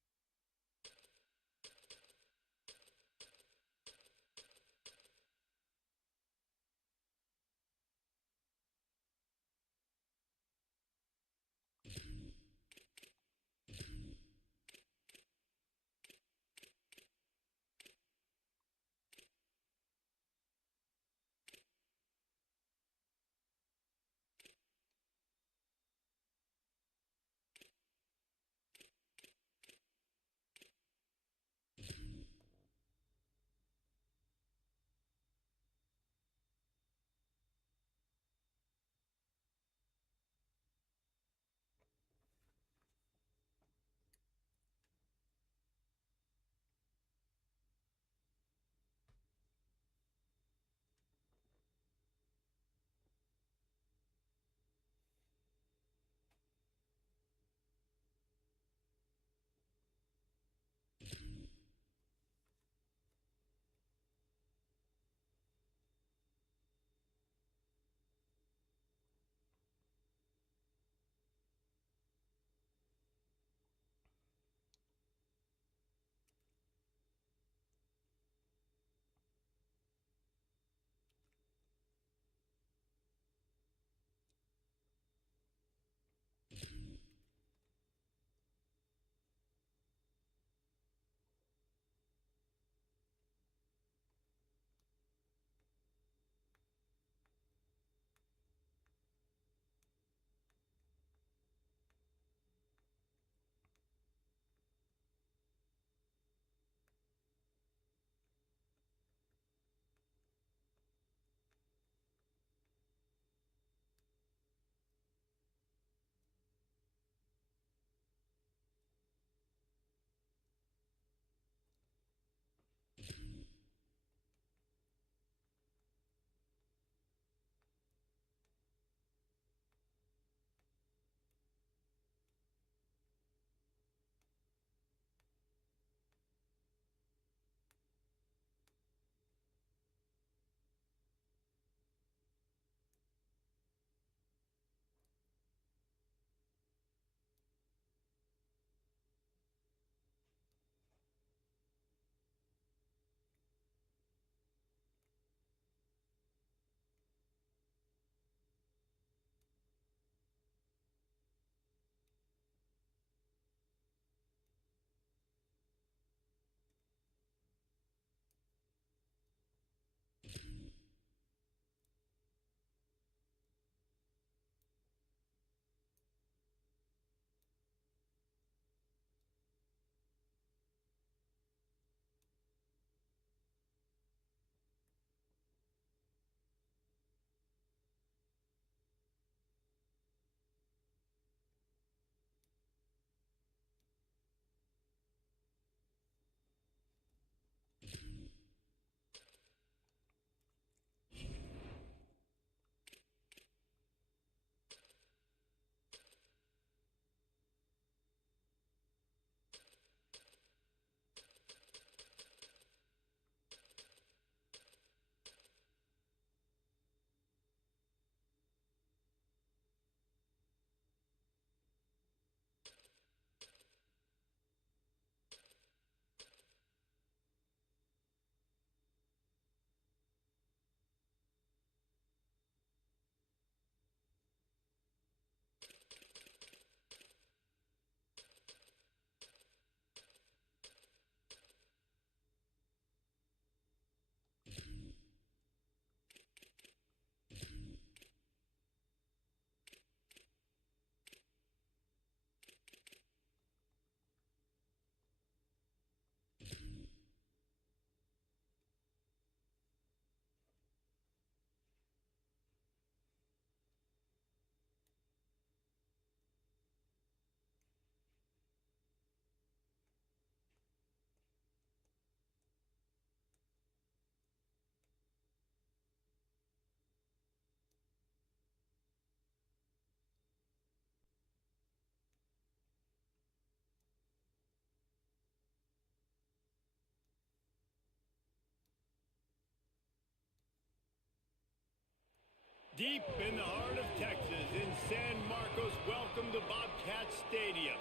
Deep in the heart of Texas, in San Marcos, welcome to Bobcat Stadium.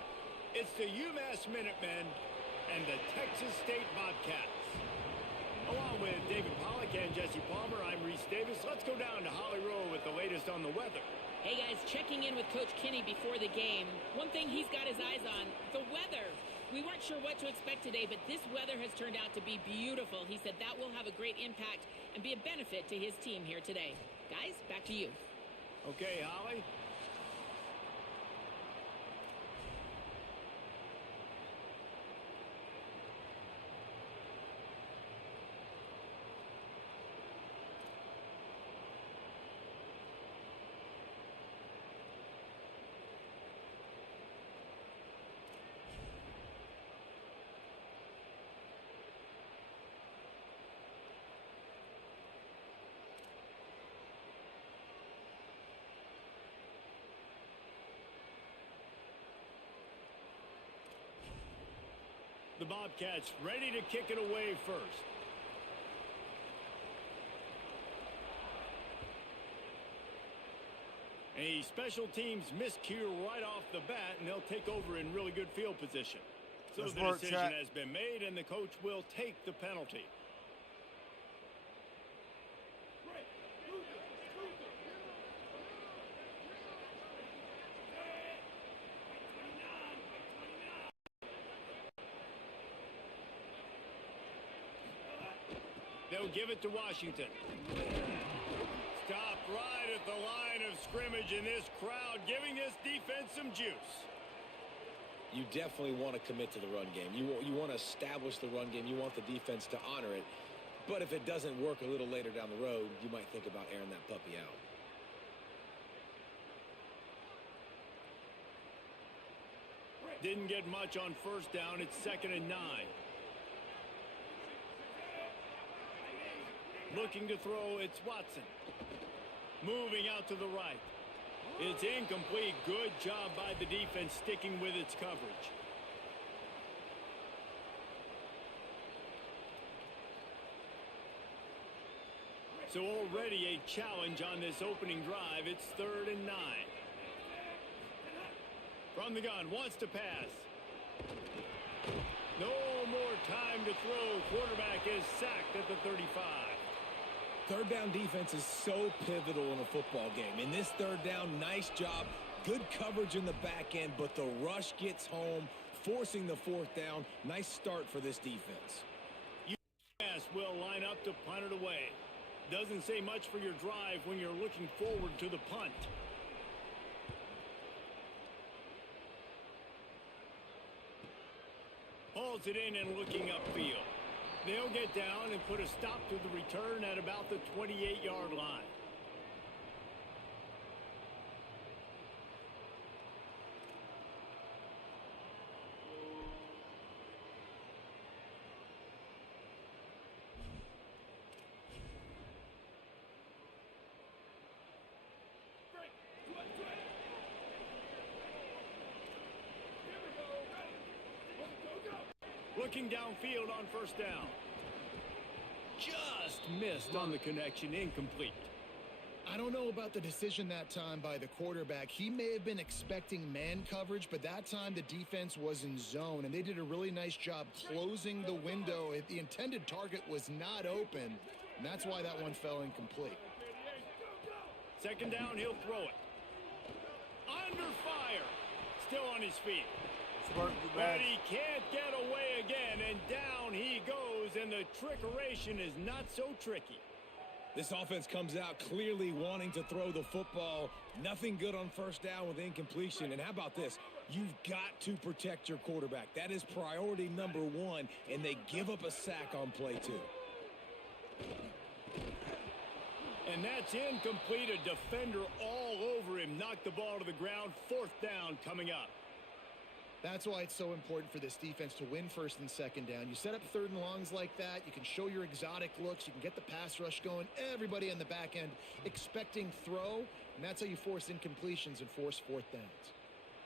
It's the UMass Minutemen and the Texas State Bobcats. Along with David Pollack and Jesse Palmer, I'm Reese Davis. Let's go down to Holly Rowe with the latest on the weather. Hey guys, checking in with Coach Kinney before the game. One thing he's got his eyes on, the weather. We weren't sure what to expect today, but this weather has turned out to be beautiful. He said that will have a great impact and be a benefit to his team here today. Guys, back to you. Okay, Holly. The Bobcats ready to kick it away first. A special teams miscue right off the bat, and they'll take over in really good field position. So the decision has been made, and the coach will take the penalty. They'll give it to Washington. Stop right at the line of scrimmage, and this crowd giving this defense some juice. You definitely want to commit to the run game. You want to establish the run game. You want the defense to honor it. But if it doesn't work a little later down the road, you might think about airing that puppy out. Didn't get much on first down. It's 2nd and 9. Looking to throw, it's Watson. Moving out to the right. It's incomplete. Good job by the defense sticking with its coverage. So already a challenge on this opening drive. It's 3rd and 9. From the gun, wants to pass. No more time to throw. Quarterback is sacked at the 35. Third down defense is so pivotal in a football game. In this third down, nice job. Good coverage in the back end, but the rush gets home, forcing the 4th down. Nice start for this defense. UMass will line up to punt it away. Doesn't say much for your drive when you're looking forward to the punt. Hauls it in and looking upfield. They'll get down and put a stop to the return at about the 28-yard line. Looking downfield on first down. Just missed on the connection, incomplete. I don't know about the decision that time by the quarterback. He may have been expecting man coverage, but that time the defense was in zone, and they did a really nice job closing the window. The intended target was not open, and that's why that one fell incomplete. 2nd down, he'll throw it. Under fire. Still on his feet. But he can't get away again, and down he goes, and the trickeration is not so tricky. This offense comes out clearly wanting to throw the football. Nothing good on first down with incompletion. And how about this? You've got to protect your quarterback. That is priority number 1, and they give up a sack on play 2. And that's incomplete. A defender all over him. Knocked the ball to the ground. 4th down coming up. That's why it's so important for this defense to win 1st and 2nd down. You set up 3rd and longs like that. You can show your exotic looks. You can get the pass rush going. Everybody on the back end expecting throw, and that's how you force incompletions and force 4th downs.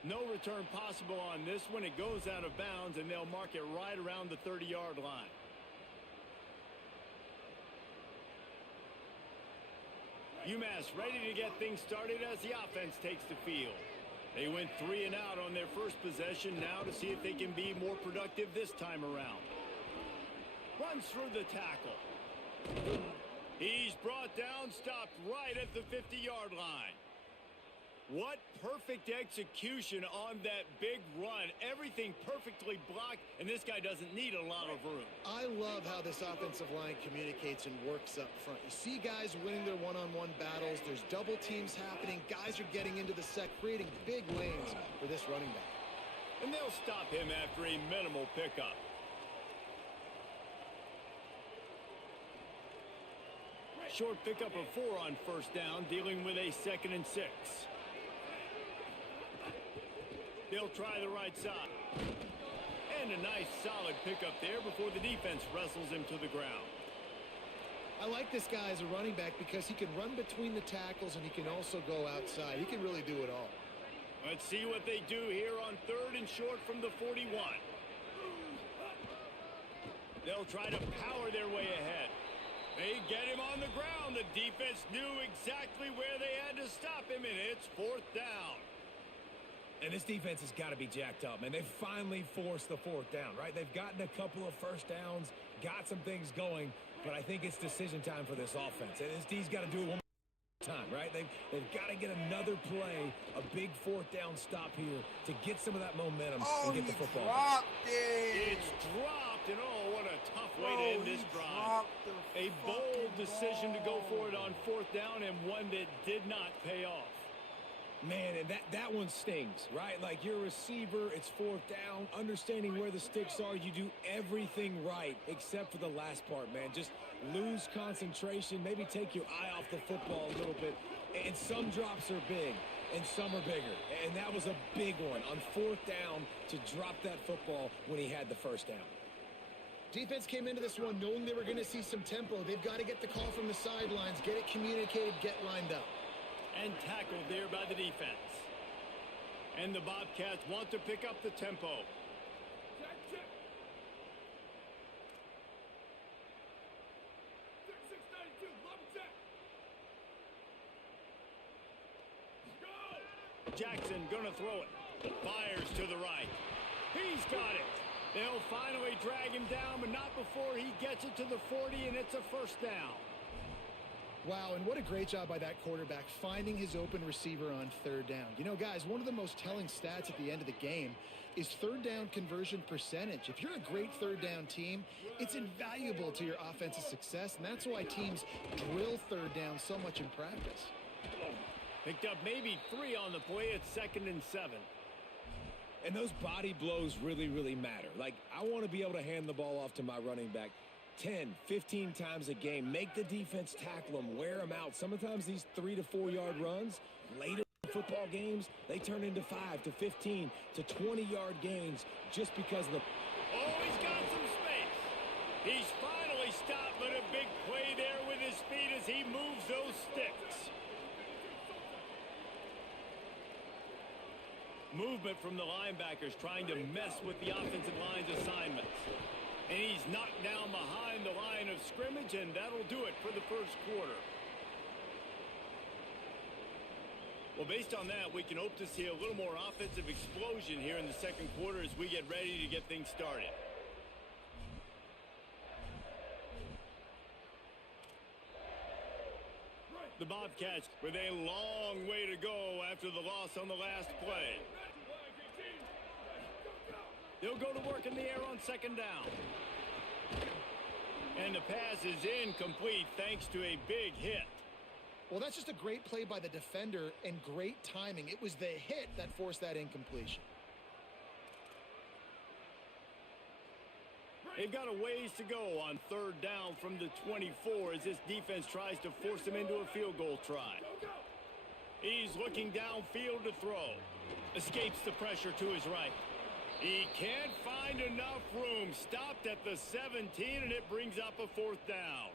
No return possible on this one. It goes out of bounds, and they'll mark it right around the 30-yard line. UMass ready to get things started as the offense takes the field. They went 3 and out on their first possession, now to see if they can be more productive this time around. Runs through the tackle. He's brought down, stopped right at the 50-yard line. What perfect execution on that big run. Everything perfectly blocked, and this guy doesn't need a lot of room. I love how this offensive line communicates and works up front. You see guys winning their one-on-one battles. There's double teams happening. Guys are getting into the set, creating big lanes for this running back. And they'll stop him after a minimal pickup. Short pickup of 4 on first down, dealing with a 2nd and 6. They'll try the right side. And a nice solid pickup there before the defense wrestles him to the ground. I like this guy as a running back because he can run between the tackles and he can also go outside. He can really do it all. Let's see what they do here on 3rd and short from the 41. They'll try to power their way ahead. They get him on the ground. The defense knew exactly where they had to stop him, and it's 4th down. And this defense has got to be jacked up, man. They've finally forced the 4th down, right? They've gotten a couple of first downs, got some things going, but I think it's decision time for this offense. And this D's got to do it one more time, right? They've got to get another play, a big 4th down stop here to get some of that momentum and get the football. Dropped it. It's dropped, and oh, what a tough way to end this drive. A bold decision to go for it on 4th down, and one that did not pay off. Man, and that one stings, right? Like, you're a receiver, it's 4th down, understanding where the sticks are, you do everything right except for the last part, man. Just lose concentration, maybe take your eye off the football a little bit. And some drops are big, and some are bigger. And that was a big one on 4th down to drop that football when he had the first down. Defense came into this one knowing they were going to see some tempo. They've got to get the call from the sidelines, get it communicated, get lined up. And tackled there by the defense. And the Bobcats want to pick up the tempo. Jackson gonna throw it. Fires to the right. He's got it. They'll finally drag him down, but not before he gets it to the 40, and it's a first down. Wow, and what a great job by that quarterback finding his open receiver on 3rd down. You know, guys, one of the most telling stats at the end of the game is 3rd down conversion percentage. If you're a great 3rd down team, it's invaluable to your offensive success, and that's why teams drill 3rd down so much in practice. Picked up maybe 3 on the play at 2nd and 7. And those body blows really, really matter. Like, I want to be able to hand the ball off to my running back 10, 15 times a game. Make the defense tackle them, wear them out. Sometimes these 3 to 4 yard runs, later in football games, they turn into 5 to 15 to 20-yard gains just because of the... Oh, he's got some space. He's finally stopped, but a big play there with his feet as he moves those sticks. Movement from the linebackers trying to mess with the offensive line's assignments. And he's knocked down behind the line of scrimmage, and that'll do it for the first quarter. Well, based on that, we can hope to see a little more offensive explosion here in the second quarter as we get ready to get things started. The Bobcats with a long way to go after the loss on the last play. They'll go to work in the air on 2nd down. And the pass is incomplete thanks to a big hit. Well, that's just a great play by the defender and great timing. It was the hit that forced that incompletion. They've got a ways to go on 3rd down from the 24 as this defense tries to force them into a field goal try. He's looking downfield to throw. Escapes the pressure to his right. He can't find enough room. Stopped at the 17, and it brings up a 4th down.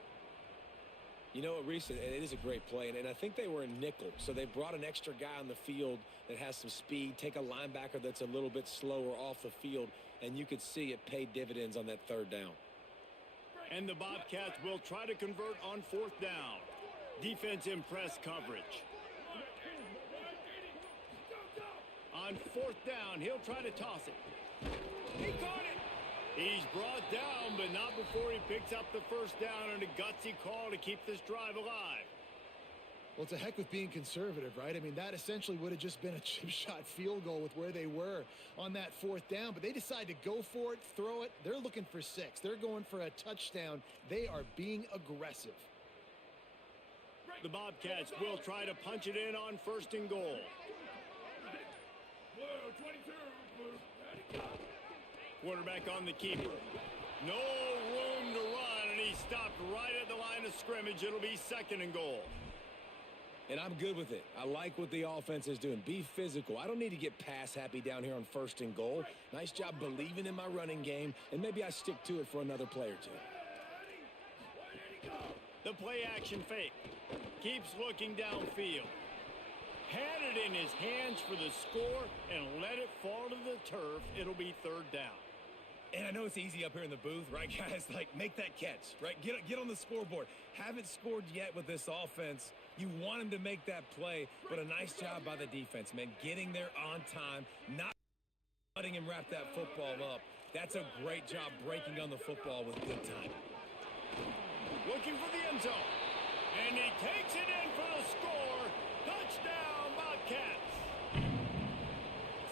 You know what, Reese, it is a great play, and I think they were in nickel, so they brought an extra guy on the field that has some speed, take a linebacker that's a little bit slower off the field, and you could see it paid dividends on that 3rd down. And the Bobcats will try to convert on 4th down. Defense in press coverage. On 4th down, he'll try to toss it. He caught it. He's brought down, but not before he picks up the 1st down on a gutsy call to keep this drive alive. Well, it's a heck with being conservative, right? I mean, that essentially would have just been a chip shot field goal with where they were on that 4th down, but they decide to go for it, throw it. They're looking for 6. They're going for a touchdown. They are being aggressive. The Bobcats will try to punch it in on 1st and goal. Quarterback on the keeper. No room to run, and he stopped right at the line of scrimmage. It'll be 2nd and goal. And I'm good with it. I like what the offense is doing. Be physical. I don't need to get pass happy down here on 1st and goal. Nice job believing in my running game, and maybe I stick to it for another play or 2. The play action fake. Keeps looking downfield. Had it in his hands for the score and let it fall to the turf. It'll be 3rd down. And I know it's easy up here in the booth, right, guys? Like, make that catch, right? Get on the scoreboard. Haven't scored yet with this offense. You want him to make that play, but a nice job by the defense, man. Getting there on time, not letting him wrap that football up. That's a great job breaking on the football with good time. Looking for the end zone. And he takes it in for the score. Touchdown, Bobcats.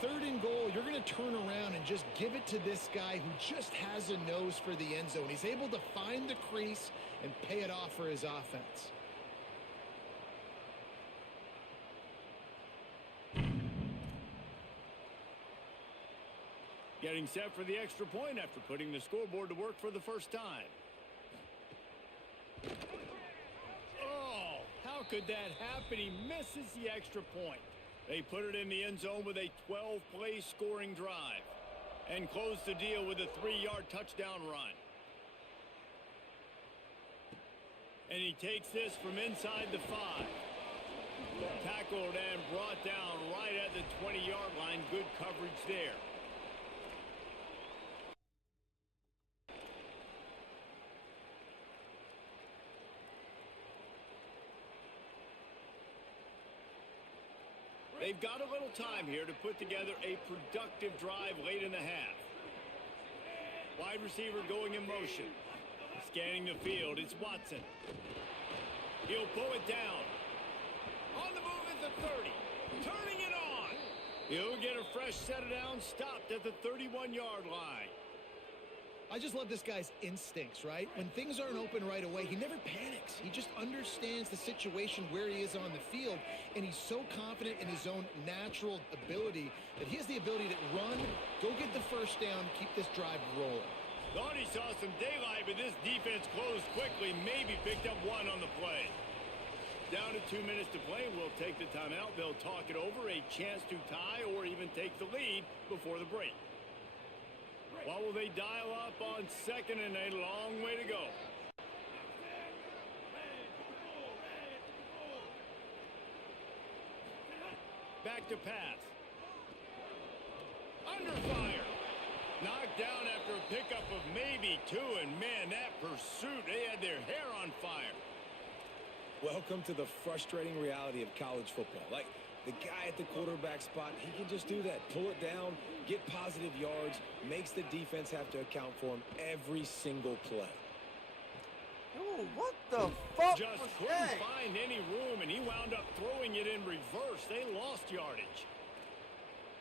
3rd and goal, you're going to turn around and just give it to this guy who just has a nose for the end zone. He's able to find the crease and pay it off for his offense. Getting set for the extra point after putting the scoreboard to work for the 1st time. Oh, how could that happen? He misses the extra point. They put it in the end zone with a 12-play scoring drive and close the deal with a 3-yard touchdown run. And he takes this from inside the 5. Tackled and brought down right at the 20-yard line. Good coverage there. They've got a little time here to put together a productive drive late in the half. Wide receiver going in motion. Scanning the field, it's Watson. He'll pull it down. On the move at the 30. Turning it on. He'll get a fresh set of down, stopped at the 31-yard line. I just love this guy's instincts, right? When things aren't open right away, he never panics. He just understands the situation where he is on the field, and he's so confident in his own natural ability that he has the ability to run, go get the 1st down, keep this drive rolling. Thought he saw some daylight, but this defense closed quickly, maybe picked up 1 on the play. Down to 2 minutes to play, we'll take the timeout. They'll talk it over, a chance to tie or even take the lead before the break. What will they dial up on 2nd and a long way to go? Back to pass. Under fire. Knocked down after a pickup of maybe 2, and man, that pursuit, they had their hair on fire. Welcome to the frustrating reality of college football. Like, the guy at the quarterback spot, he can just do that. Pull it down, get positive yards, makes the defense have to account for him every single play. Ooh, what the fuck Just was couldn't that? find any room, and he wound up throwing it in reverse. They lost yardage.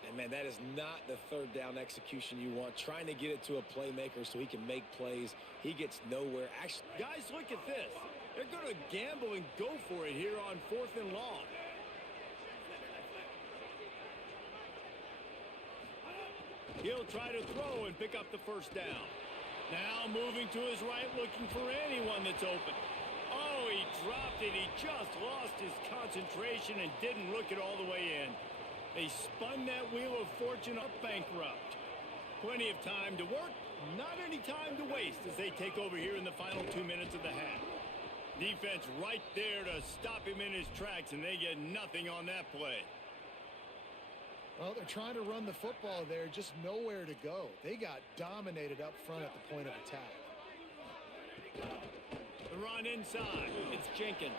And, man, that is not the 3rd down execution you want. Trying to get it to a playmaker so he can make plays. He gets nowhere. Actually, Guys, look at this. They're going to gamble and go for it here on 4th and long. He'll try to throw and pick up the 1st down. Now moving to his right, looking for anyone that's open. Oh, he dropped it. He just lost his concentration and didn't look it all the way in. They spun that wheel of fortune up bankrupt. Plenty of time to work, not any time to waste as they take over here in the final 2 minutes of the half. Defense right there to stop him in his tracks, and they get nothing on that play. Well, they're trying to run the football there, just nowhere to go. They got dominated up front at the point of attack. The run inside. It's Jenkins.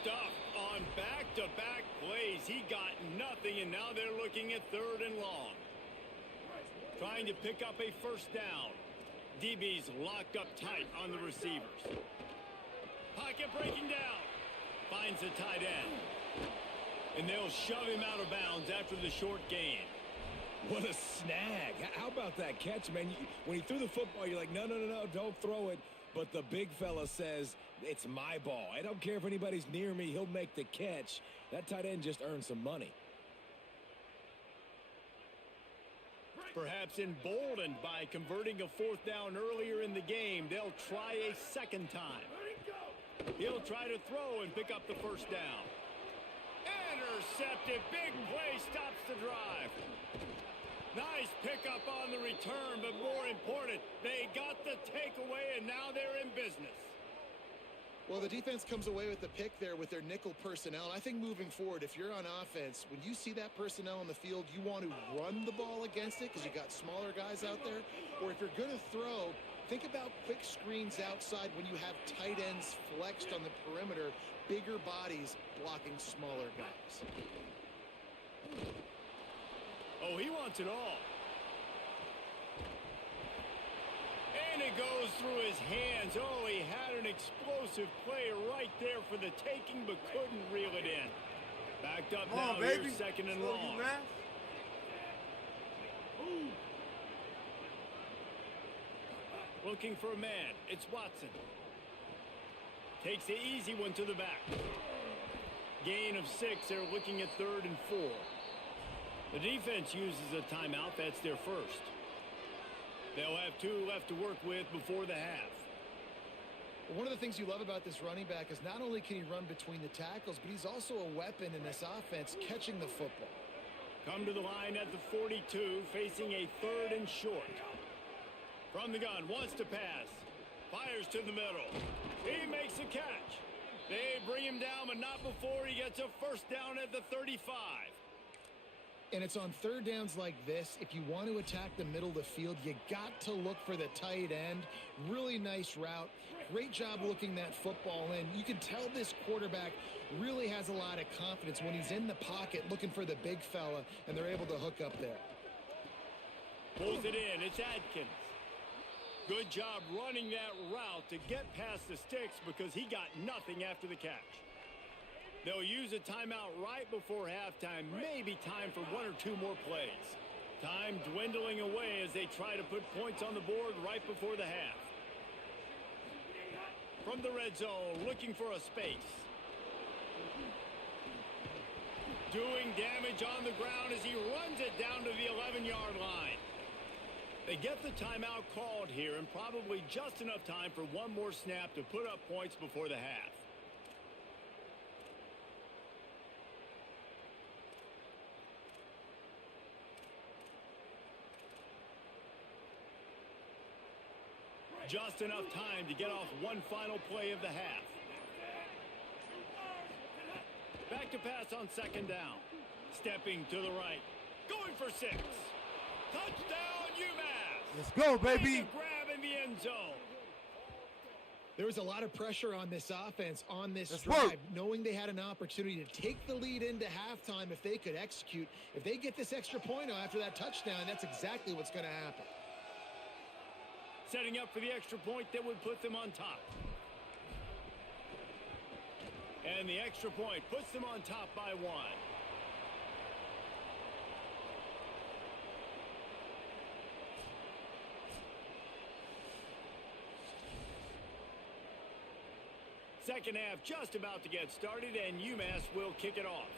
stuff on back-to-back plays. He got nothing, and now they're looking at 3rd and long. Trying to pick up a first down. DB's locked up tight on the receivers. Pocket breaking down. Finds a tight end. And they'll shove him out of bounds after the short gain. What a snag. How about that catch, man? When he threw the football, you're like, no, don't throw it. But the big fella says, it's my ball. I don't care if anybody's near me. He'll make the catch. That tight end just earned some money. Perhaps emboldened by converting a 4th down earlier in the game, they'll try a second time. He'll try to throw and pick up the first down. Intercepted. Big play stops the drive. Nice pickup on the return, but more important, they got the takeaway, and now they're in business. Well, the defense comes away with the pick there with their nickel personnel. I think moving forward, if you're on offense, when you see that personnel on the field, you want to run the ball against it because you got smaller guys out there. Or if you're going to throw, think about quick screens outside when you have tight ends flexed on the perimeter, bigger bodies blocking smaller guys. Oh, he wants it all. And it goes through his hands. Oh, he had an explosive play right there for the taking, but couldn't reel it in. Backed up now, here's 2nd and long. Looking for a man. It's Watson. Takes the easy one to the back. Gain of 6. They're looking at 3rd and 4. The defense uses a timeout. That's their first. They'll have 2 left to work with before the half. One of the things you love about this running back is not only can he run between the tackles, but he's also a weapon in this offense catching the football. Come to the line at the 42, facing a 3rd and short. From the gun, wants to pass. Fires to the middle. He makes a catch. They bring him down, but not before he gets a first down at the 35. And it's on 3rd downs like this. If you want to attack the middle of the field, you got to look for the tight end. Really nice route. Great job looking that football in. You can tell this quarterback really has a lot of confidence when he's in the pocket looking for the big fella, and they're able to hook up there. Pulls it in. It's Adkins. Good job running that route to get past the sticks because he got nothing after the catch. They'll use a timeout right before halftime. Maybe time for 1 or 2 more plays. Time dwindling away as they try to put points on the board right before the half. From the red zone, looking for a space. Doing damage on the ground as he runs it down to the 11-yard line. They get the timeout called here, and probably just enough time for 1 more snap to put up points before the half. Just enough time to get off 1 final play of the half. Back to pass on 2nd down. Stepping to the right. Going for 6. Touchdown, UMass. Let's go, baby. Grab in the end zone. There was a lot of pressure on this offense on this Let's drive, work. knowing they had an opportunity to take the lead into halftime if they could execute. If they get this extra point after that touchdown, that's exactly what's going to happen. Setting up for the extra point that would put them on top. And the extra point puts them on top by 1. Second half just about to get started, and UMass will kick it off.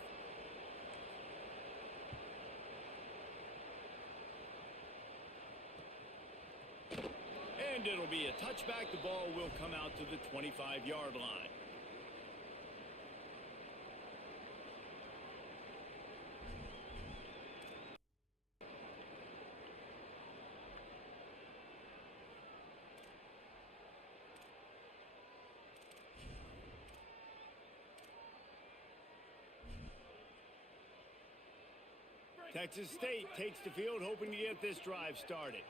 And it'll be a touchback. The ball will come out to the 25-yard line. Texas State takes the field, hoping to get this drive started.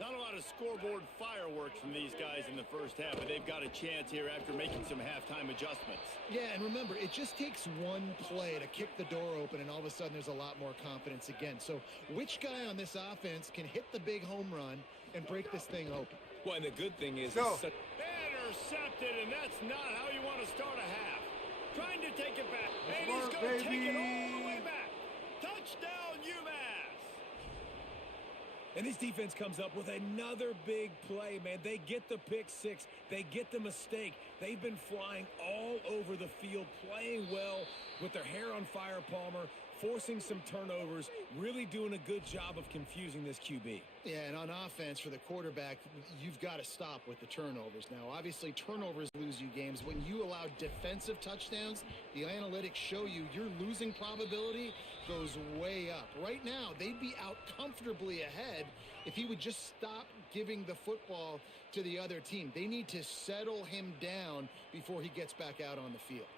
Not a lot of scoreboard fireworks from these guys in the first half, but they've got a chance here after making some halftime adjustments. Yeah, and remember, it just takes one play to kick the door open, and all of a sudden there's a lot more confidence again. So which guy on this offense can hit the big home run and break this thing open? Well, and the good thing is... Intercepted, and that's not how you want to start a half. Trying to take it back, and he's going to take it all the way back. Touchdown, UMass! And this defense comes up with another big play, man. They get the pick six. They get the mistake. They've been flying all over the field, playing well with their hair on fire, Palmer, forcing some turnovers, really doing a good job of confusing this QB. Yeah, and on offense for the quarterback, you've got to stop with the turnovers. Now, obviously, turnovers lose you games. When you allow defensive touchdowns, the analytics show you your losing probability goes way up. Right now, they'd be out comfortably ahead if he would just stop giving the football to the other team. They need to settle him down before he gets back out on the field.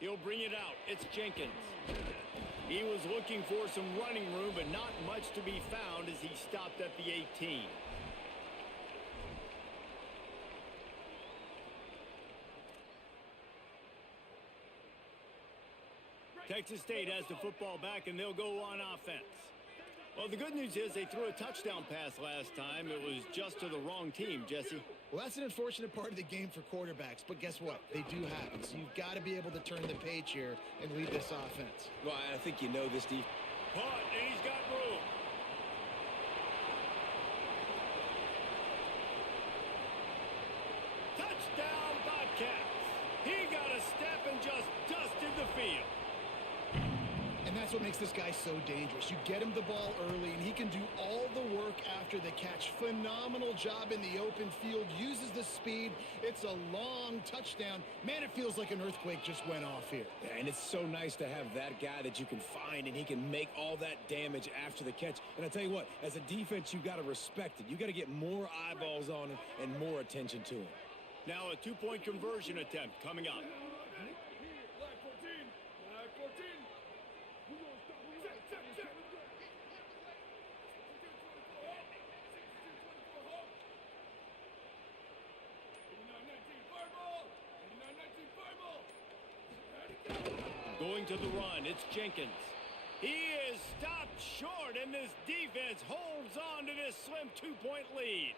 He'll bring it out. It's Jenkins. He was looking for some running room, but not much to be found as he stopped at the 18. Texas State has the football back, and they'll go on offense. Well, the good news is they threw a touchdown pass last time. It was just to the wrong team, Jesse. Well, that's an unfortunate part of the game for quarterbacks, but guess what? They do happen. So you've got to be able to turn the page here and lead this offense. Well, I think you know this defense. Caught, and he's got room. Touchdown, Bobcats. He got a step and just dusted the field. And that's what makes this guy so dangerous. You get him the ball early, and he can do all the work after the catch. Phenomenal job in the open field. Uses the speed. It's a long touchdown. Man, it feels like an earthquake just went off here. Yeah, and it's so nice to have that guy that you can find, and he can make all that damage after the catch. And I tell you what, as a defense, you got to respect it. You got to get more eyeballs on him and more attention to him. Now a two-point conversion attempt coming up. Going to the run, it's Jenkins. He is stopped short, and this defense holds on to this slim two-point lead.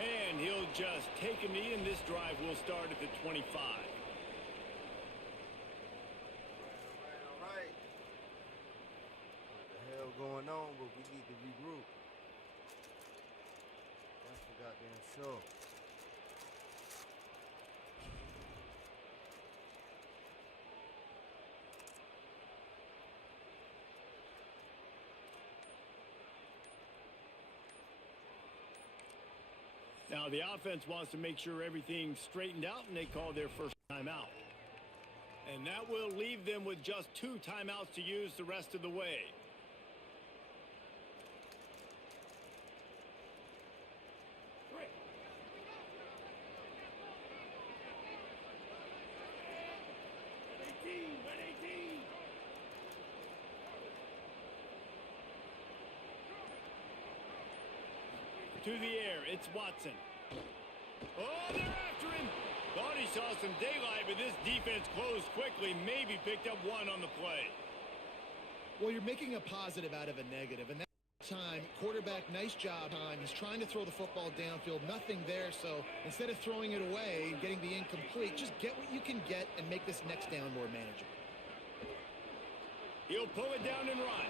And he'll just take a knee, and this drive will start at the 25. All right. What the hell going on, but we need to regroup. That's for goddamn sure. Now, the offense wants to make sure everything's straightened out, and they call their first timeout. And that will leave them with just 2 timeouts to use the rest of the way. To the air, it's Watson. Oh, they're after him. Thought he saw some daylight, but this defense closed quickly, maybe picked up 1 on the play. Well, you're making a positive out of a negative, and that time, quarterback, nice job time. He's trying to throw the football downfield, nothing there, so instead of throwing it away and getting the incomplete, just get what you can get and make this next down more manageable. He'll pull it down and run.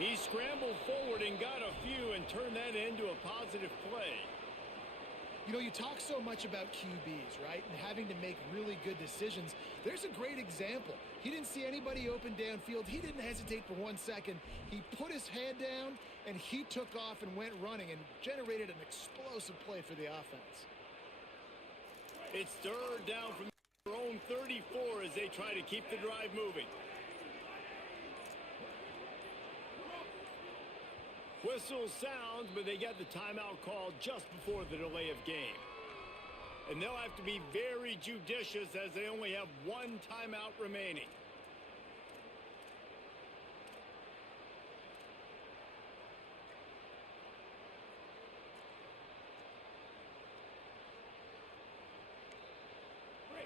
He scrambled forward and got a few and turned that into a positive play. You know, you talk so much about QBs, right? And having to make really good decisions. There's a great example. He didn't see anybody open downfield. He didn't hesitate for 1 second. He put his head down, and he took off and went running and generated an explosive play for the offense. It's third down from their own 34 as they try to keep the drive moving. Whistle sounds, but they got the timeout called just before the delay of game. And they'll have to be very judicious as they only have one timeout remaining.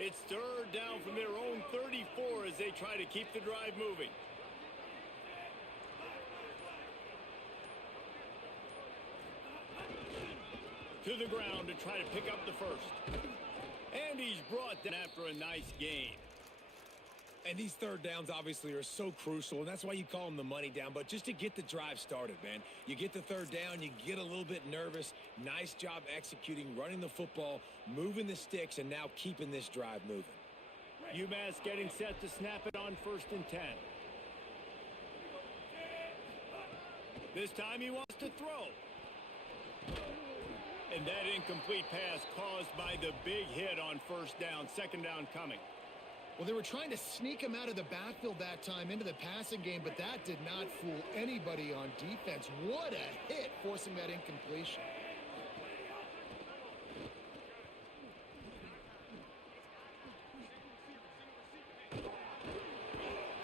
It's third down from their own 34 as they try to keep the drive moving. To the ground to try to pick up the first. And he's brought down after a nice game. And these third downs obviously are so crucial, and that's why you call them the money down. But just to get the drive started, man, you get the third down, you get a little bit nervous. Nice job executing, running the football, moving the sticks, and now keeping this drive moving. UMass getting set to snap it on 1st and 10. This time he wants to throw. And that incomplete pass caused by the big hit on 1st down. 2nd down coming. Well, they were trying to sneak him out of the backfield that time into the passing game, but that did not fool anybody on defense. What a hit, forcing that incompletion.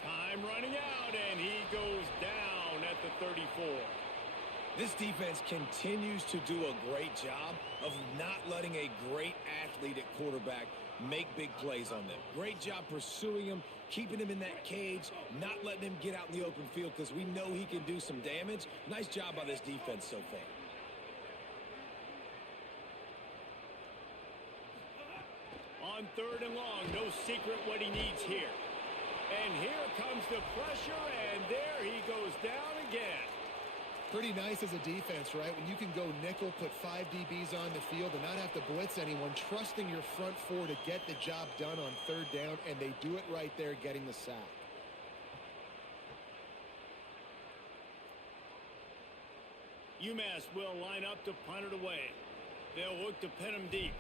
Time running out, and he goes down at the 34. This defense continues to do a great job of not letting a great athlete at quarterback make big plays on them. Great job pursuing him, keeping him in that cage, not letting him get out in the open field because we know he can do some damage. Nice job by this defense so far. On 3rd and long, no secret what he needs here. And here comes the pressure, and there he goes down again. Pretty nice as a defense, right? When you can go nickel, put 5 DBs on the field and not have to blitz anyone, trusting your front four to get the job done on 3rd down, and they do it right there, getting the sack. UMass will line up to punt it away. They'll look to pin him deep.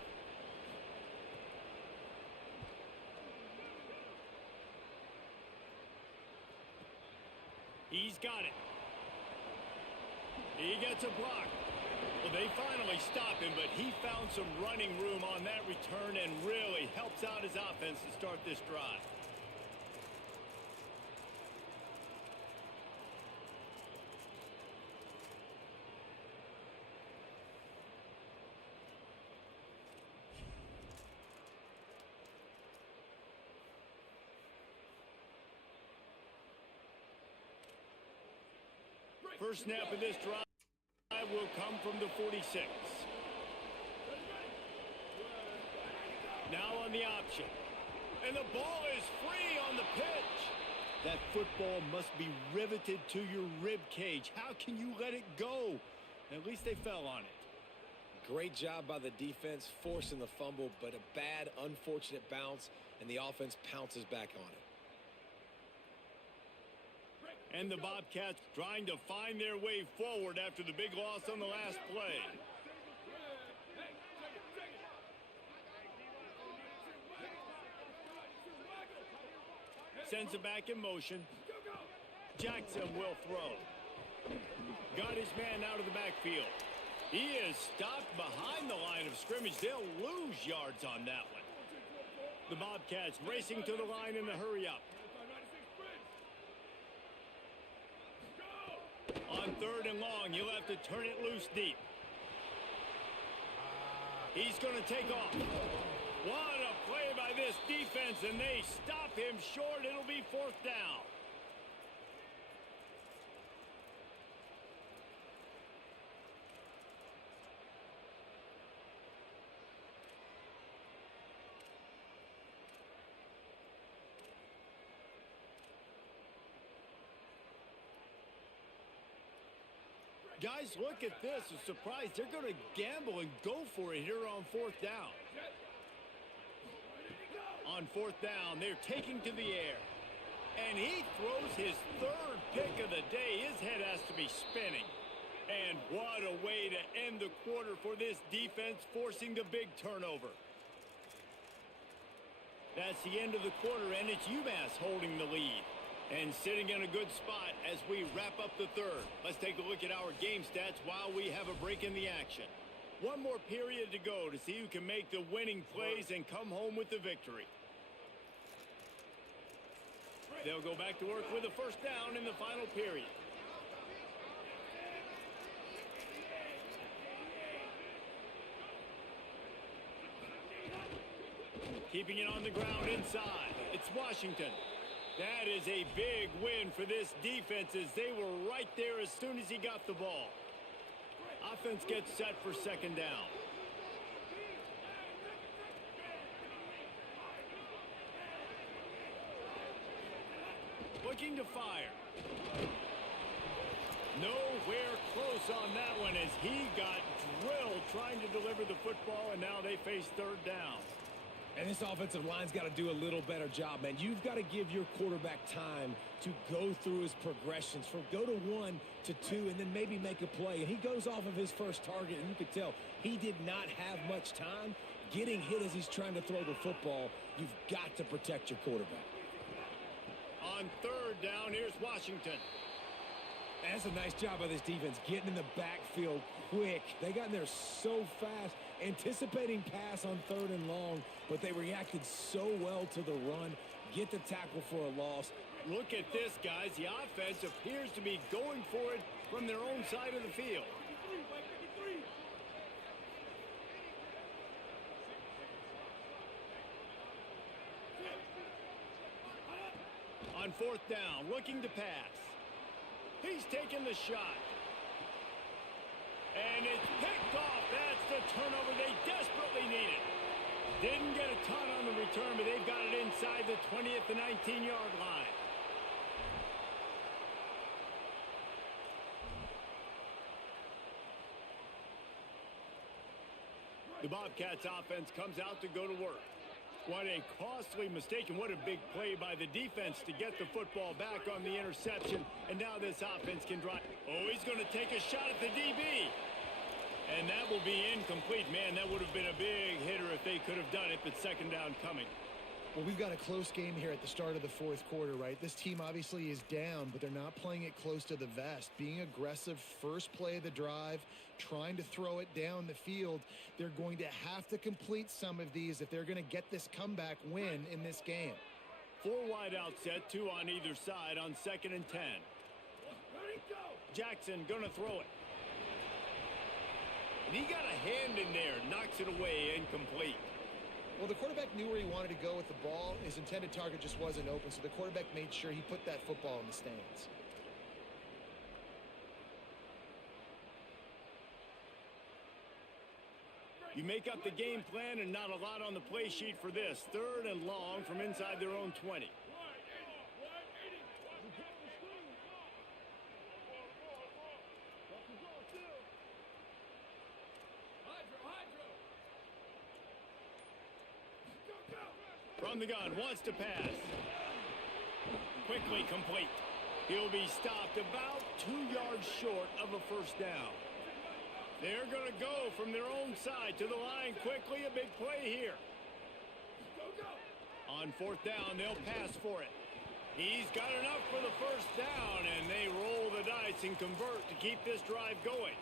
He's got it. He gets a block. Well, they finally stop him, but he found some running room on that return and really helps out his offense to start this drive. First snap of this drive will come from the 46. Now on the option. And the ball is free on the pitch. That football must be riveted to your rib cage. How can you let it go? At least they fell on it. Great job by the defense forcing the fumble, but a bad, unfortunate bounce, and the offense pounces back on it. And the Bobcats trying to find their way forward after the big loss on the last play. Sends it back in motion. Jackson will throw. Got his man out of the backfield. He is stopped behind the line of scrimmage. They'll lose yards on that one. The Bobcats racing to the line in the hurry up. On 3rd and long, you'll have to turn it loose deep. He's going to take off. What a play by this defense, and they stop him short. It'll be 4th down. Guys, look at this. A surprise. They're going to gamble and go for it here on fourth down. On fourth down, they're taking to the air. And he throws his third pick of the day. His head has to be spinning. And what a way to end the quarter for this defense, forcing the big turnover. That's the end of the quarter, and it's UMass holding the lead. And sitting in a good spot as we wrap up the third. Let's take a look at our game stats while we have a break in the action. One more period to go to see who can make the winning plays and come home with the victory. They'll go back to work with a first down in the final period. Keeping it on the ground inside. It's Washington. That is a big win for this defense as they were right there as soon as he got the ball. Offense gets set for second down. Looking to fire. Nowhere close on that one as he got drilled trying to deliver the football, and now they face third down. And this offensive line's got to do a little better job, man. You've got to give your quarterback time to go through his progressions from go to 1 to 2 and then maybe make a play. And he goes off of his first target, and you could tell he did not have much time getting hit as he's trying to throw the football. You've got to protect your quarterback. On third down, here's Washington. That's a nice job by this defense, getting in the backfield quick. They got in there so fast, anticipating pass on third and long, but they reacted so well to the run, get the tackle for a loss. Look at this, guys. The offense appears to be going for it from their own side of the field. On fourth down, looking to pass. He's taking the shot. And it's picked off. That's the turnover they desperately needed. Didn't get a ton on the return, but they've got it inside the 20th to 19-yard line. The Bobcats offense comes out to go to work. What a costly mistake and what a big play by the defense to get the football back on the interception. And now this offense can drive. Oh, he's going to take a shot at the DB. And that will be incomplete. Man, that would have been a big hitter if they could have done it, but second down coming. Well, we've got a close game here at the start of the fourth quarter, right? This team obviously is down, but they're not playing it close to the vest. Being aggressive, first play of the drive, trying to throw it down the field. They're going to have to complete some of these if they're going to get this comeback win in this game. 4 wide out set, 2 on either side on 2nd and 10. Jackson going to throw it. And he got a hand in there, knocks it away, incomplete. Well, the quarterback knew where he wanted to go with the ball. His intended target just wasn't open, so the quarterback made sure he put that football in the stands. You make up the game plan and not a lot on the play sheet for this. 3rd and long from inside their own 20. From the gun, wants to pass. Quickly complete. He'll be stopped about 2 yards short of a first down. They're going to go from their own side to the line quickly. A big play here. On 4th down, they'll pass for it. He's got enough for the first down, and they roll the dice and convert to keep this drive going.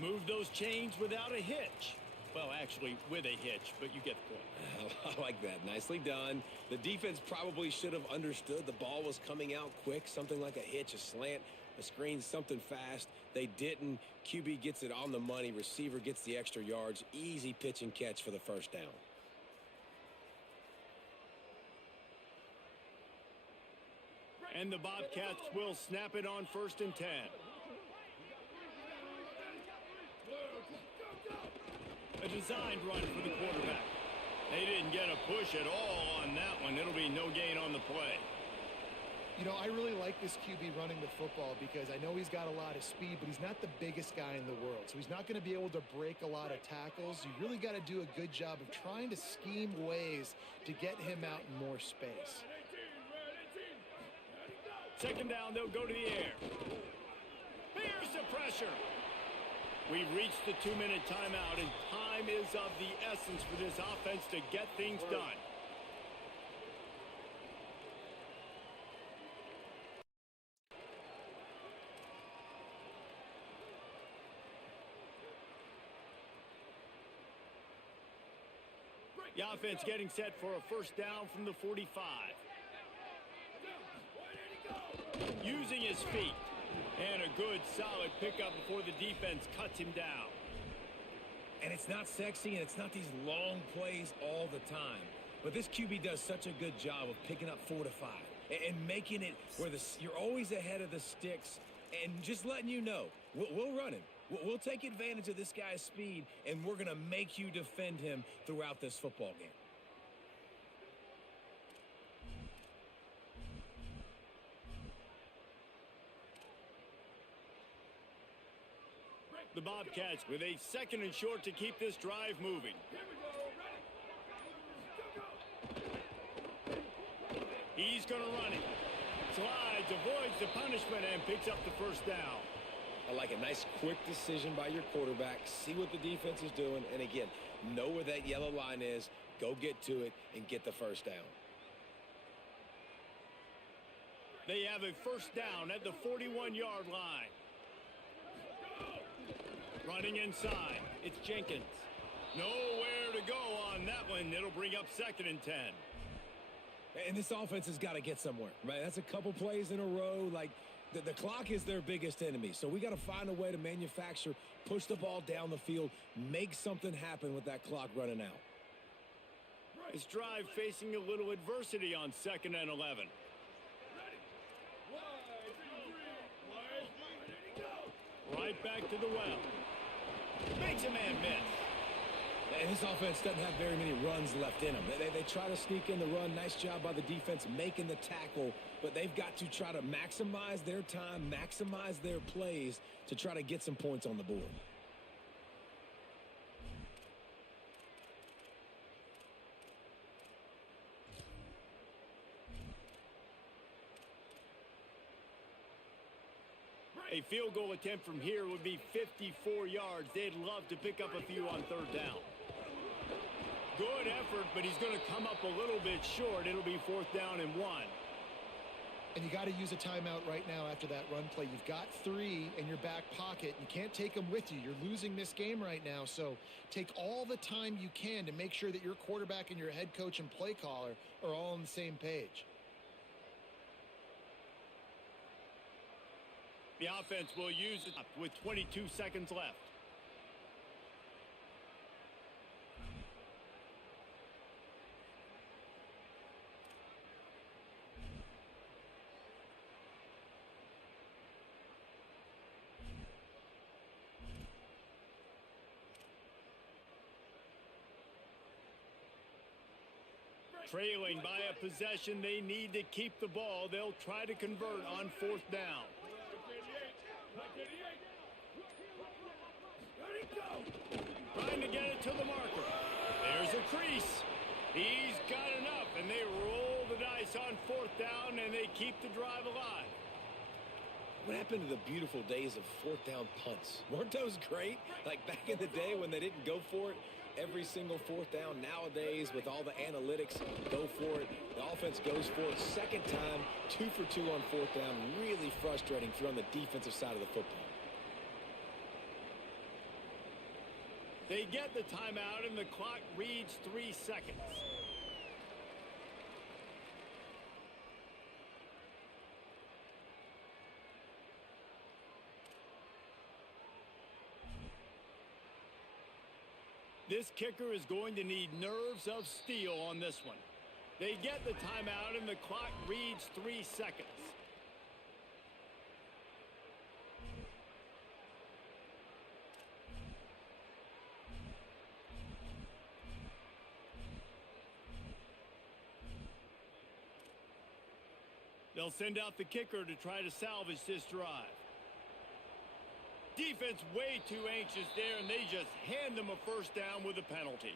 Move those chains without a hitch. Well, actually, with a hitch, but you get the point. I like that. Nicely done. The defense probably should have understood the ball was coming out quick, something like a hitch, a slant, a screen, something fast. They didn't. QB gets it on the money. Receiver gets the extra yards. Easy pitch and catch for the first down. And the Bobcats will snap it on 1st and 10. A designed run for the quarterback. They didn't get a push at all on that one. It'll be no gain on the play. You know, I really like this QB running the football because I know he's got a lot of speed, but he's not the biggest guy in the world. So he's not going to be able to break a lot of tackles. You really got to do a good job of trying to scheme ways to get him out in more space. Second down, they'll go to the air. Here's the pressure. We've reached the 2-minute timeout, and time is of the essence for this offense to get things done. The offense getting set for a first down from the 45. Using his feet. And a good, solid pickup before the defense cuts him down. And it's not sexy, and it's not these long plays all the time. But this QB does such a good job of picking up 4 to 5 and making it where you're always ahead of the sticks and just letting you know, we'll run him. We'll take advantage of this guy's speed, and we're going to make you defend him throughout this football game. The Bobcats with a second and short to keep this drive moving. He's going to run it. Slides, avoids the punishment, and picks up the first down. I like a nice quick decision by your quarterback. See what the defense is doing. And again, know where that yellow line is. Go get to it and get the first down. They have a first down at the 41-yard line. Running inside. It's Jenkins. Nowhere to go on that one. It'll bring up second and 10. And this offense has got to get somewhere, right? That's a couple plays in a row. Like, the clock is their biggest enemy. So we got to find a way to manufacture, push the ball down the field, make something happen with that clock running out. This drive facing a little adversity on second and 11. Right back to the well. Makes a man miss. And this offense doesn't have very many runs left in them. They try to sneak in the run. Nice job by the defense making the tackle. But they've got to try to maximize their time, maximize their plays to try to get some points on the board. A field goal attempt from here would be 54 yards. They'd love to pick up a few on third down. Good effort, but he's going to come up a little bit short. It'll be fourth down and 1. And you got to use a timeout right now after that run play. You've got 3 in your back pocket. You can't take them with you. You're losing this game right now. So take all the time you can to make sure that your quarterback and your head coach and play caller are all on the same page. The offense will use it with 22 seconds left. Trailing by a possession, they need to keep the ball. They'll try to convert on fourth down. Trying to get it to the marker. There's a crease. He's got enough, and they roll the dice on fourth down, and they keep the drive alive. What happened to the beautiful days of fourth down punts? Weren't those great? Like back in the day when they didn't go for it every single fourth down. Nowadays, with all the analytics, go for it. The offense goes for it. Second time, 2 for 2 on fourth down. Really frustrating if you're on the defensive side of the football. They get the timeout, and the clock reads 3 seconds. This kicker is going to need nerves of steel on this one. They get the timeout, and the clock reads 3 seconds. They'll send out the kicker to try to salvage this drive. Defense way too anxious there, and they just hand them a first down with a penalty.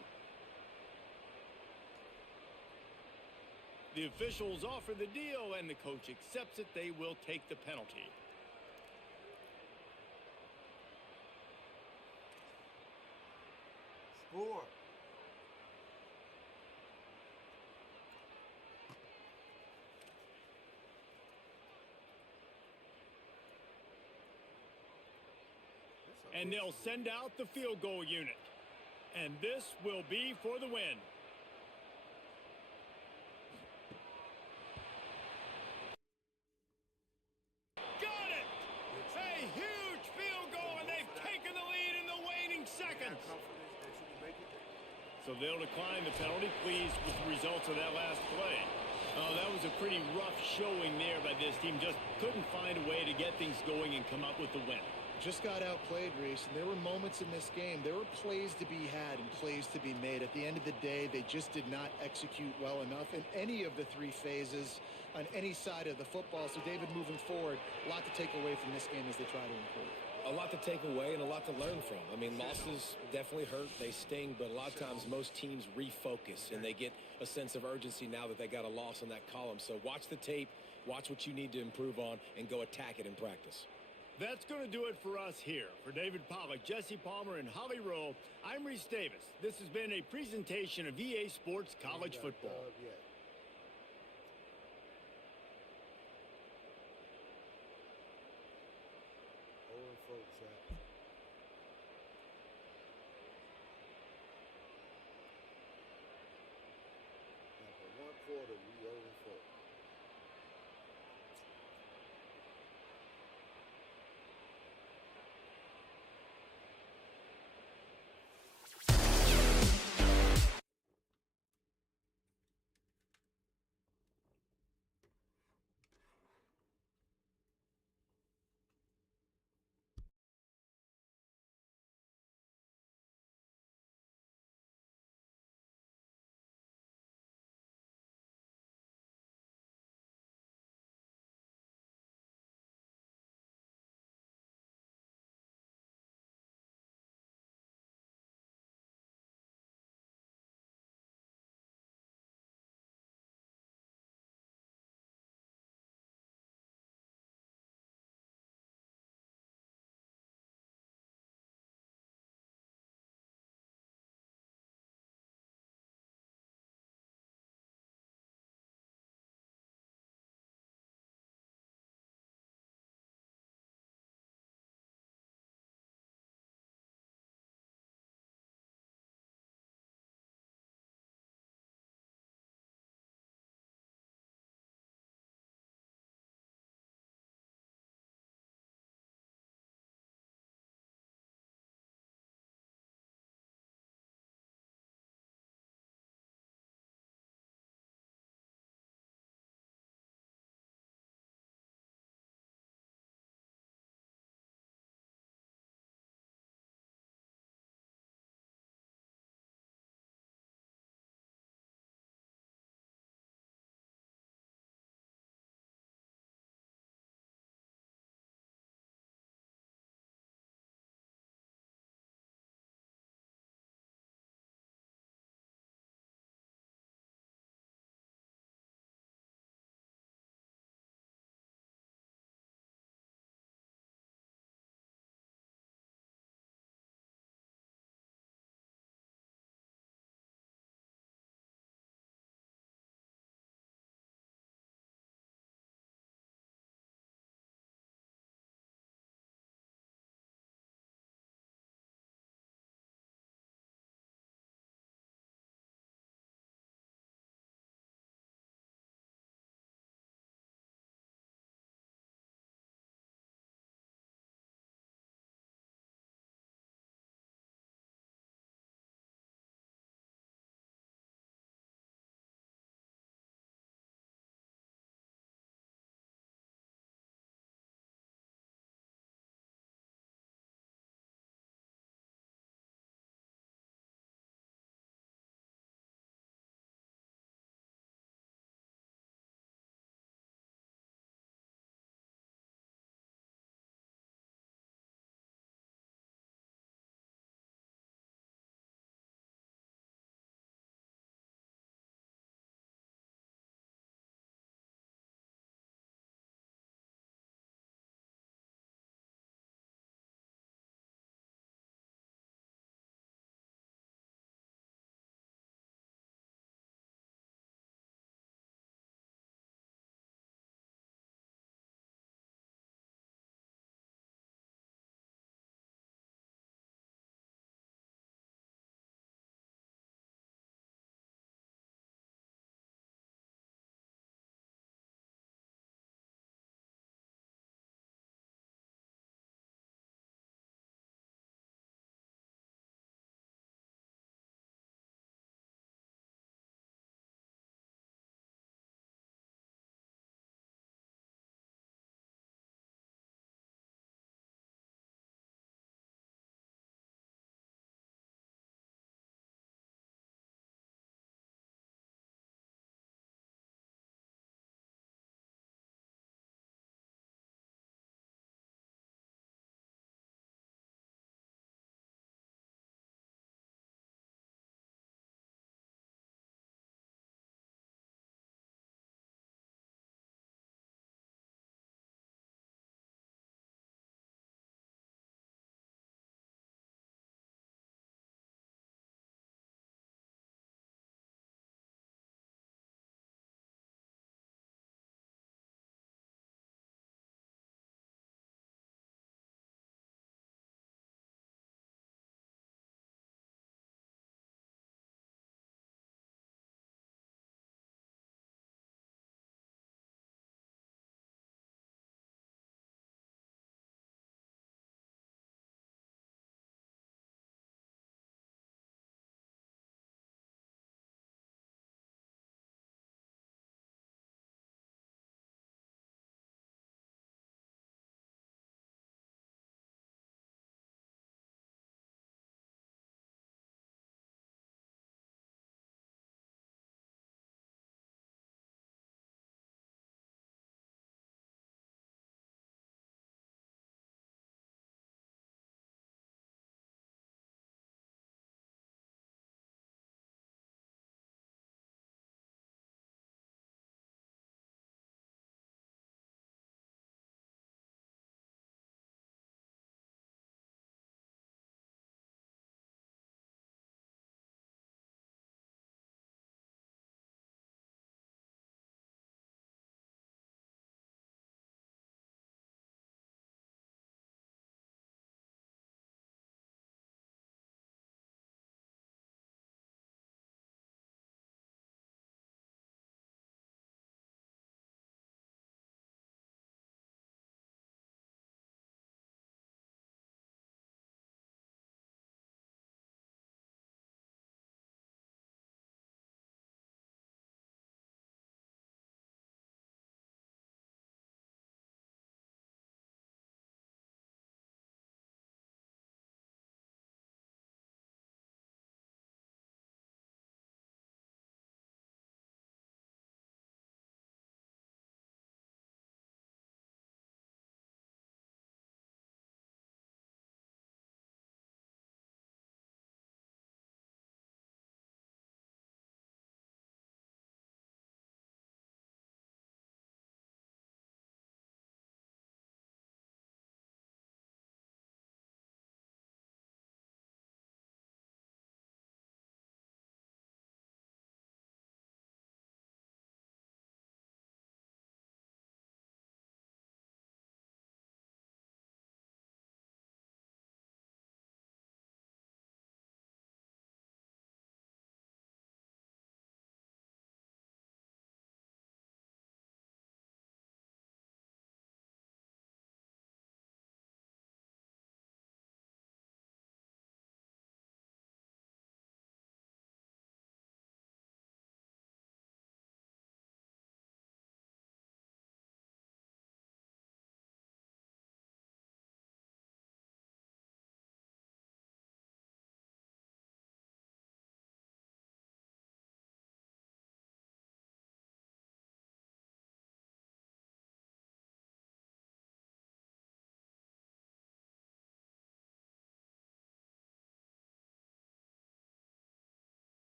The officials offer the deal, and the coach accepts it. They will take the penalty. Score. And they'll send out the field goal unit. And this will be for the win. Got it! A huge field goal, and they've taken the lead in the waning seconds. So they'll decline the penalty, pleased with the results of that last play. Oh, that was a pretty rough showing there by this team. Just couldn't find a way to get things going and come up with the win. Just got outplayed, Reese, and there were moments in this game. There were plays to be had and plays to be made. At the end of the day, they just did not execute well enough in any of the three phases on any side of the football. So, David, moving forward, a lot to take away from this game as they try to improve. A lot to take away and a lot to learn from. I mean, losses definitely hurt. They sting, but a lot of times most teams refocus, and they get a sense of urgency now that they got a loss in that column. So watch the tape, watch what you need to improve on, and go attack it in practice. That's going to do it for us here. For David Pollack, Jesse Palmer, and Holly Rowe, I'm Reese Davis. This has been a presentation of EA Sports College Football. After 1 quarter, we 0-4.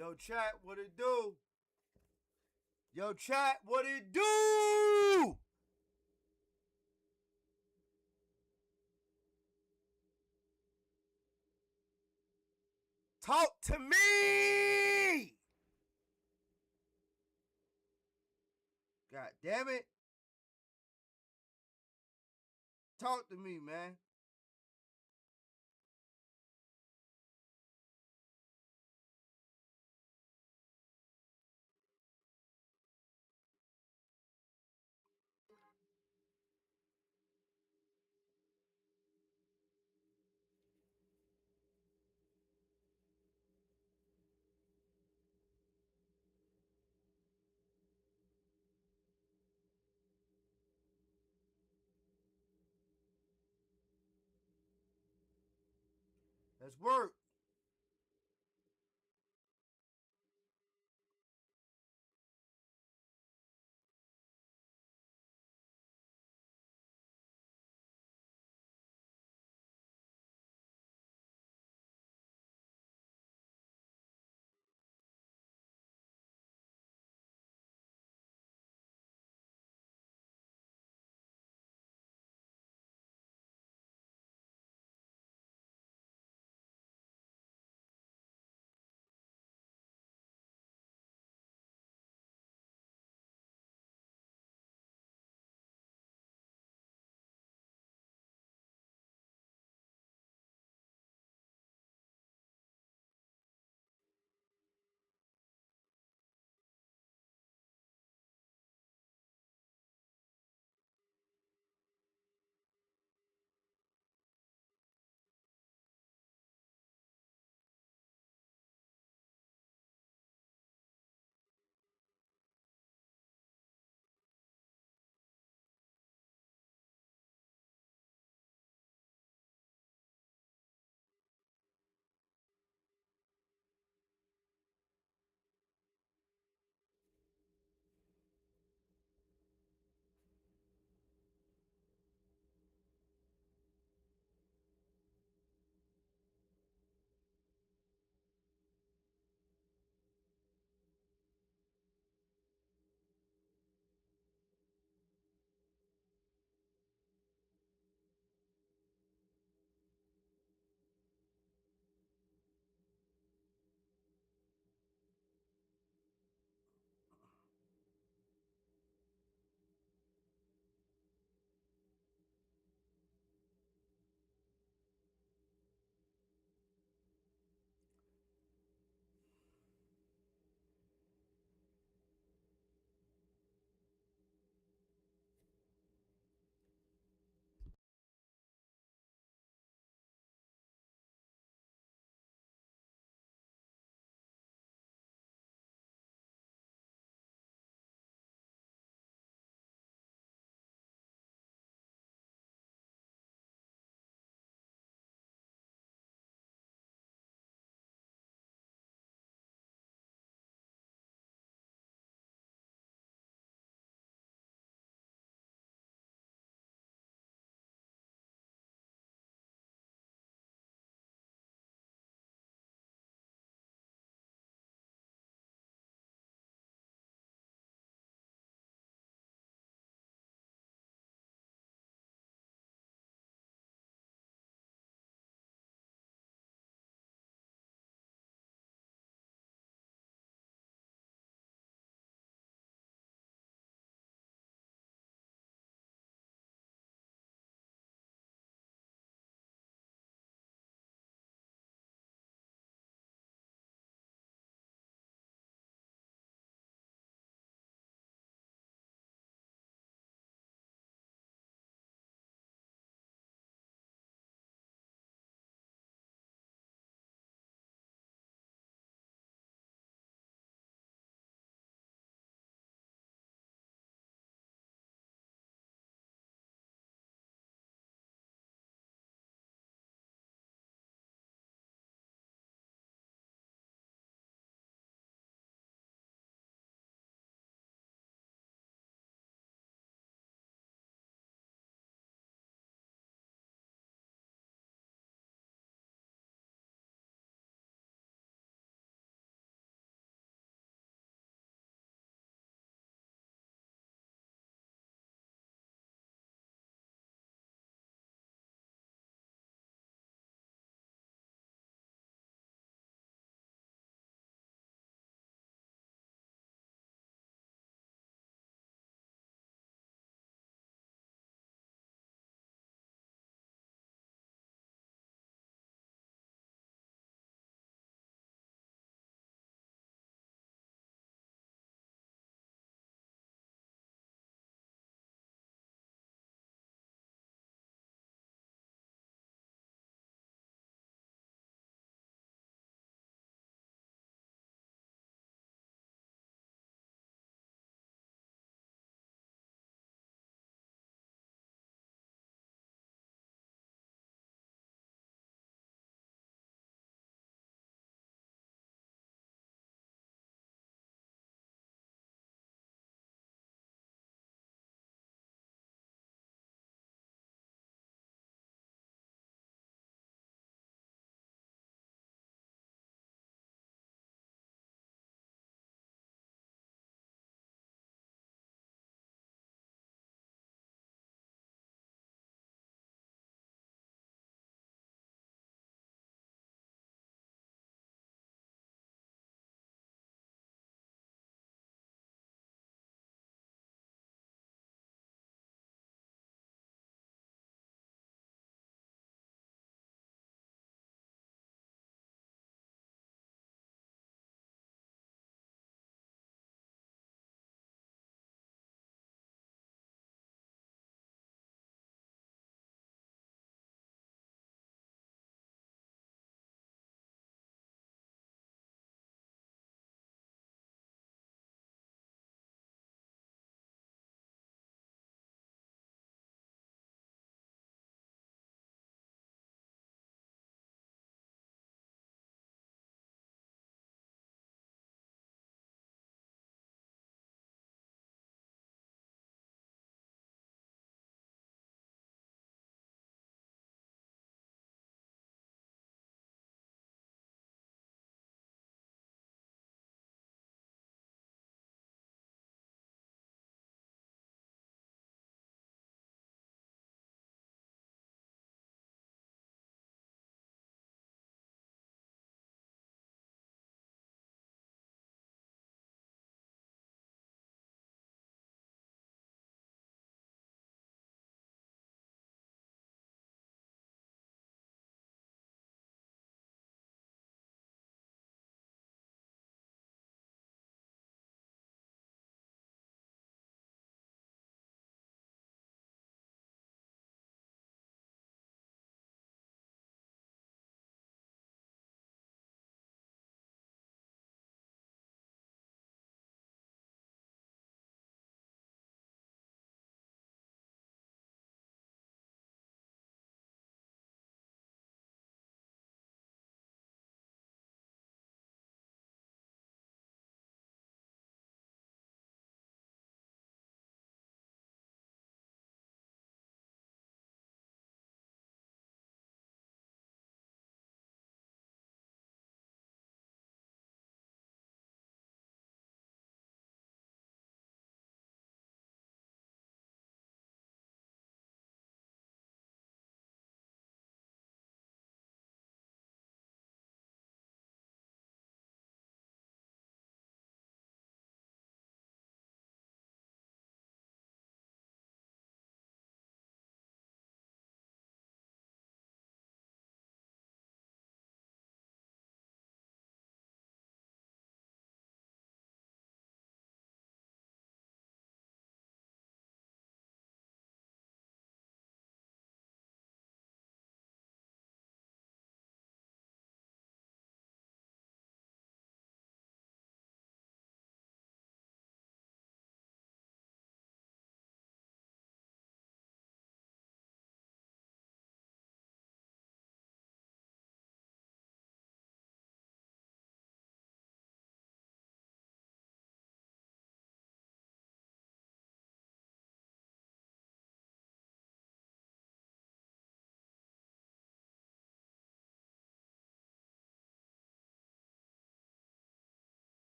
Yo, chat, what it do? Yo, chat, what it do? Talk to me! God damn it. Talk to me, man. Let's work.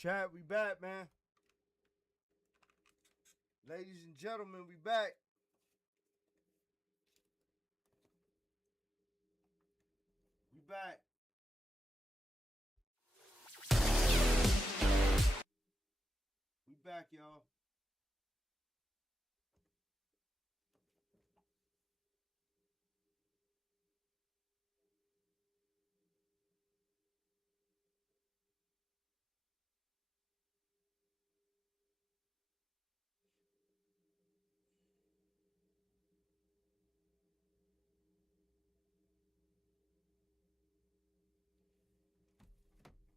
Chat, we back, man. Ladies and gentlemen, we back. We back. We back, y'all.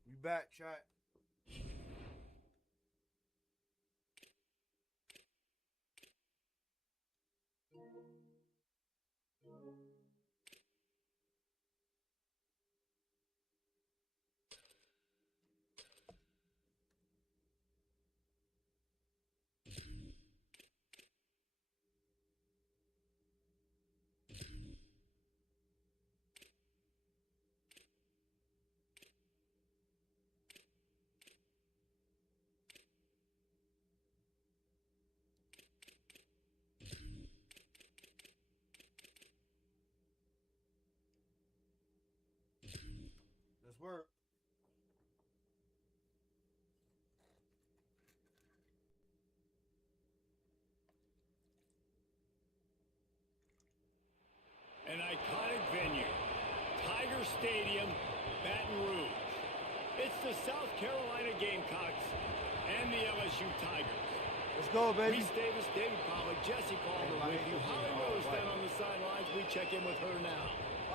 We back, chat. Let's work. An iconic venue, Tiger Stadium, Baton Rouge. It's the South Carolina Gamecocks and the LSU Tigers. Let's go, baby. Reese Davis, David Pollack, Jesse Palmer with you. Holly Rose down on the sidelines. We check in with her now.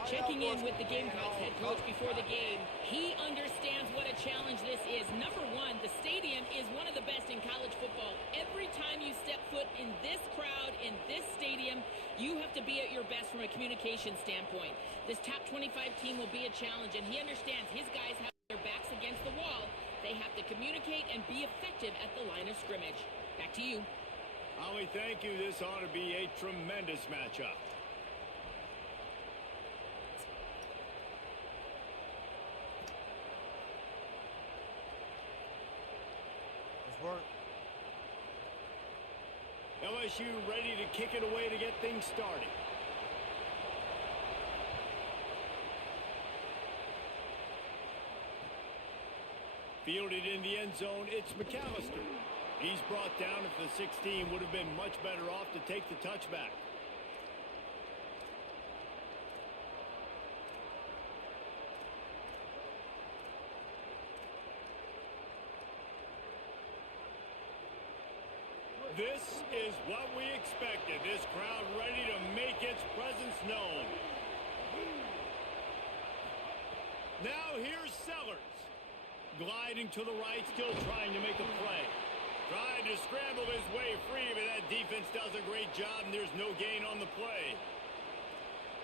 Checking in with the Gamecocks head coach before the game. He understands what a challenge this is. Number one, the stadium is one of the best in college football. Every time you step foot in this crowd, in this stadium, you have to be at your best from a communication standpoint. This top 25 team will be a challenge, and he understands his guys have their backs against the wall. They have to communicate and be effective at the line of scrimmage. Back to you. Holly, thank you. This ought to be a tremendous matchup. Let's work. LSU ready to kick it away to get things started. Fielded in the end zone, it's McAllister. He's brought down at the 16. Would have been much better off to take the touchback. This is what we expected. This crowd ready to make its presence known. Now here's Sellers. Gliding to the right, still trying to make a play. Trying to scramble his way free, but that defense does a great job, and there's no gain on the play.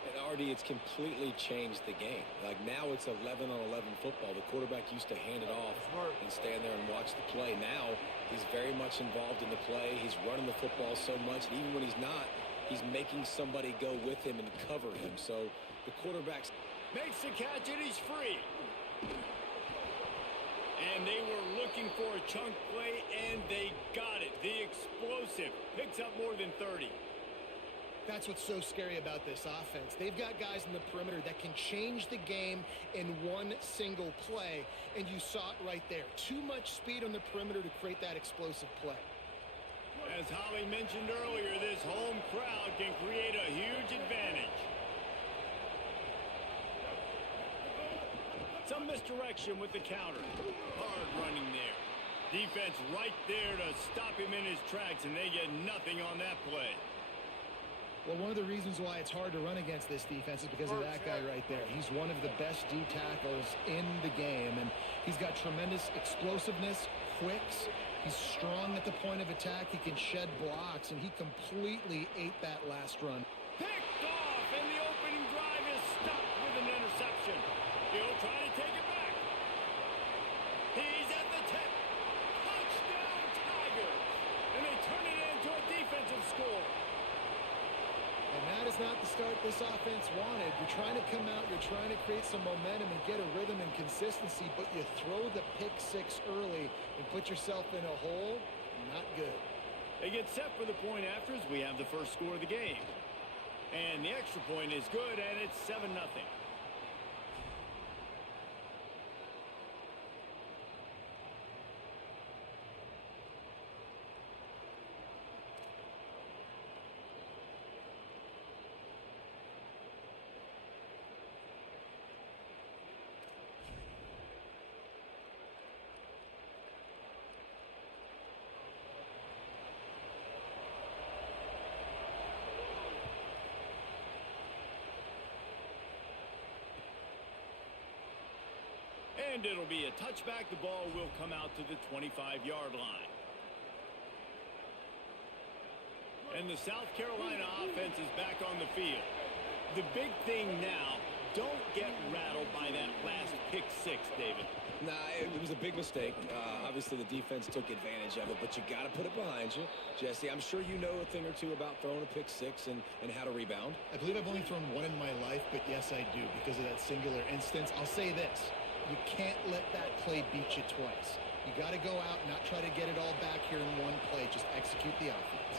And Artie, it's completely changed the game. Like now it's 11 on 11 football. The quarterback used to hand it off and stand there and watch the play. Now he's very much involved in the play. He's running the football so much, and even when he's not, he's making somebody go with him and cover him. So the quarterback's makes the catch, and he's free. And they were looking for a chunk play, and they got it. The explosive picks up more than 30. That's what's so scary about this offense. They've got guys in the perimeter that can change the game in one single play, and you saw it right there. Too much speed on the perimeter to create that explosive play. As Holly mentioned earlier, this home crowd can create a huge advantage. Some misdirection with the counter. Hard running there. Defense right there to stop him in his tracks, and they get nothing on that play. Well, one of the reasons why it's hard to run against this defense is because of that guy right there. He's one of the best D tackles in the game, and he's got tremendous explosiveness, quicks. He's strong at the point of attack. He can shed blocks, and he completely ate that last run. Picked off, and the opening drive is stopped with an interception. He'll try to take it back. He's at the tip. Touchdown, Tigers. And they turn it into a defensive score. And that is not the start this offense wanted. You're trying to come out, you're trying to create some momentum and get a rhythm and consistency, but you throw the pick six early and put yourself in a hole. Not good. They get set for the point after as we have the first score of the game. And the extra point is good, and it's 7-0. And it'll be a touchback. The ball will come out to the 25-yard line. And the South Carolina offense is back on the field. The big thing now, don't get rattled by that last pick six, David. Nah, it was a big mistake. Obviously, the defense took advantage of it, but you got to put it behind you. Jesse, I'm sure you know a thing or two about throwing a pick six and how to rebound. I believe I've only thrown one in my life, but yes, I do because of that singular instance. I'll say this. You can't let that play beat you twice. You got to go out and not try to get it all back here in one play. Just execute the offense.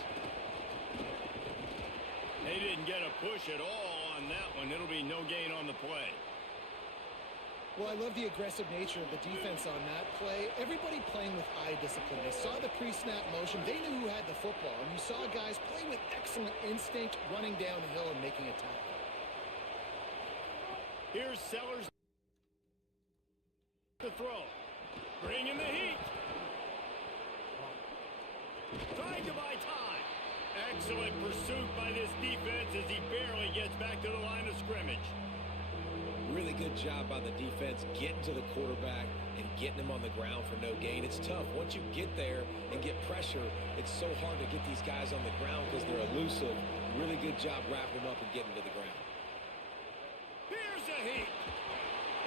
They didn't get a push at all on that one. It'll be no gain on the play. Well, I love the aggressive nature of the defense on that play. Everybody playing with eye discipline. They saw the pre-snap motion. They knew who had the football. And you saw guys play with excellent instinct, running downhill and making a tackle. Here's Sellers to throw. Bring in the heat. Trying to buy time. Excellent pursuit by this defense as he barely gets back to the line of scrimmage. Really good job by the defense getting to the quarterback and getting him on the ground for no gain. It's tough. Once you get there and get pressure, it's so hard to get these guys on the ground because they're elusive. Really good job wrapping them up and getting to the ground. Here's the heat.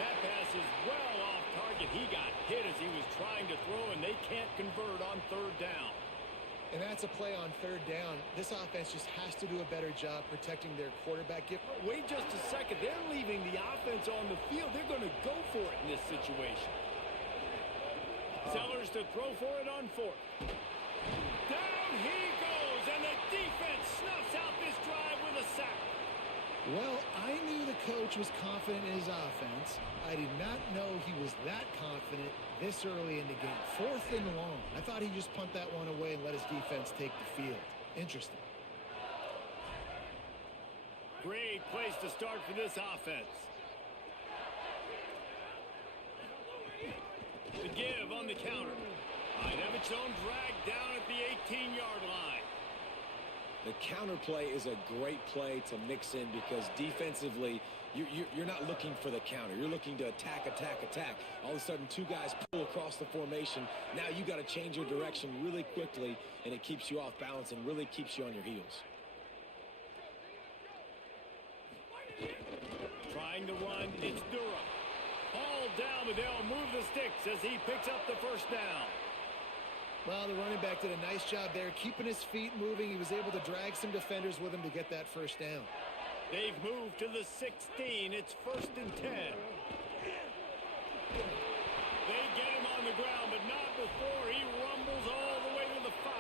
That pass is well off target. He got hit as he was trying to throw, and they can't convert on third down. And that's a play on third down. This offense just has to do a better job protecting their quarterback. Wait just a second. They're leaving the offense on the field. They're going to go for it in this situation. Sellers to throw for it on fourth. Down he goes, and the defense snuffs out this drive with a sack. Well, I knew the coach was confident in his offense. I did not know he was that confident this early in the game. Fourth and long. I thought he'd just punt that one away and let his defense take the field. Interesting. Great place to start for this offense. The give on the counter. Might have its own drag down at the 18-yard line. The counter play is a great play to mix in because defensively, you're not looking for the counter. You're looking to attack. All of a sudden, two guys pull across the formation. Now you got to change your direction really quickly, and it keeps you off balance and really keeps you on your heels. Trying to run, it's Durham. All down, but they'll move the sticks as he picks up the first down. Well, the running back did a nice job there, keeping his feet moving. He was able to drag some defenders with him to get that first down. They've moved to the 16. It's 1st and 10. They get him on the ground, but not before he rumbles all the way to the 5.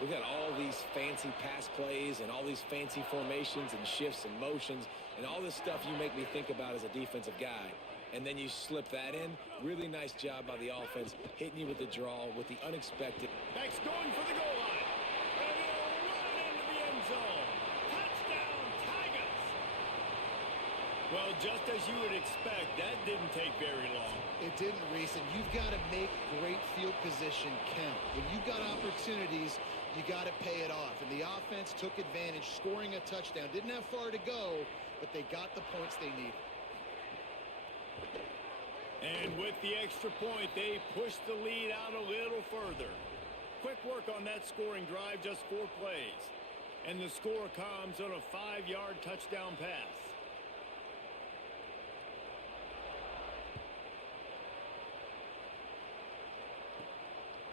We've got all these fancy pass plays and all these fancy formations and shifts and motions and all this stuff you make me think about as a defensive guy. And then you slip that in. Really nice job by the offense, hitting you with the draw, with the unexpected. Beck's going for the goal line. And he'll run into the end zone. Touchdown, Tigers. Well, just as you would expect, that didn't take very long. It didn't, Reese, and you've got to make great field position count. When you've got opportunities, you got to pay it off. And the offense took advantage, scoring a touchdown. Didn't have far to go, but they got the points they needed. And with the extra point, they push the lead out a little further. Quick work on that scoring drive, just 4 plays. And the score comes on a 5-yard touchdown pass.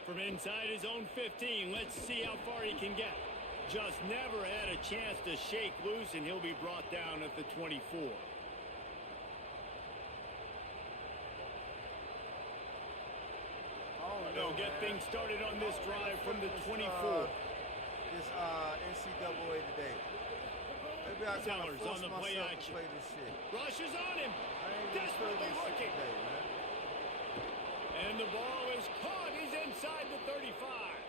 From inside his own 15, let's see how far he can get. Just never had a chance to shake loose, and he'll be brought down at the 24. They'll get things started on this drive from the 24. This NCAA today. Maybe I gotta Sellers force on the play myself to action. play this shit. Rushes on him. I ain't gonna play Desperately this shit looking. today, man. And the ball is caught. He's inside the 35.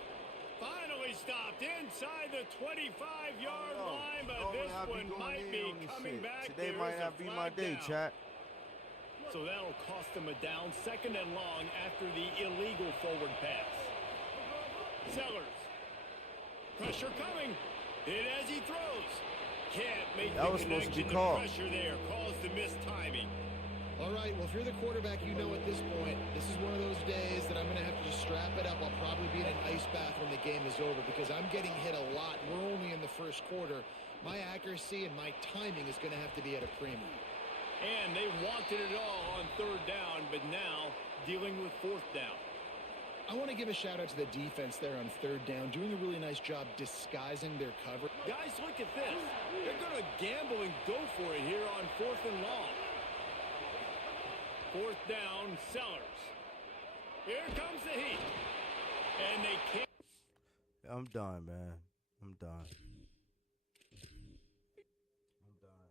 Finally stopped inside the 25-yard line, but this one might be coming back. Today might not be my day, chat. So that'll cost them a down, 2nd and long after the illegal forward pass. Sellers. Pressure coming. Hit as he throws. Can't make That the was supposed to be connection. called. The pressure there caused the missed timing. All right, well, if you're the quarterback, you know at this point, this is one of those days that I'm going to have to just strap it up. I'll probably be in an ice bath when the game is over because I'm getting hit a lot. We're only in the first quarter. My accuracy and my timing is going to have to be at a premium. And they wanted it all on 3rd down, but now dealing with 4th down. I want to give a shout-out to the defense there on 3rd down, doing a really nice job disguising their cover. Guys, look at this. They're going to gamble and go for it here on 4th and long. 4th down, Sellers. Here comes the heat. And they can't. I'm done, man. I'm done. I'm done.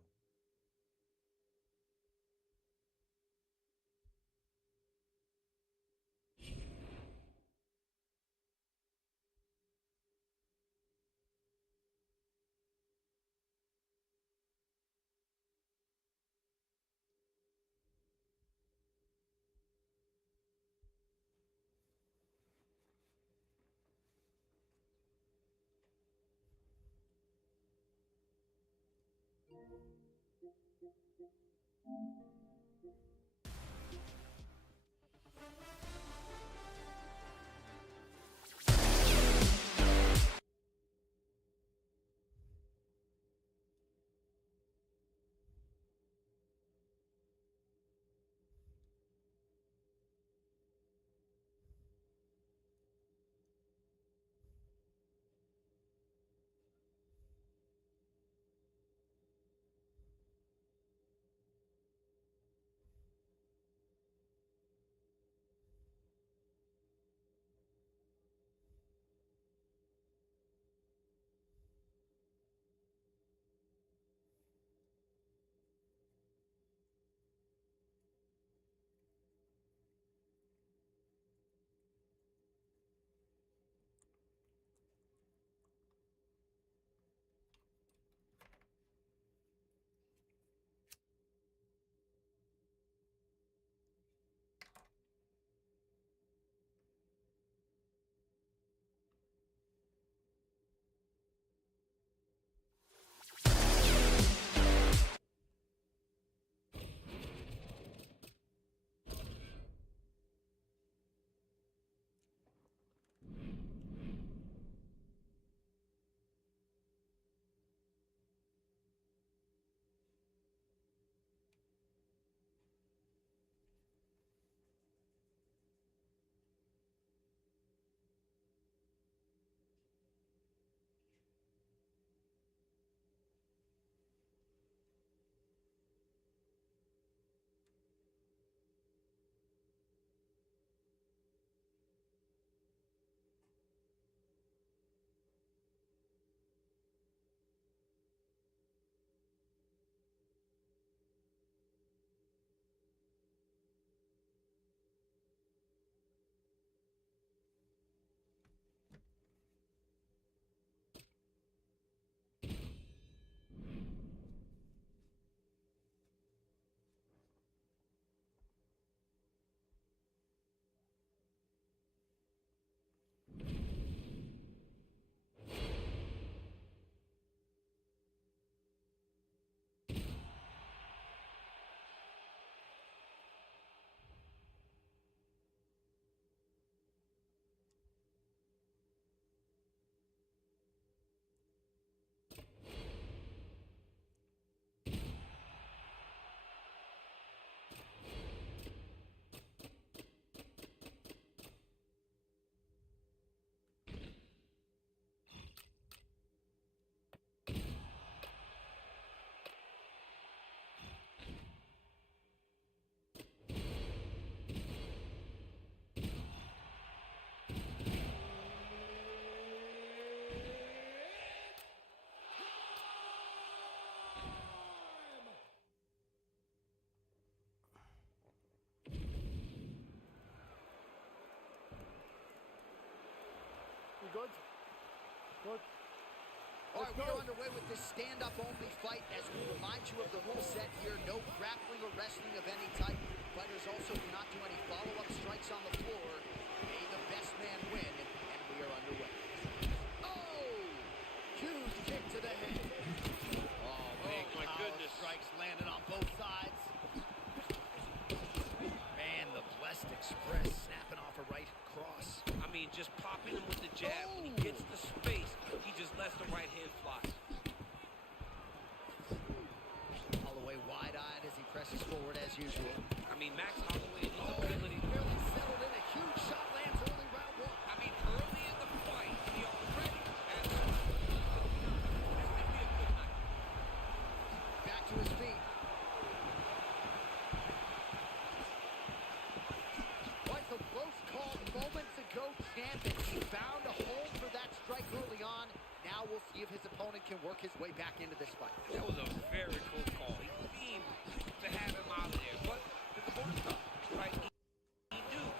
All right, we are underway with this stand-up only fight as we remind you of the rule set here. No grappling or wrestling of any type. Fighters also cannot do any follow-up strikes on the floor. May the best man win, and we are underway. Oh! Huge kick to the head. Oh, big my power goodness. strikes landed on both sides. Man, the Blessed Express snapping off a right cross. I mean, just popping him with the jab. When he gets the space, he just lets the right hand fly. Holloway wide-eyed as he presses forward as usual. I mean, Max Holloway and his ability. Barely settled in. A huge shot lands early round one. I mean, early in the fight, he already has this may be a good night. Back to his feet. Quite the close call moments ago. Champion found a home for that strike early on. Now we'll see if his opponent can work his way back into this fight. That was a very close call. He seemed to have him out of there, but the corner stuff, right? He knew.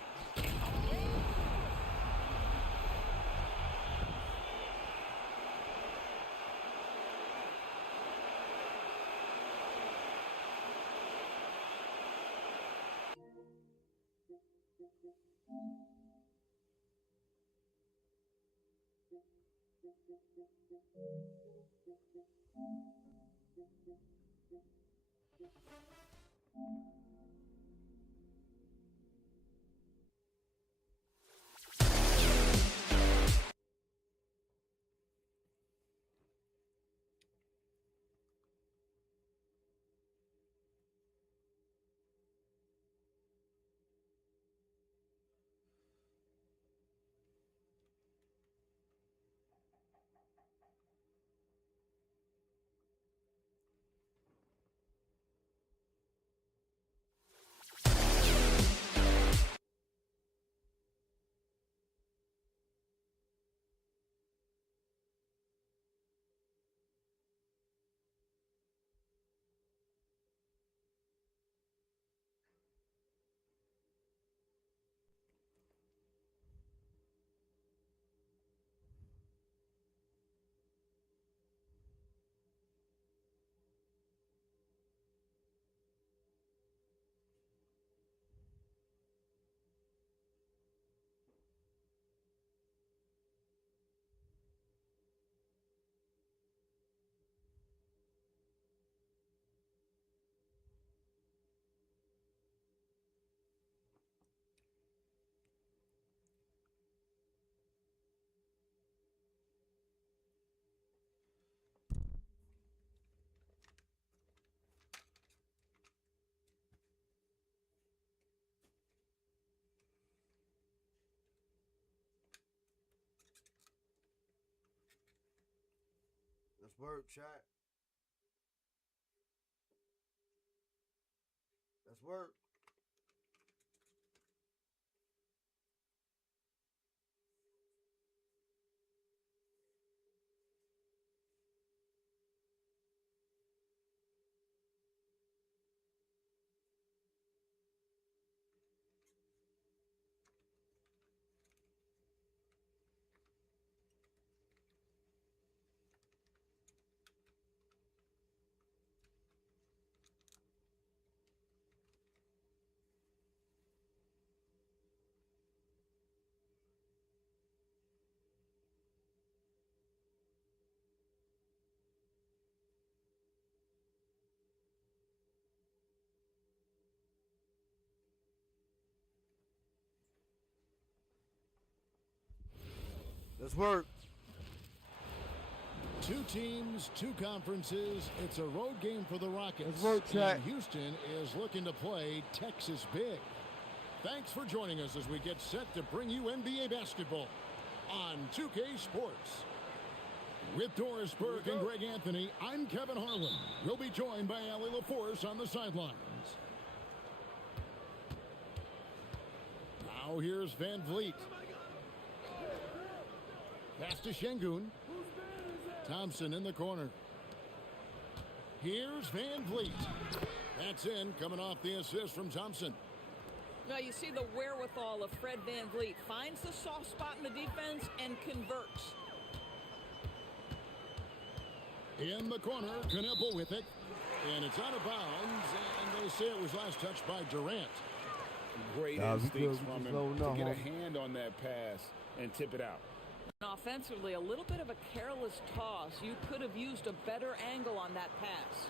Let's work, chat. Let's work. Let's work. Two teams, two conferences. It's a road game for the Rockets. Let's work, chat. And Houston is looking to play Texas big. Thanks for joining us as we get set to bring you NBA basketball on 2K Sports. With Doris Burke and Greg Anthony, I'm Kevin Harlan. We'll be joined by Allie LaForce on the sidelines. Now here's Van Vliet. Pass to Şengün. Thompson in the corner. Here's Van Vliet. That's in, coming off the assist from Thompson. Now you see the wherewithal of Fred Van Vliet. Finds the soft spot in the defense and converts. In the corner, Knuppel with it. And it's out of bounds. And they say it was last touched by Durant. Great instincts from him to get a hand on that pass and tip it out. Offensively, a little bit of a careless toss. You could have used a better angle on that pass.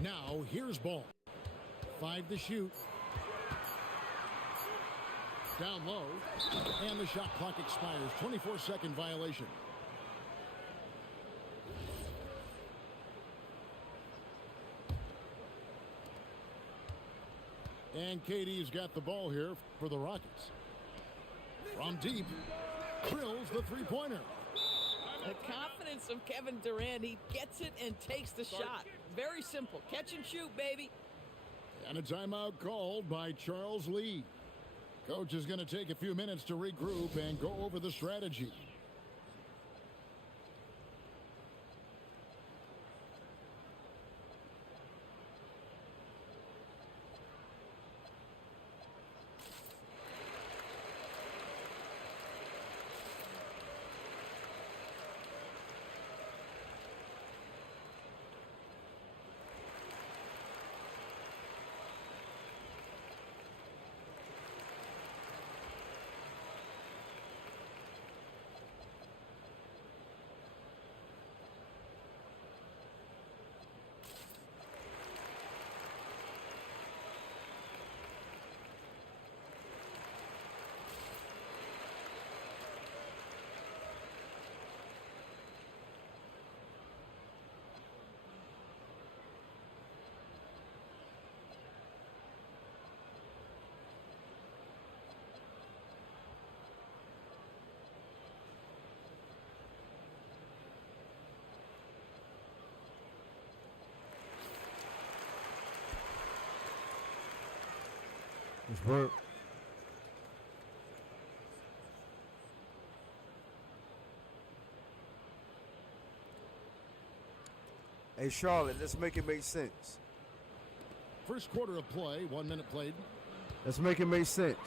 Now, here's ball. 5 to shoot. Down low. And the shot clock expires. 24-second violation. And Katie's got the ball here for the Rockets. From deep, drills the three-pointer. The confidence of Kevin Durant. He gets it and takes the shot. Very simple. Catch and shoot, baby. And a timeout called by Charles Lee. Coach is going to take a few minutes to regroup and go over the strategy. Let's work. Hey, Charlotte, let's make it make sense. First quarter of play, 1 minute played. Let's make it make sense.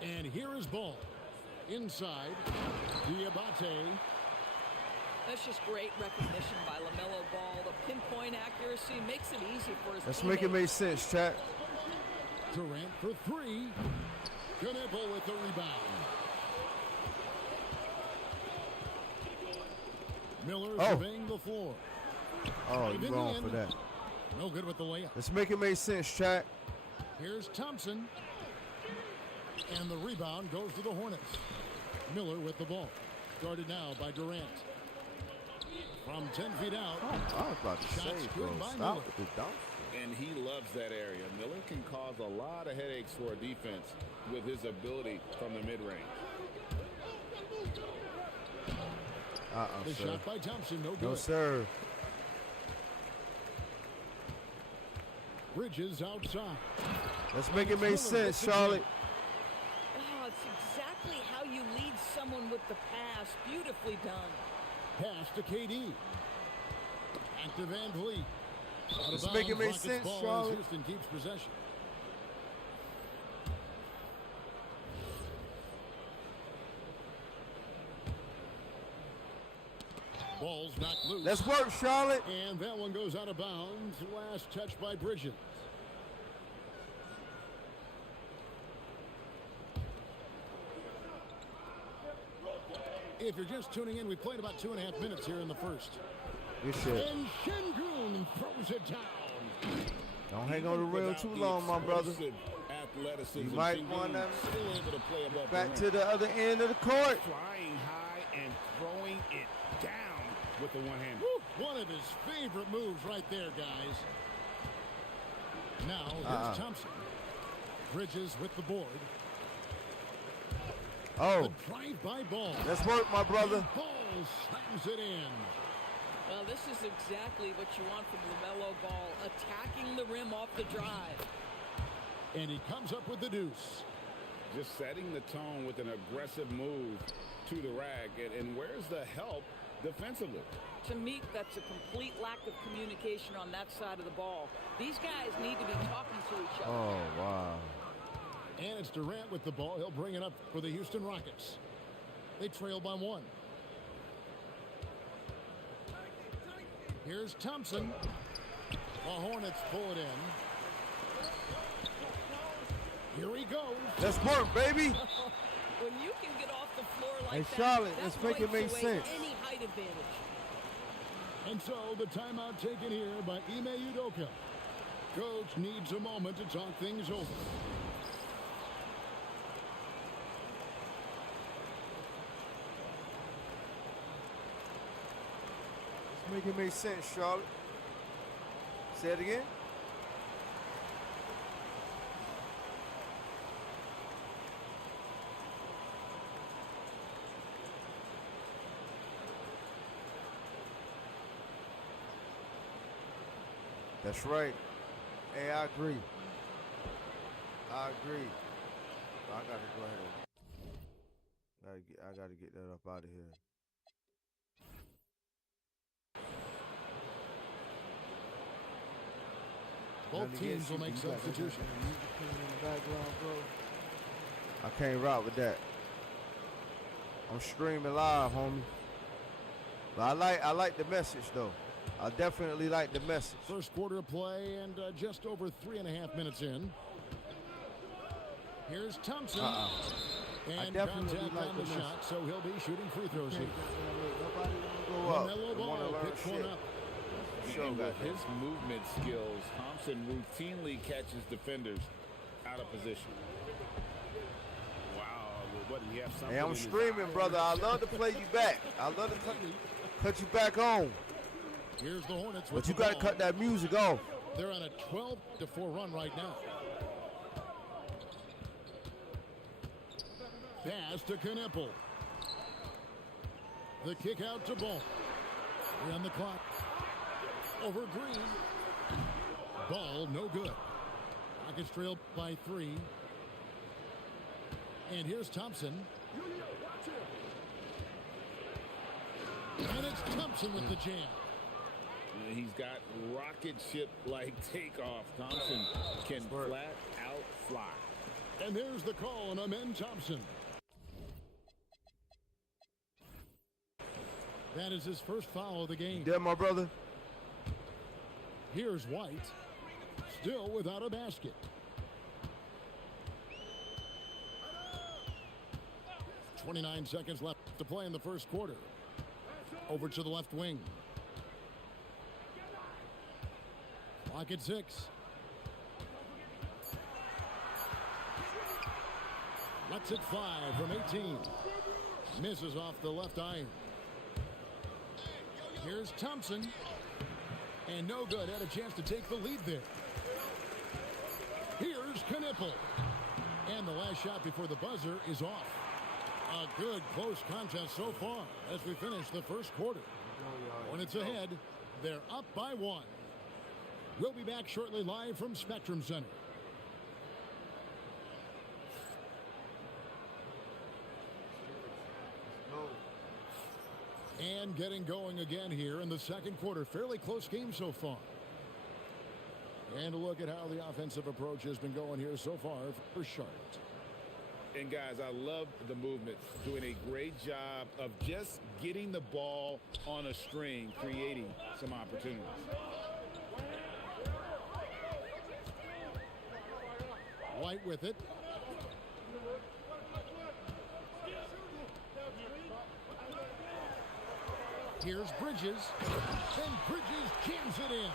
And here is ball. Inside, Diabate. That's just great recognition by LaMelo Ball. The pinpoint accuracy makes it easy for his Let's teammates. make it make sense, chat. Durant for 3. Knuppel with the rebound. Miller surveying the floor. Oh, you're wrong for that. No good with the layup. Let's make it make sense, chat. Here's Thompson. And the rebound goes to the Hornets. Miller with the ball. Guarded now by Durant. From 10 feet out. I was about to say, bro, stop with the dunk. And he loves that area. Miller can cause a lot of headaches for a defense with his ability from the mid-range. The shot by Thompson, no good. No, sir. Bridges outside. Let's make it make sense, Charlotte. Oh, it's exactly how you lead someone with the pass. Beautifully done. Pass to KD. Back to Van Vliet. Let's make it make sense, Charlotte. Houston keeps possession. Ball's knocked loose. Let's work, Charlotte. And that one goes out of bounds. Last touch by Bridges. If you're just tuning in, we played about 2.5 minutes here in the first. Good shit. And Şengün throws it down. Don't hang on the rail too long, my brother. Athleticism. You might want to still able to play above back the to the other end of the court. flying high and throwing it down with the one hand. One of his favorite moves right there, guys. Now, here's Thompson. Bridges with the board. Oh. The drive-by ball. Let's work, my brother. And ball slams it in. Well, this is exactly what you want from LaMelo Ball, attacking the rim off the drive. And he comes up with the deuce. Just setting the tone with an aggressive move to the rack. And where's the help defensively? To me, that's a complete lack of communication on that side of the ball. These guys need to be talking to each other. Oh, wow. And it's Durant with the ball. He'll bring it up for the Houston Rockets. They trail by 1. Here's Thompson. The Hornets pull it in. Here he goes. Let's work, baby. When you can get off the floor like Hey, that, Charlotte, that let's make it wipes make away sense. any height advantage. And so the timeout taken here by Ime Udoka. Coach needs a moment to talk things over. Let's make it make sense, Charlotte. Say it again. That's right. Hey, I agree. I agree. I gotta go ahead. I gotta get that up out of here. Both teams will make substitutions. I can't rock with that. I'm streaming live, homie. But I like the message though. I definitely like the message. First quarter of play and just over 3.5 minutes in. Here's Thompson. And definitely contact like on the the message. shot, so he'll be shooting free throws here. Nobody wanna go up. LaMelo They wanna Ball learn picks one shit. up. And with his movement skills, Thompson routinely catches defenders out of position. Wow, what do you have? Something Hey, I'm in his streaming, eye? brother. I love to play you back. I love to cut you back on. Here's the Hornets with But you the gotta ball. cut that music off. They're on a 12-4 run right now. Pass to Knippel. The kick out to Ball. We're on the clock. Over Green. Ball no good. Rockets trail by 3. And here's Thompson. And it's Thompson with the jam. He's got rocket ship-like takeoff. Thompson can flat out fly. And there's the call on Amen Thompson. That is his first foul of the game. Yeah, my brother. Here's White. Still without a basket. .29 seconds left to play in the first quarter. Over to the left wing. Clock at 6. Lets it fly from 18. Misses off the left iron. Here's Thompson. And no good. Had a chance to take the lead there. Here's Knippel. And the last shot before the buzzer is off. A good close contest so far as we finish the first quarter. Hornets ahead. They're up by 1. We'll be back shortly live from Spectrum Center. And getting going again here in the second quarter. Fairly close game so far. And a look at how the offensive approach has been going here so far for Charlotte. And guys, I love the movement. Doing a great job of just getting the ball on a string, creating some opportunities. White with it. Here's Bridges. And Bridges jams it in.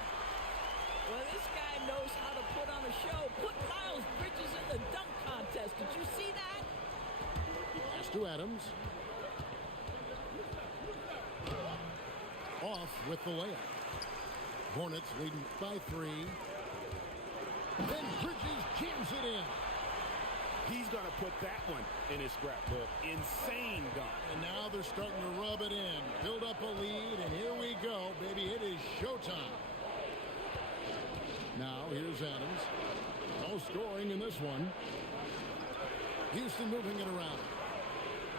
Well, this guy knows how to put on a show. Put Miles Bridges in the dunk contest. Did you see that? Pass to Adams. Off with the layup. Hornets leading by 3. Then Bridges jams it in. He's going to put that one in his scrapbook. Insane dunk. And now they're starting to rub it in. Build up a lead, and here we go, baby. It is showtime. Now, here's Adams. No scoring in this one. Houston moving it around.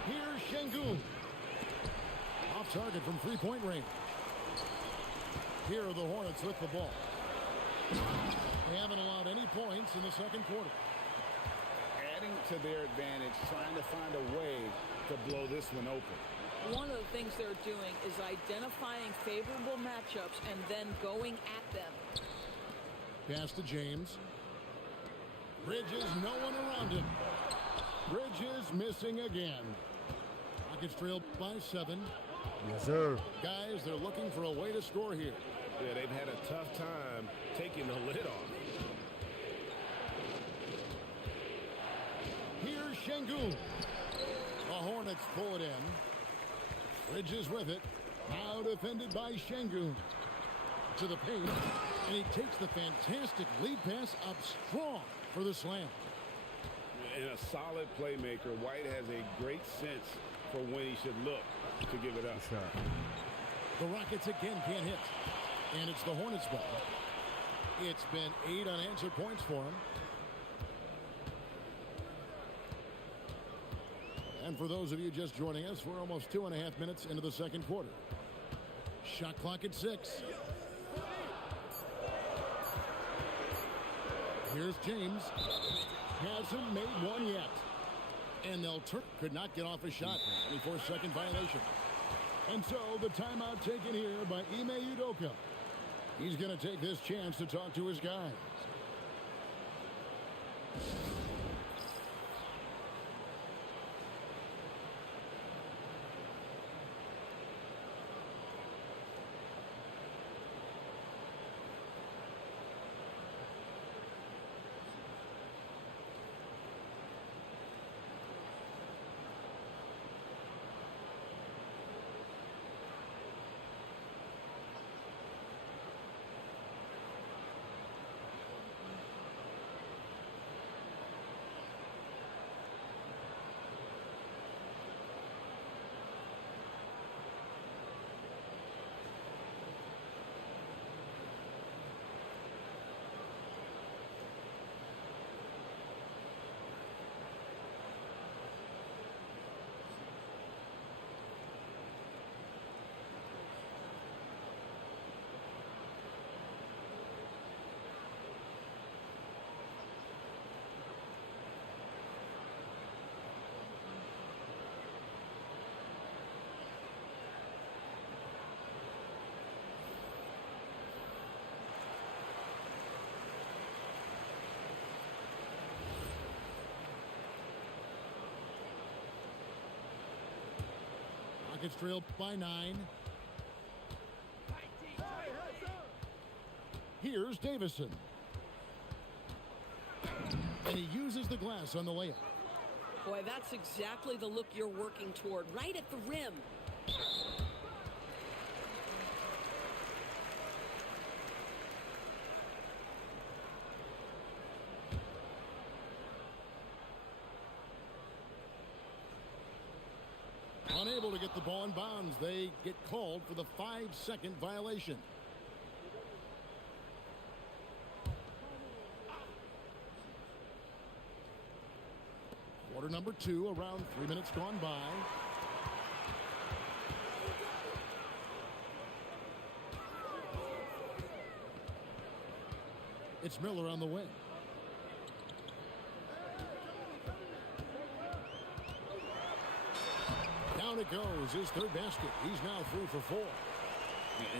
Here's Şengün. Off target from three-point range. Here are the Hornets with the ball. They haven't allowed any points in the second quarter. Adding to their advantage, trying to find a way to blow this one open. One of the things they're doing is identifying favorable matchups and then going at them. Pass to James. Bridges, no one around him. Bridges missing again. Rockets trail by 7. Yes, sir. Guys, they're looking for a way to score here. Yeah, they've had a tough time taking the lid off. Here's Şengün. The Hornets pull it in. Bridges with it. Now defended by Şengün. To the paint. And he takes the fantastic lead pass up strong for the slam. And a solid playmaker, White has a great sense for when he should look to give it up. The Rockets again can't hit. And it's the Hornets' ball. It's been 8 unanswered points for him. And for those of you just joining us, we're almost 2.5 minutes into the second quarter. Shot clock at 6. Here's James. Hasn't made one yet. And they'll could not get off a shot. 24-second violation. And so the timeout taken here by Ime Udoka. He's going to take this chance to talk to his guys. Rockets trail by 9. Here's Davison. And he uses the glass on the layup. Boy, that's exactly the look you're working toward, right at the rim. Unable to get the ball in bounds. They get called for the 5-second violation. Quarter number 2, around 3 minutes gone by. It's Miller on the wing. Down it goes, his third basket. He's now 3 for 4.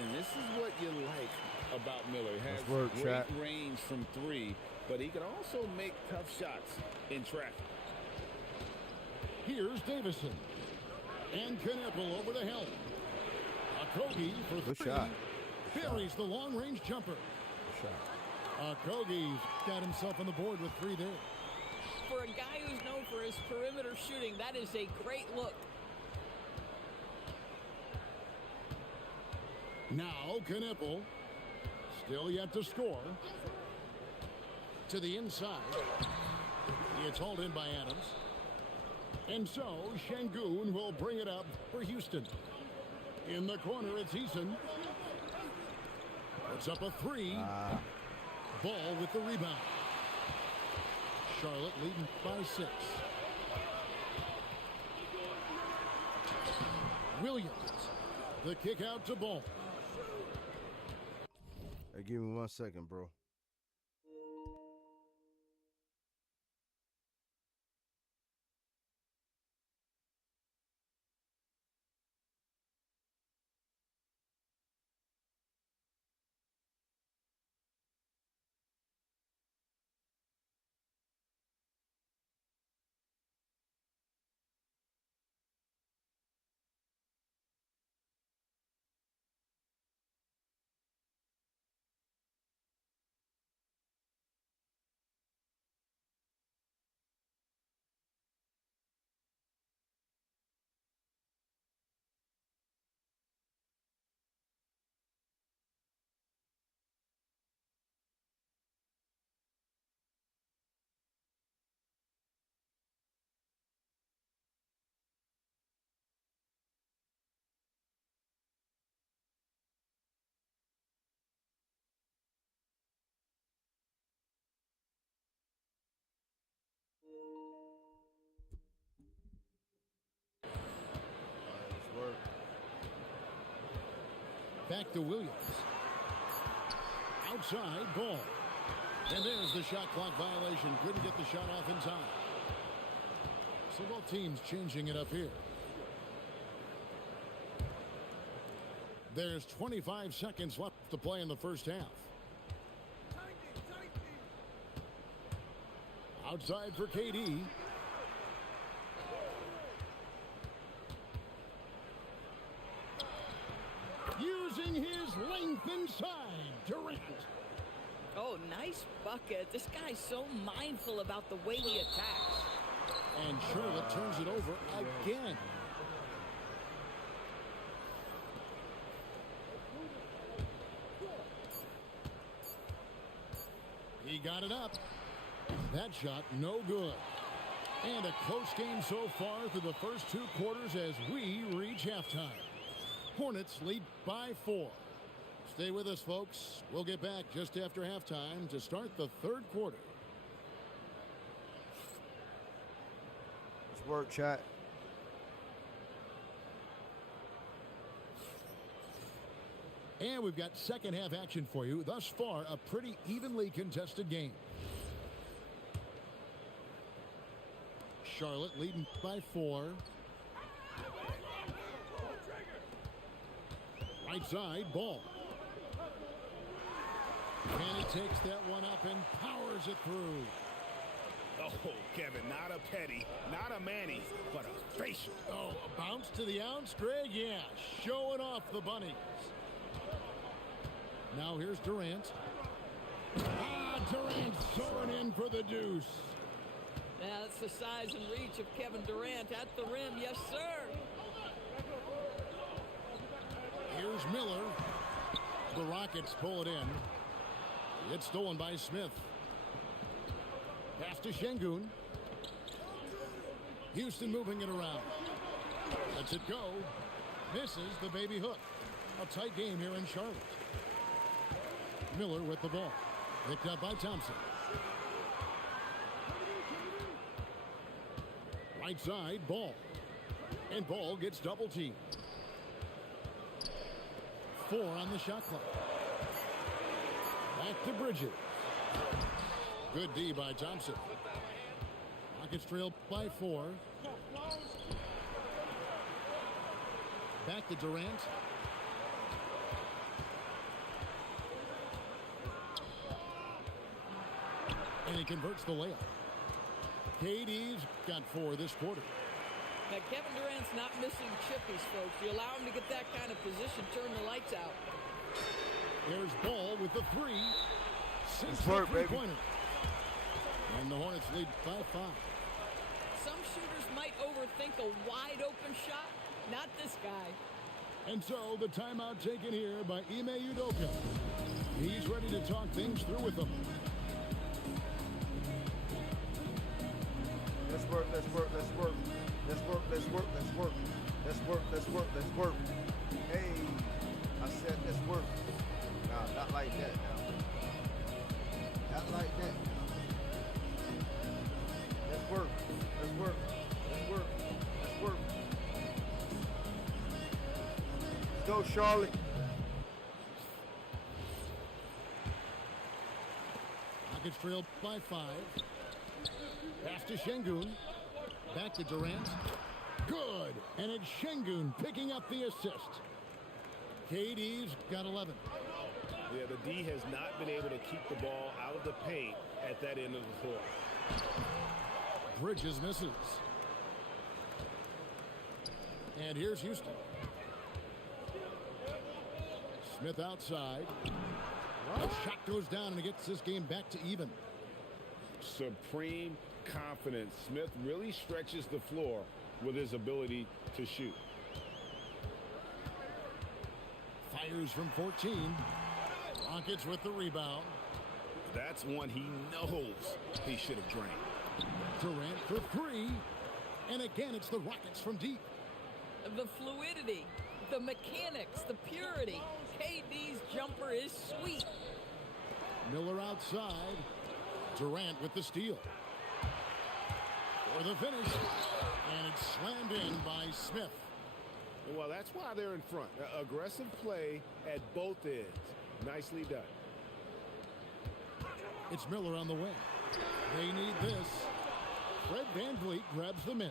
And this is what you like about Miller. He has great chat. range from 3, but he can also make tough shots in traffic. Here's Davison. And Knueppel over the help. Okogie for 3. Good shot. Buries the long-range jumper. Good shot. Okogie's got himself on the board with 3 there. For a guy who's known for his perimeter shooting, that is a great look. Now Knueppel, still yet to score. To the inside. It's hauled in by Adams. And so Şengün will bring it up for Houston. In the corner, it's Eason. Puts up a 3. Ball with the rebound. Charlotte leading by 6. Williams. The kick out to Ball. Hey, give me 1 second, bro. Back to Williams. Outside ball. And there's the shot clock violation. Couldn't get the shot off in time. So both teams changing it up here. There's 25 seconds left to play in the first half. Outside for KD. Using his length inside. Durant. Oh, nice bucket. This guy's so mindful about the way he attacks. And Charlotte turns it over again. He got it up. That shot no good. And a close game so far through the first 2 quarters as we reach halftime. Hornets lead by 4. Stay with us, folks. We'll get back just after halftime to start the 3rd quarter. Let's work, chat. And we've got second half action for you. Thus far, a pretty evenly contested game. Charlotte leading by 4. Right side, ball. And he takes that one up and powers it through. Oh, Kevin, not a petty, not a Manny, but a facial. Oh, a bounce to the ounce, Greg? Yeah, showing off the bunnies. Now here's Durant. Durant soaring in for the deuce. That's the size and reach of Kevin Durant at the rim. Yes, sir. Here's Miller. The Rockets pull it in. It's stolen by Smith. Pass to Şengün. Houston moving it around. Lets it go. Misses the baby hook. A tight game here in Charlotte. Miller with the ball. Picked up by Thompson. Right side, Ball. And Ball gets double teamed. 4 on the shot clock. Back to Bridges. Good D by Thompson. Rockets trail by 4. Back to Durant. And he converts the layup. KD's got 4 this quarter. Now, Kevin Durant's not missing chippies, folks. You allow him to get that kind of position, turn the lights out. There's Ball with the 3. Since work, the three-pointer. And the Hornets lead by 5. Some shooters might overthink a wide-open shot. Not this guy. And so the timeout taken here by Ime Udoka. He's ready to talk things through with them. Let's work, let's work, let's work. Let's work, let's work, let's work. Let's work, let's work, let's work. Hey, I said let's work. Nah, not like that now. Not like that now. Let's work, let's work, let's work, let's work. Let's go, Charlotte. Rockets trail by 5. Pass to Şengün. Back to Durant. Good. And it's Şengün picking up the assist. KD's got 11. Yeah, the D has not been able to keep the ball out of the paint at that end of the floor. Bridges misses. And here's Houston. Smith outside. The shot goes down and it gets this game back to even. Supreme confidence. Smith really stretches the floor with his ability to shoot. Fires from 14. Rockets with the rebound. That's one he knows he should have drained. Durant for 3. And again, it's the Rockets from deep. The fluidity, the mechanics, the purity. KD's jumper is sweet. Miller outside. Durant with the steal. For the finish. And it's slammed in by Smith. Well, that's why they're in front. Aggressive play at both ends. Nicely done. It's Miller on the wing. They need this. Fred VanVleet grabs the miss.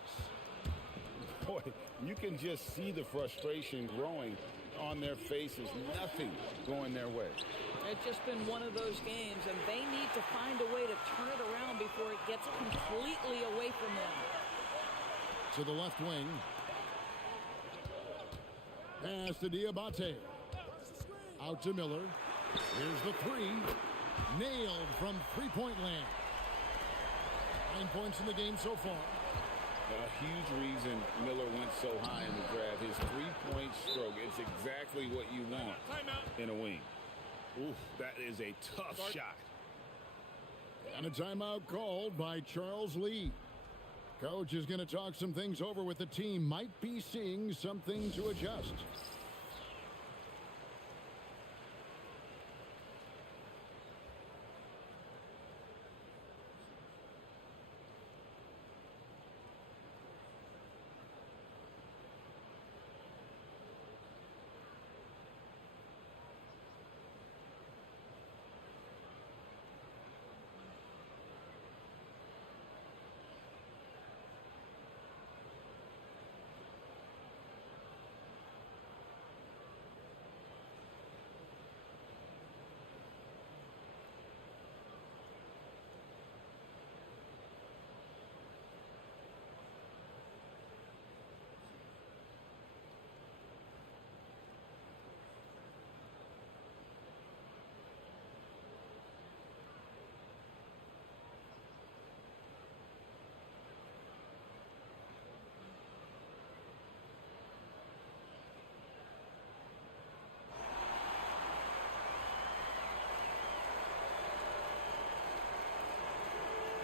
Boy, you can just see the frustration growing on their faces. Nothing going their way. It's just been one of those games, and they need to find a way to turn it around before it gets completely away from them. To the left wing. Pass to Diabate. Out to Miller. Here's the three. Nailed from three-point land. 9 points in the game so far. A huge reason Miller went so high in the draft. His three-point stroke. It's exactly what you want in a wing. Ooh, that is a tough shot. And a timeout called by Charles Lee. Coach is going to talk some things over with the team. Might be seeing something to adjust.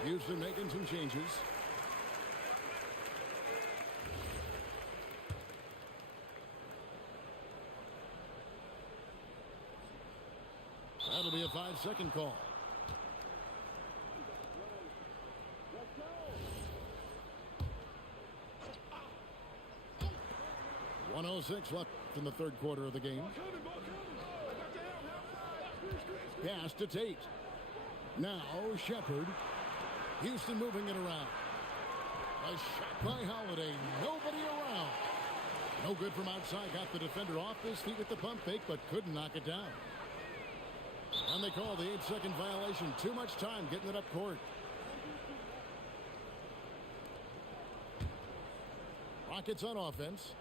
Houston making some changes. That'll be a 5-second call. .106 left in the third quarter of the game. Pass to Tate. Now Shepard. Houston moving it around. A shot by Holiday. Nobody around. No good from outside. Got the defender off his feet with the pump fake, but couldn't knock it down. And they call the 8-second violation. Too much time getting it up court. Rockets on offense.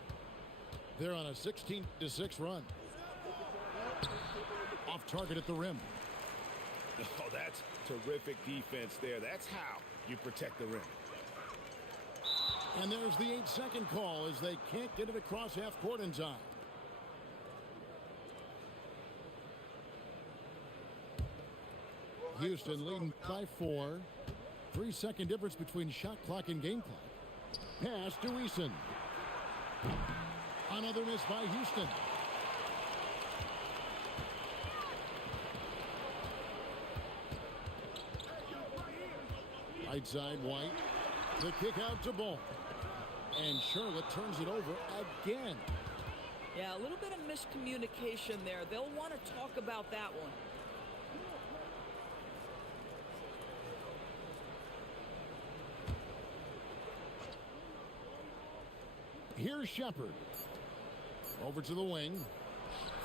They're on a 16-6 run. Off target at the rim. Oh, that's terrific defense there. That's how you protect the rim. And there's the 8-second call as they can't get it across half court in time. Houston leading by 4. 3-second difference between shot clock and game clock. Pass to Eason. Another miss by Houston. Right side, White. The kick out to Ball. And Charlotte turns it over again. Yeah, a little bit of miscommunication there. They'll want to talk about that one. Here's Shepard. Over to the wing.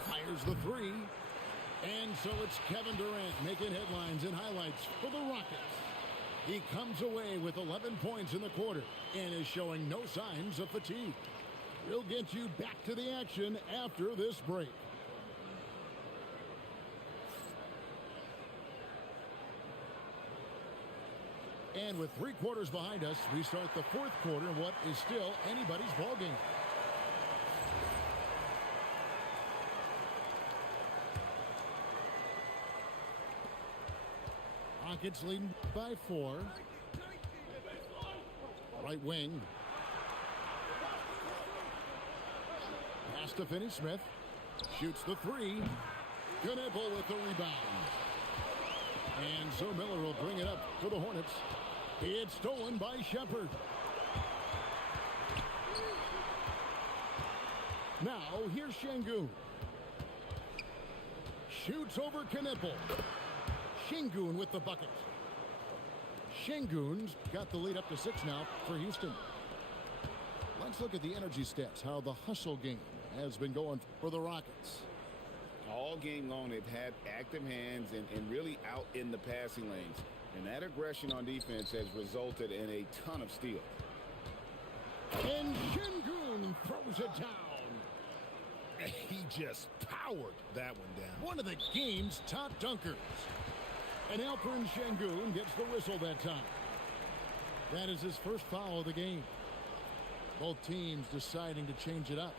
Fires the three. And so it's Kevin Durant making headlines and highlights for the Rockets. He comes away with 11 points in the quarter and is showing no signs of fatigue. We'll get you back to the action after this break. And with 3 quarters behind us, we start the fourth quarter in what is still anybody's ball game. Rockets leading by 4. Right wing. Pass to Finney-Smith. Shoots the 3. Knebel with the rebound. And so Miller will bring it up for the Hornets. It's stolen by Shepard. Now, here's Şengün. Shoots over Knipple. Şengün with the bucket. Şengün's got the lead up to 6 now for Houston. Let's look at the energy stats, how the hustle game has been going for the Rockets. All game long, they've had active hands and really out in the passing lanes. And that aggression on defense has resulted in a ton of steals. And Şengün throws it down. He just powered that one down. One of the game's top dunkers. And Alperen Şengün gets the whistle that time. That is his first foul of the game. Both teams deciding to change it up.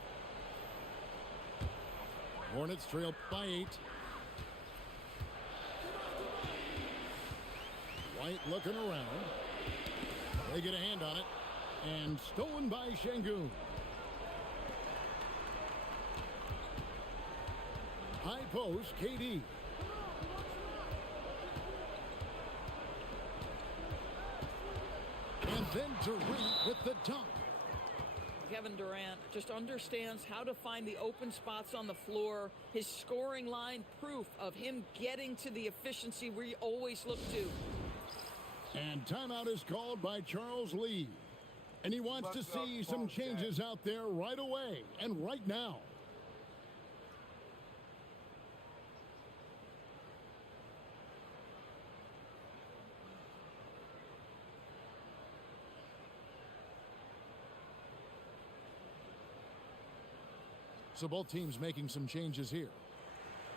Hornets trail by 8. White looking around. They get a hand on it. And stolen by Şengün. High post, KD. And then Durant with the dunk. Kevin Durant just understands how to find the open spots on the floor. His scoring line, proof of him getting to the efficiency we always look to. And timeout is called by Charles Lee. And he wants to see some changes out there right away and right now. So both teams making some changes here.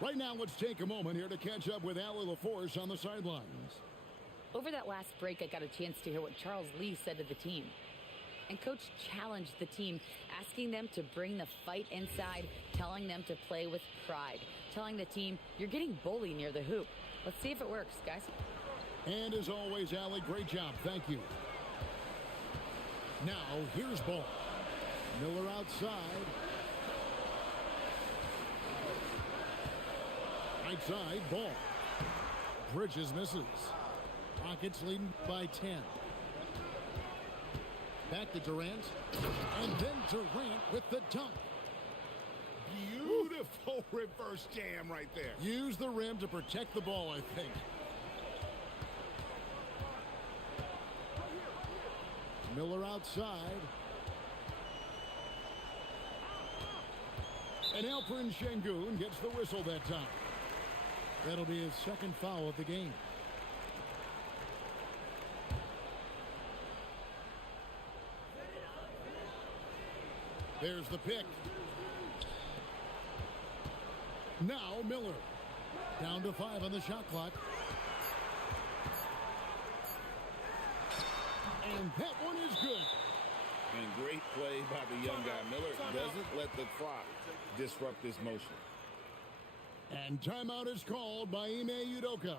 Right now, let's take a moment here to catch up with Allie LaForce on the sidelines. Over that last break, I got a chance to hear what Charles Lee said to the team. And Coach challenged the team, asking them to bring the fight inside, telling them to play with pride, telling the team, you're getting bullied near the hoop. Let's see if it works, guys. And as always, Allie, great job. Thank you. Now, here's ball. Miller outside. Right side, ball. Bridges misses. Rockets leading by 10. Back to Durant. And then Durant with the dunk. Beautiful reverse jam right there. Use the rim to protect the ball, I think. Miller outside. And Alperen Şengün gets the whistle that time. That'll be his second foul of the game. There's the pick. Now Miller. Down to 5 on the shot clock. And that one is good. And great play by the young guy. Miller doesn't let the clock disrupt this motion. And timeout is called by Ime Udoka.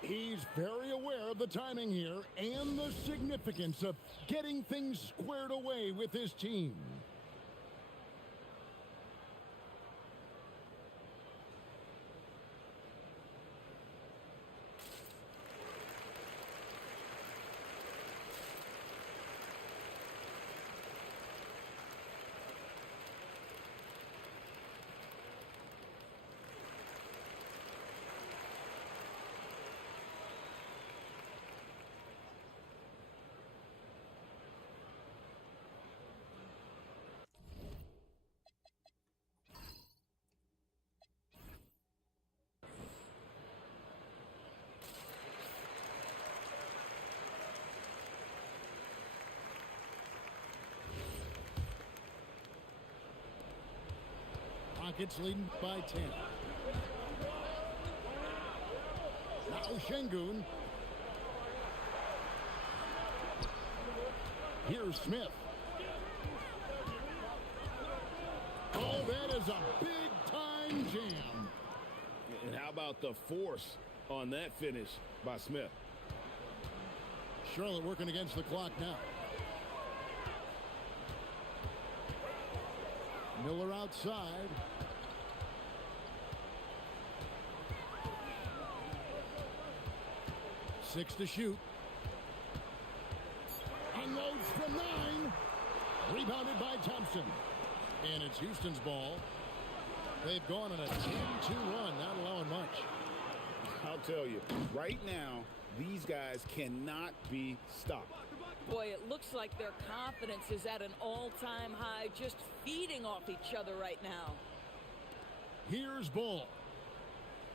He's very aware of the timing here and the significance of getting things squared away with his team. Rockets leading by 10. Now Şengün. Here's Smith. Oh, that is a big-time jam. And how about the force on that finish by Smith? Charlotte working against the clock now. Miller outside. Six to shoot. Unloads from 9. Rebounded by Thompson. And it's Houston's ball. They've gone on a 10-2 run, not allowing much. I'll tell you, right now, these guys cannot be stopped. Boy, it looks like their confidence is at an all-time high, just feeding off each other right now. Here's ball.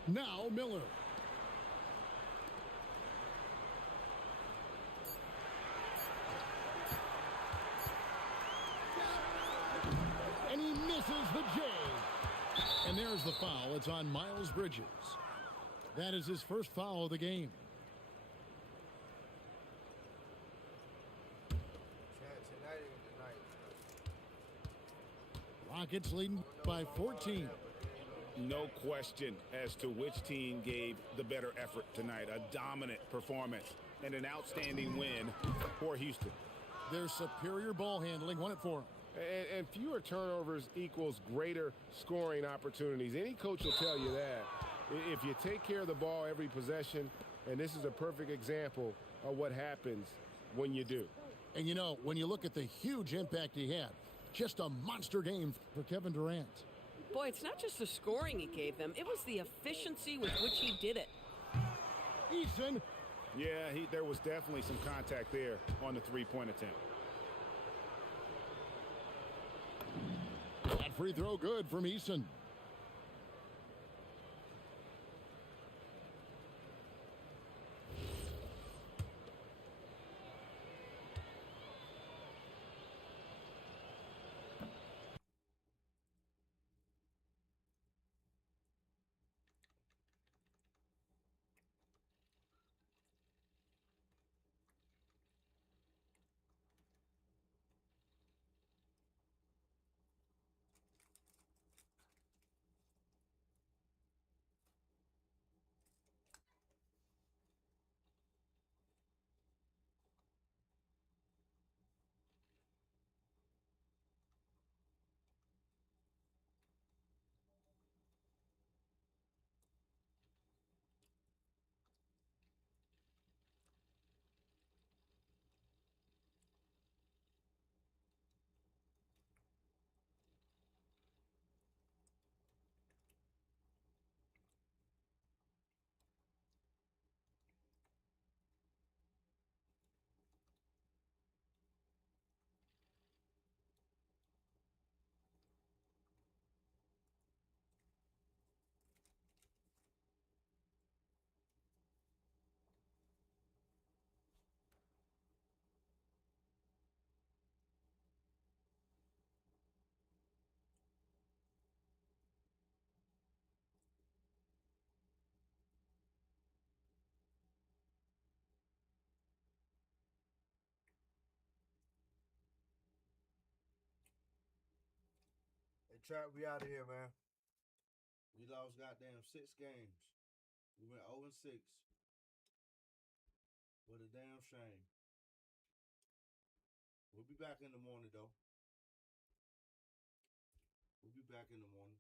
Now Miller. And he misses the J. And there's the foul. It's on Miles Bridges. That is his first foul of the game. Rockets leading by 14. No question as to which team gave the better effort tonight. A dominant performance and an outstanding win for Houston. Their superior ball handling won it for them. And fewer turnovers equals greater scoring opportunities. Any coach will tell you that. If you take care of the ball every possession, and this is a perfect example of what happens when you do. And, you know, when you look at the huge impact he had, just a monster game for Kevin Durant. Boy, it's not just the scoring he gave them. It was the efficiency with which he did it. Eason. Yeah, there was definitely some contact there on the three-point attempt. That free throw good from Eason. Hey, Trap, we out of here, man. We lost goddamn 6 games. We went 0-6. What a damn shame. We'll be back in the morning, though. We'll be back in the morning.